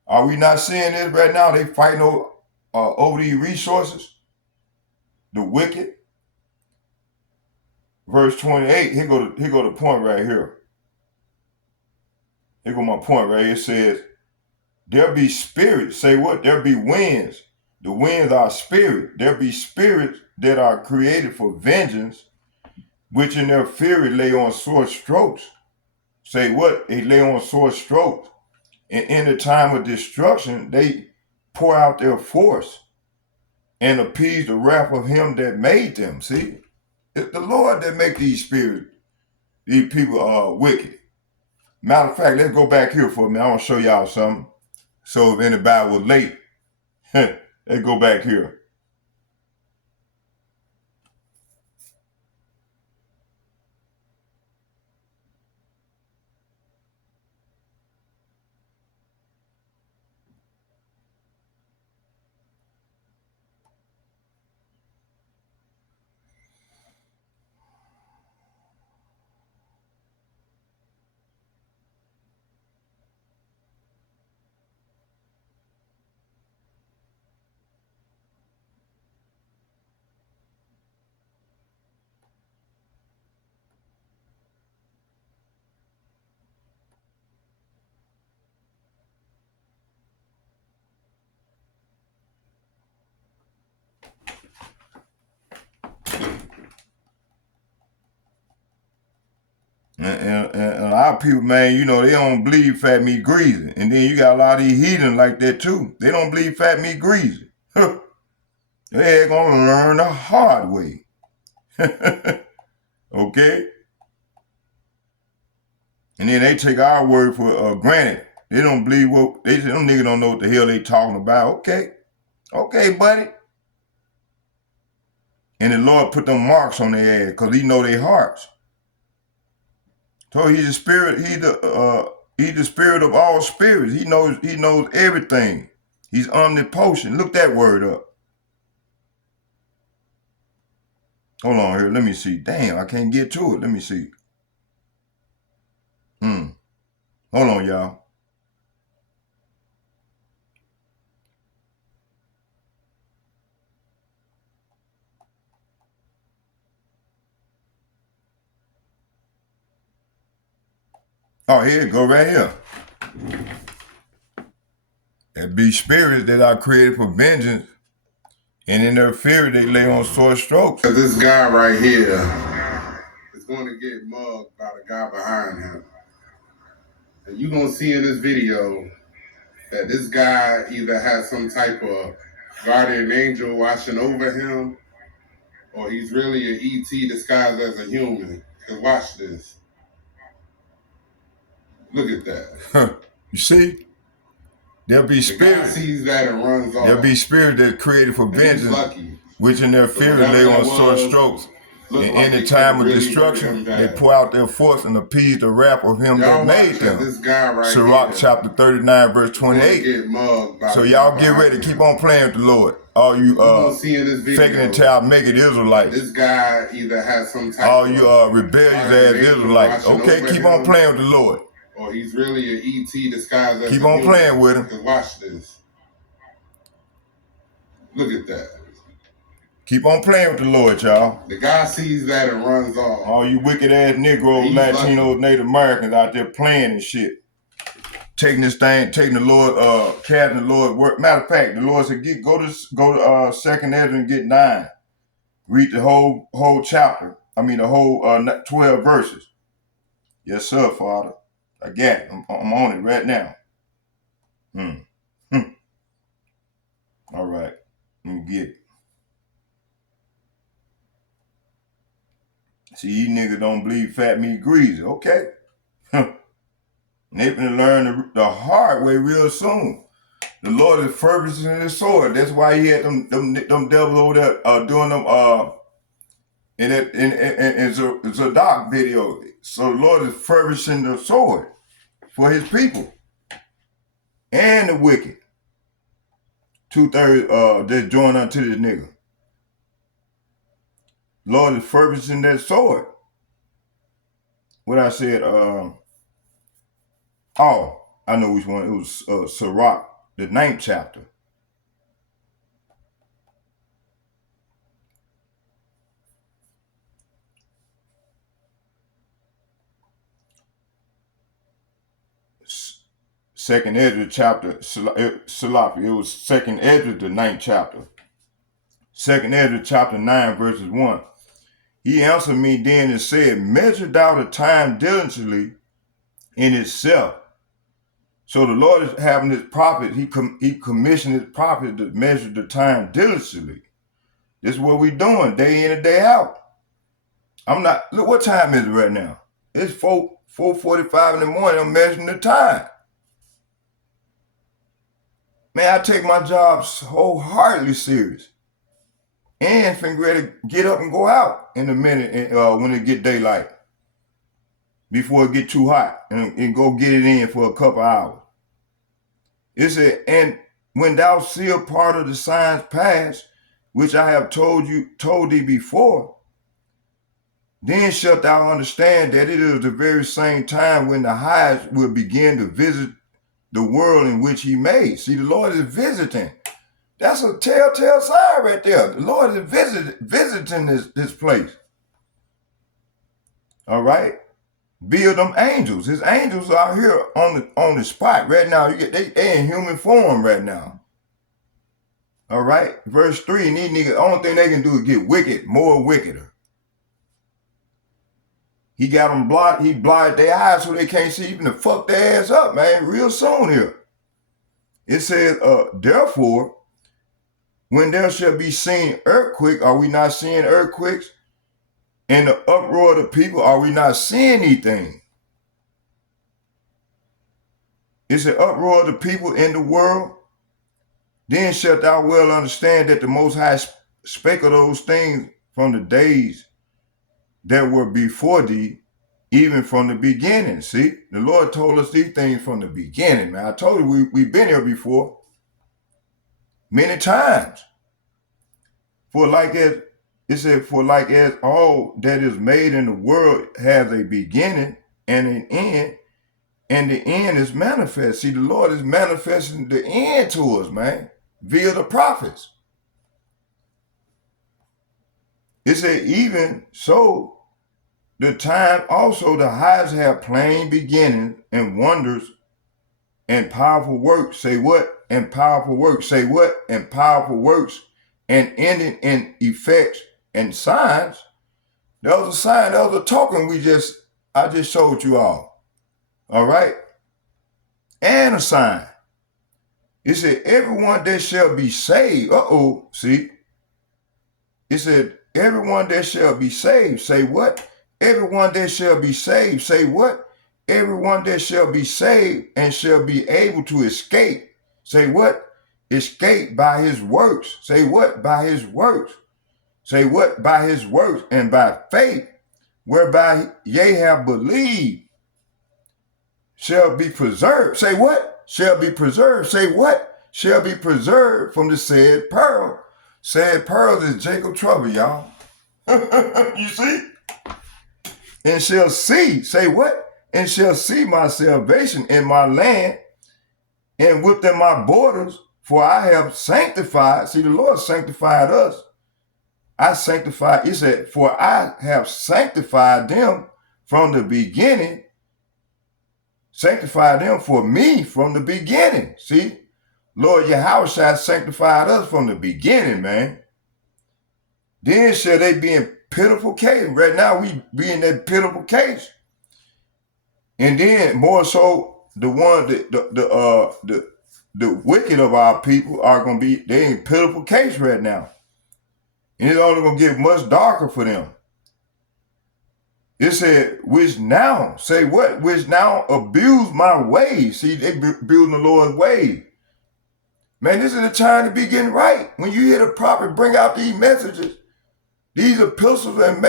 Are we not seeing this right now? They fighting over these resources. The wicked. Verse 28, here go the point right here. Here go my point right here. It says, there be spirits. Say what? There be winds. The winds are spirit. There be spirits that are created for vengeance, which in their fury lay on sore strokes. Say what? They lay on sore strokes. And in the time of destruction, they pour out their force and appease the wrath of him that made them. See? It's the Lord that make these spirits, these people wicked. Matter of fact, let's go back here for a minute. I want to show y'all something. So if anybody was late, let's go back here. And a lot of people, man, you know, they don't believe fat meat greasy. And then you got a lot of these heathens like that too. They don't believe fat meat greasy. They're going to learn the hard way. Okay? And then they take our word for granted. They don't believe what, they say, them niggas don't know what the hell they talking about. Okay. Okay, buddy. And the Lord put them marks on their ass because he know their hearts. So he's the spirit, he's the spirit of all spirits. He knows everything. He's omnipotent. Look that word up. Hold on here. Let me see. Damn, I can't get to it. Let me see. Hold on, y'all. Oh, here it go right here. There be spirits that are created for vengeance, and in their fury they lay on sore strokes. This guy right here is going to get mugged by the guy behind him. And you're going to see in this video that this guy either has some type of guardian angel watching over him, or he's really an ET disguised as a human. Because watch this. Look at that. You see? There'll be The guy spirits. sees that and runs off. There'll be spirits that created for And he's vengeance, lucky. which in their fury whatever lay that on sore was, strokes. looked And like in the they time of could've really destruction, hurt him they bad. pour out their force and appease the wrath of him Y'all that made watch them. this guy right Sirach here. chapter 39, verse Gonna 28. get mugged by So the y'all guy get ready. behind Keep him. on playing with the Lord. All you You're gonna see in this video faking and child make it Israelites. this guy either has some type All of you rebellious ass guardian angel Israelites. watching Okay, over keep on him, playing with the Lord. or he's really an ET disguised as Keep a on human. playing with him. Because watch this. Look at that. Keep on playing with the Lord, y'all. The guy sees that and runs off. All you wicked ass Negroes, He's Latinos, lucky. Native Americans out there playing and shit. Taking this thing, taking the Lord, casting the Lord work. Matter of fact, the Lord said, go to 2nd Ezra and get 9. Read the whole chapter. I mean the whole 12 verses. Yes, sir, Father. I got it. I'm on it right now. All right. Let me get it. See, you niggas don't believe fat meat greasy. Okay. They finna learn the hard way real soon. The Lord is furbishing his sword. That's why he had them devils over there doing them in Zadok video. So the Lord is furbishing the sword for his people and the wicked. 2/3 just join unto this nigga. Lord is furbishing that sword. What I said, I know which one. It was Sirach, the 9th chapter. Second Ezra chapter, Salafi. It was 2nd Ezra, the 9th chapter. 2nd Ezra chapter 9, verses 1. He answered me then and said, measure thou the time diligently in itself. So the Lord is having his prophet, he commissioned his prophet to measure the time diligently. This is what we doing day in and day out. Look, what time is it right now? It's 4:45 in the morning. I'm measuring the time. Man, I take my job wholeheartedly serious. And finna ready to get up and go out in a minute when it get daylight. Before it get too hot and go get it in for a couple hours. It said, and when thou see a part of the signs past, which I have told thee before, then shalt thou understand that it is the very same time when the highest will begin to visit the world in which he made. See, the Lord is visiting. That's a telltale sign right there. The Lord is visiting this place. All right? Build them angels. His angels are here on the spot right now. They in human form right now. All right? Verse 3, and these niggas, the only thing they can do is get wicked, more wickeder. He got them he blinded their eyes so they can't see, even to fuck their ass up, man, real soon here. It says, therefore, when there shall be seen earthquake, are we not seeing earthquakes? And the uproar of the people, are we not seeing anything? It's an uproar of the people in the world. Then shalt thou well understand that the Most High spake of those things from the days that were before thee, even from the beginning. See, the Lord told us these things from the beginning, man. I told you we've been here before many times. For like as it said, for like as all that is made in the world has a beginning and an end, and the end is manifest. See, the Lord is manifesting the end to us, man, via the prophets. It said, even so, the time also the highest have plain beginnings and wonders and powerful works. Say what? And powerful works. Say what? And powerful works. And ending in effects and signs. That was a sign. That was a token I just showed you all. All right? And a sign. It said, everyone that shall be saved. See? It said, everyone that shall be saved. Say what? Everyone that shall be saved. Say what? Everyone that shall be saved and shall be able to escape. Say what? Escape by his works. Say what? By his works. Say what? By his works and by faith, whereby ye have believed, shall be preserved. Say what? Shall be preserved. Say what? Shall be preserved from the said pearl. Said pearls is Jacob trouble, y'all. You see? And shall see. Say what? And shall see my salvation in my land and within my borders, for I have sanctified. See, the Lord sanctified us. I sanctified. He said, for I have sanctified them from the beginning. Sanctified them for me from the beginning. See, Lord Yahushua sanctified us from the beginning, man. Then shall they be in pitiful case. Right now we be in that pitiful case. And then more so the one the wicked of our people are gonna be they in pitiful case right now. And it's only gonna get much darker for them. It said, which now, say what? Which now abuse my ways. See, they building the Lord's ways. Man, this is the time to be getting right. When you hear the prophet bring out these messages, these epistles and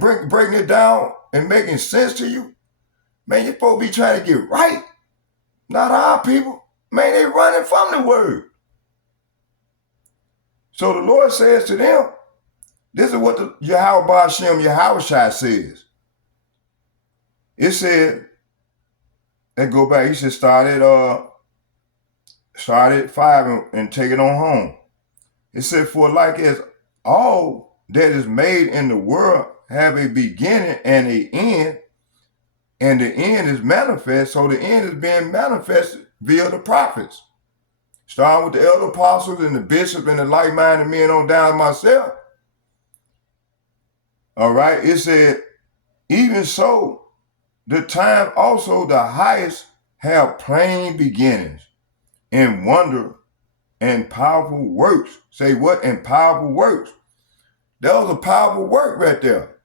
breaking it down and making sense to you, man, you're supposed to be trying to get right. Not our people. Man, they running from the word. So the Lord says to them, this is what the Yahweh Hashem Yahushua says. It said, let's go back. He said, start at 5 and take it on home. It said, for like as all that is made in the world have a beginning and an end, and the end is manifest, so the end is being manifested via the prophets. Starting with the elder apostles and the bishops and the like-minded men on down to myself. All right, it said, even so, the time also the highest have plain beginnings and wonder and powerful works. Say what? And powerful works. That was a powerful work right there.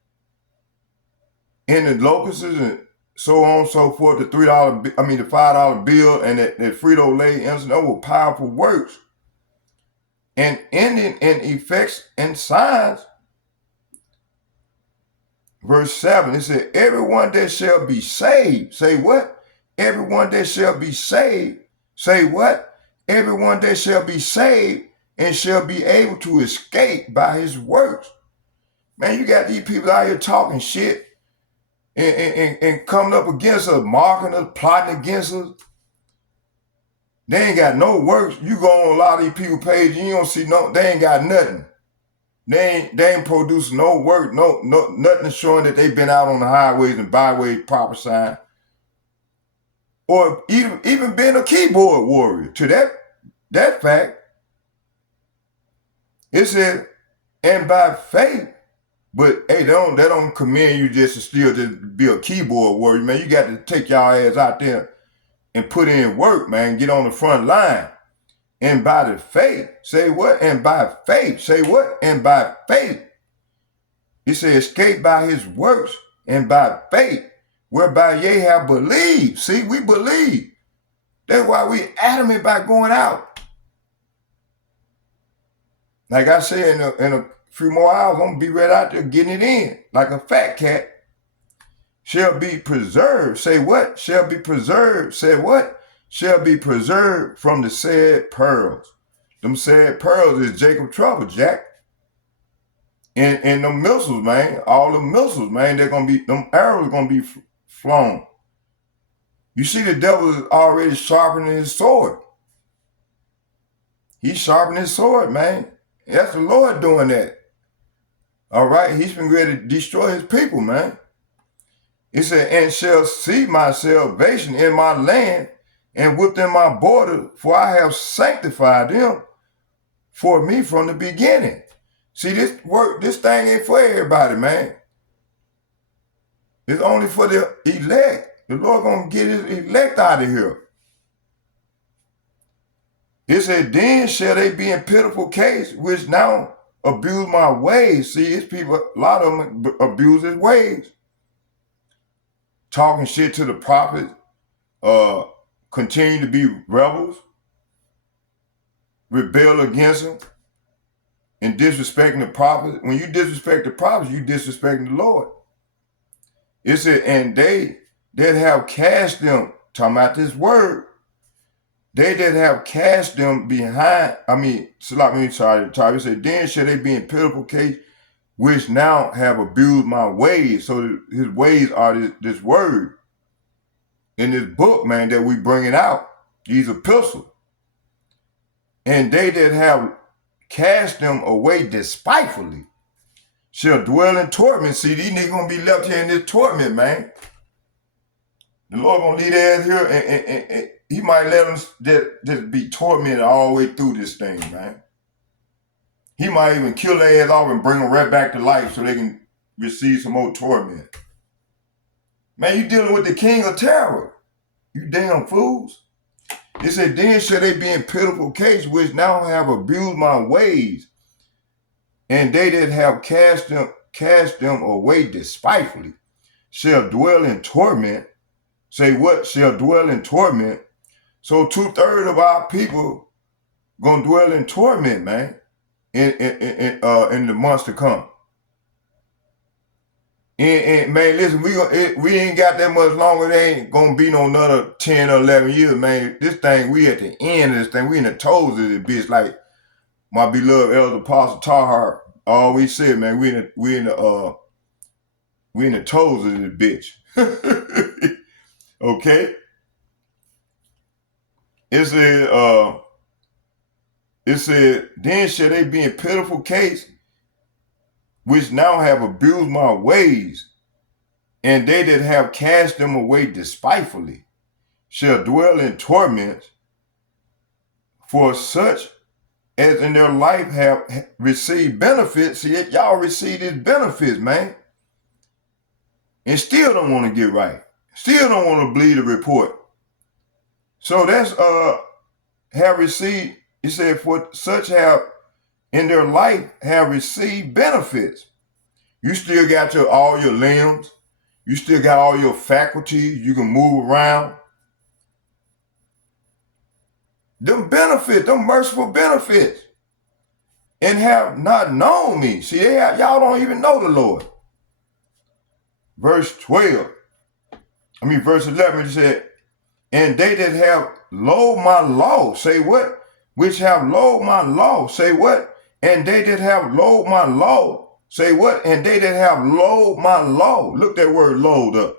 In the locusts and so on and so forth, the $5 bill and that Frito-Lay, that were powerful works. And ending in effects and signs. Verse 7, it said, everyone that shall be saved. Say what? Everyone that shall be saved. Say what? Everyone that shall be saved and shall be able to escape by his works. Man, you got these people out here talking shit and coming up against us, marking us, plotting against us. They ain't got no works. You go on a lot of these people's pages, you don't see they ain't got nothing. They ain't producing no work, nothing showing that they've been out on the highways and byways prophesying. Or even being a keyboard warrior. To that fact, it said, and by faith, but hey, that don't commend you just to still just be a keyboard warrior, man. You got to take y'all ass out there and put in work, man. Get on the front line. And by the faith, say what? And by faith, say what? And by faith. He said, escape by his works and by faith, whereby ye have believed. See, we believe. That's why we adamant by going out. Like I said, in a few more hours, I'm going to be right out there getting it in, like a fat cat. shall be preserved. Say what? Shall be preserved. Say what? Shall be preserved from the said pearls. Them said pearls is Jacob trouble, Jack. And them missiles, man, all the missiles, man, them arrows gonna be flown. You see, the devil is already sharpening his sword. He's sharpening his sword, man. That's the Lord doing that. All right, he's been ready to destroy his people, man. It said, and shall see my salvation in my land and within my border, for I have sanctified them for me from the beginning. See, this thing ain't for everybody, man. It's only for the elect. The Lord gonna get his elect out of here. It said, then shall they be in pitiful case, which now abuse my ways. See, it's people, a lot of them abuse his ways. Talking shit to the prophets, continue to be rebels, rebel against them, and disrespecting the prophets. When you disrespect the prophets, you disrespecting the Lord. It said, and they that have cast them, talking about this word, they that have cast them behind, it said, then shall they be in pitiful case, which now have abused my ways. So his ways are this word in this book, man, that we bringing out, these epistles. And they that have cast them away despitefully shall dwell in torment. See, these niggas gonna be left here in this torment, man. The Lord gonna leave their ass here, and he might let them just be tormented all the way through this thing, man. He might even kill their ass off and bring them right back to life so they can receive some more torment. Man, you dealing with the king of terror. You damn fools. It said, then shall they be in pitiful case, which now have abused my ways, and they that have cast them away despitefully shall dwell in torment. Say what? Shall dwell in torment. So 2/3 of our people gonna dwell in torment, man, in the months to come. And man, listen, we ain't got that much longer. There ain't gonna be no another 10 or 11 years, man. This thing, we at the end of this thing. We in the toes of this bitch, like my beloved Elder Apostle Tahar always said, man. We in the toes of this bitch. Okay. It said, then shall they be in pitiful case, which now have abused my ways, and they that have cast them away despitefully shall dwell in torments, for such as in their life have received benefits. See, y'all receive these benefits, man, and still don't want to get right. Still don't want to believe the report. So that's have received, it said, for such have in their life have received benefits. You still got all your limbs. You still got all your faculties. You can move around. Them benefits, them merciful benefits, and have not known me. See, y'all don't even know the Lord. Verse 11, it said, and they that have loathed my law, say what? Which have loathed my law, say what? And they that have loathed my law, say what? And they that have loathed my law, look that word loathed up.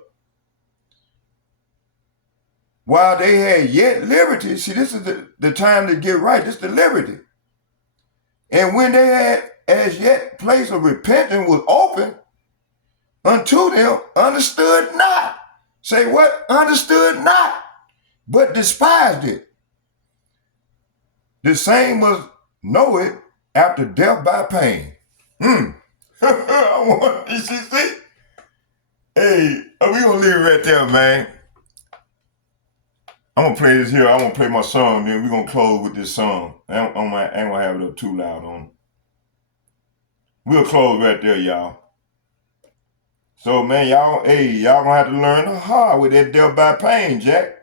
While they had yet liberty, see, this is the time to get right. This is the liberty. And when they had as yet place of repentance was open unto them, understood not. Say what? Understood not, but despised it. The same must know it after death by pain. I want this, you see? Hey, we gonna leave it right there, man. I'm gonna play this here. I'm gonna play my song, then we're gonna close with this song. I ain't gonna have it up too loud on. We'll close right there, y'all. So, man, y'all gonna have to learn the hard with that death by pain, Jack.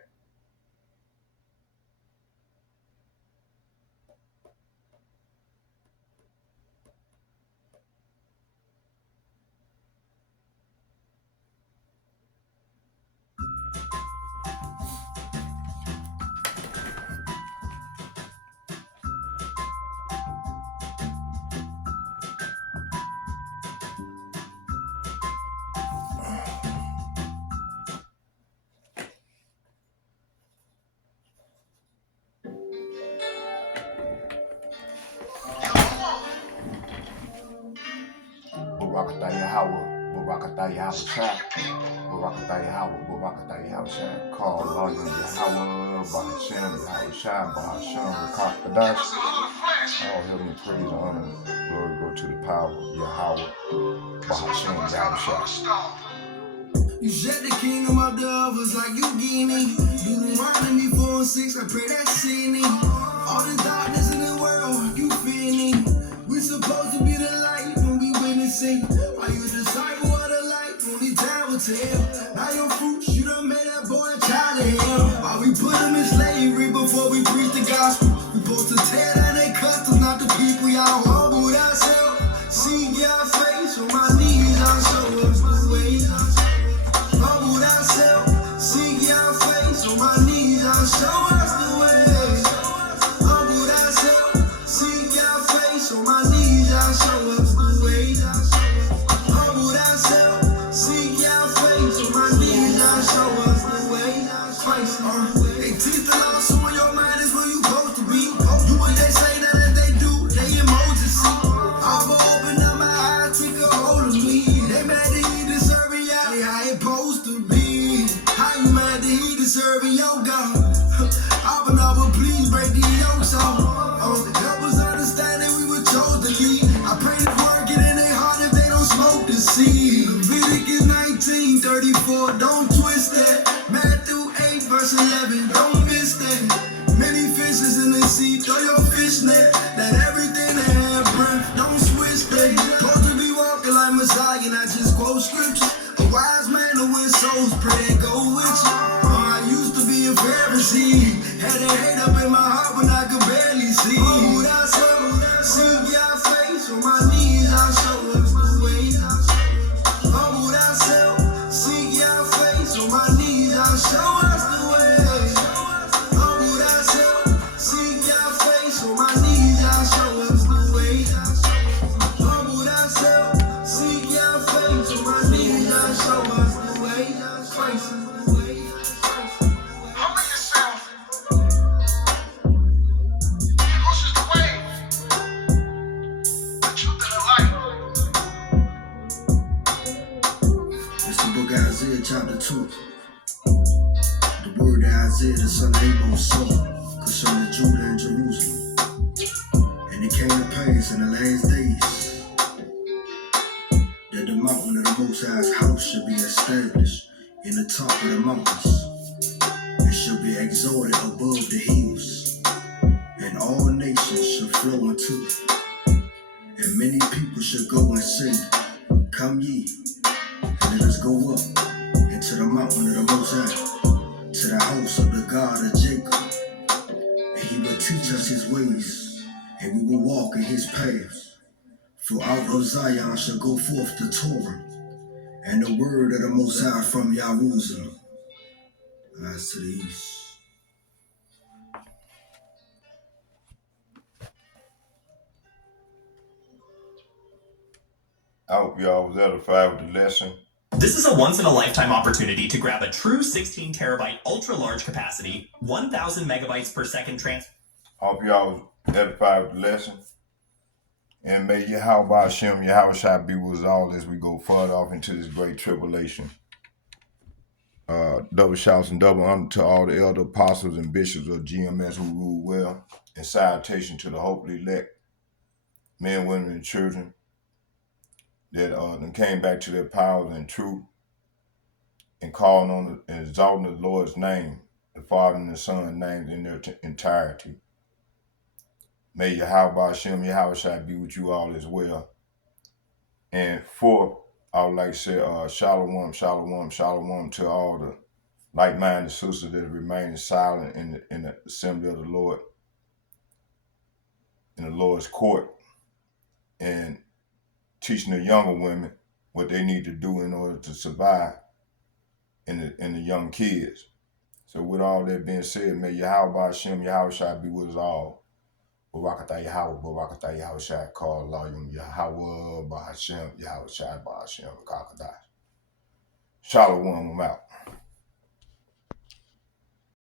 Barakatah Yahweh, Barakatah Yahushua, Barakatah Yahweh, Barakatah Yahushua, call Allah Yahweh, Bahashem, Yahushua, Bahashem, Rakakadash. All heaven and praise, honor, and glory go to the power of Yahweh, Bahashem, Yahushua. You shut the kingdom of the others like you guinea. Deuteronomy 4:6, I pray that see me. All the darkness in the world, you feeling. We supposed to be the light when we witnessing. Are you a disciple of the light? Only time will tell. Now your fruits, you done made that boy a child of hell. Why we put him in slavery before we preach the gospel? We supposed to tear down their customs, not the people. Y'all humble ourselves. Seek your face on my knees, I'll show us the way. Humble ourselves, seek your face on my knees, I'll show us the way. Humble ourselves, seek your face on my knees, I'll show us the way. Humble ourselves, seek your face on my knees, I'll show us the way. Christ, they teach the law, so in your mind is where you supposed to be. Do what they say that if they do, they emojis see. I'ma open up my eyes, take a hold of me. They mad that he deserving y'all, how it supposed to be. How you mad that he deserving your God? Open up, but please break the yokes off. Help us understand that we were chosen to lead. I pray this word get in their heart if they don't smoke the seed. Leviticus 19:34, don't twist that. Matthew 8:11, don't miss that. Many fishes in the sea, throw your fish net. Let everything that have breath, don't switch that. Supposed to be walking like Messiah, not just quote scripture. A wise man to win souls, pray and go with you. I used to be a Pharisee, had a hate up in my heart when I could barely see. Humble ourselves, seek your face on my knees, I'll show us the way. Humble ourselves, seek your face on my knees, I'll show us the way. Humble ourselves, seek your face on my knees, I'll show us the way. Humble ourselves, seek your face on my knees, I'll show us the way. Christ is the way. Humble yourself. This is the way, the truth and the light. It's the book of Isaiah chapter 2. The word that Isaiah the son of Amos saw concerning Judah and Jerusalem. And it came to pass in the last days that the mountain of the Most High's house should be established in the top of the mountains, and shall be exalted above the hills, and all nations shall flow into it. And many people shall go and say, Come ye, and let us go up into the mountain of the Most High, to the house of the God of Jacob. And he will teach us his ways, and we will walk in his paths. For out of Zion shall go forth the Torah, and the word of the Most High from Jerusalem. Eyes to the east. I hope y'all was edified with the lesson. This is a once-in-a-lifetime opportunity to grab a true 16 terabyte ultra-large capacity, 1,000 megabytes per second transfer. I hope y'all was edified with the lesson. And may Yahweh Hashem, Yahushua be with us all as we go further off into this great tribulation. Double shouts and double honor to all the elder apostles and bishops of GMS who rule well. And salutation to the hopefully elect men, women, and children that came back to their powers and truth and calling on and exalting the Lord's name, the Father and the Son names in their entirety. May Yahweh Hashem, Yahushua be with you all as well. And fourth, I would like to say shalom, shalom, shalom to all the like-minded sisters that are remaining silent in the assembly of the Lord, in the Lord's court, and teaching the younger women what they need to do in order to survive in the young kids. So with all that being said, may Yahweh Hashem, Yahushua be with us all. Barakatah Yahweh, Barakatah Yahushua, call Allah Yahweh, Bahashem, Yahushua, Bahashem, Kakadash. Shalom, I'm out.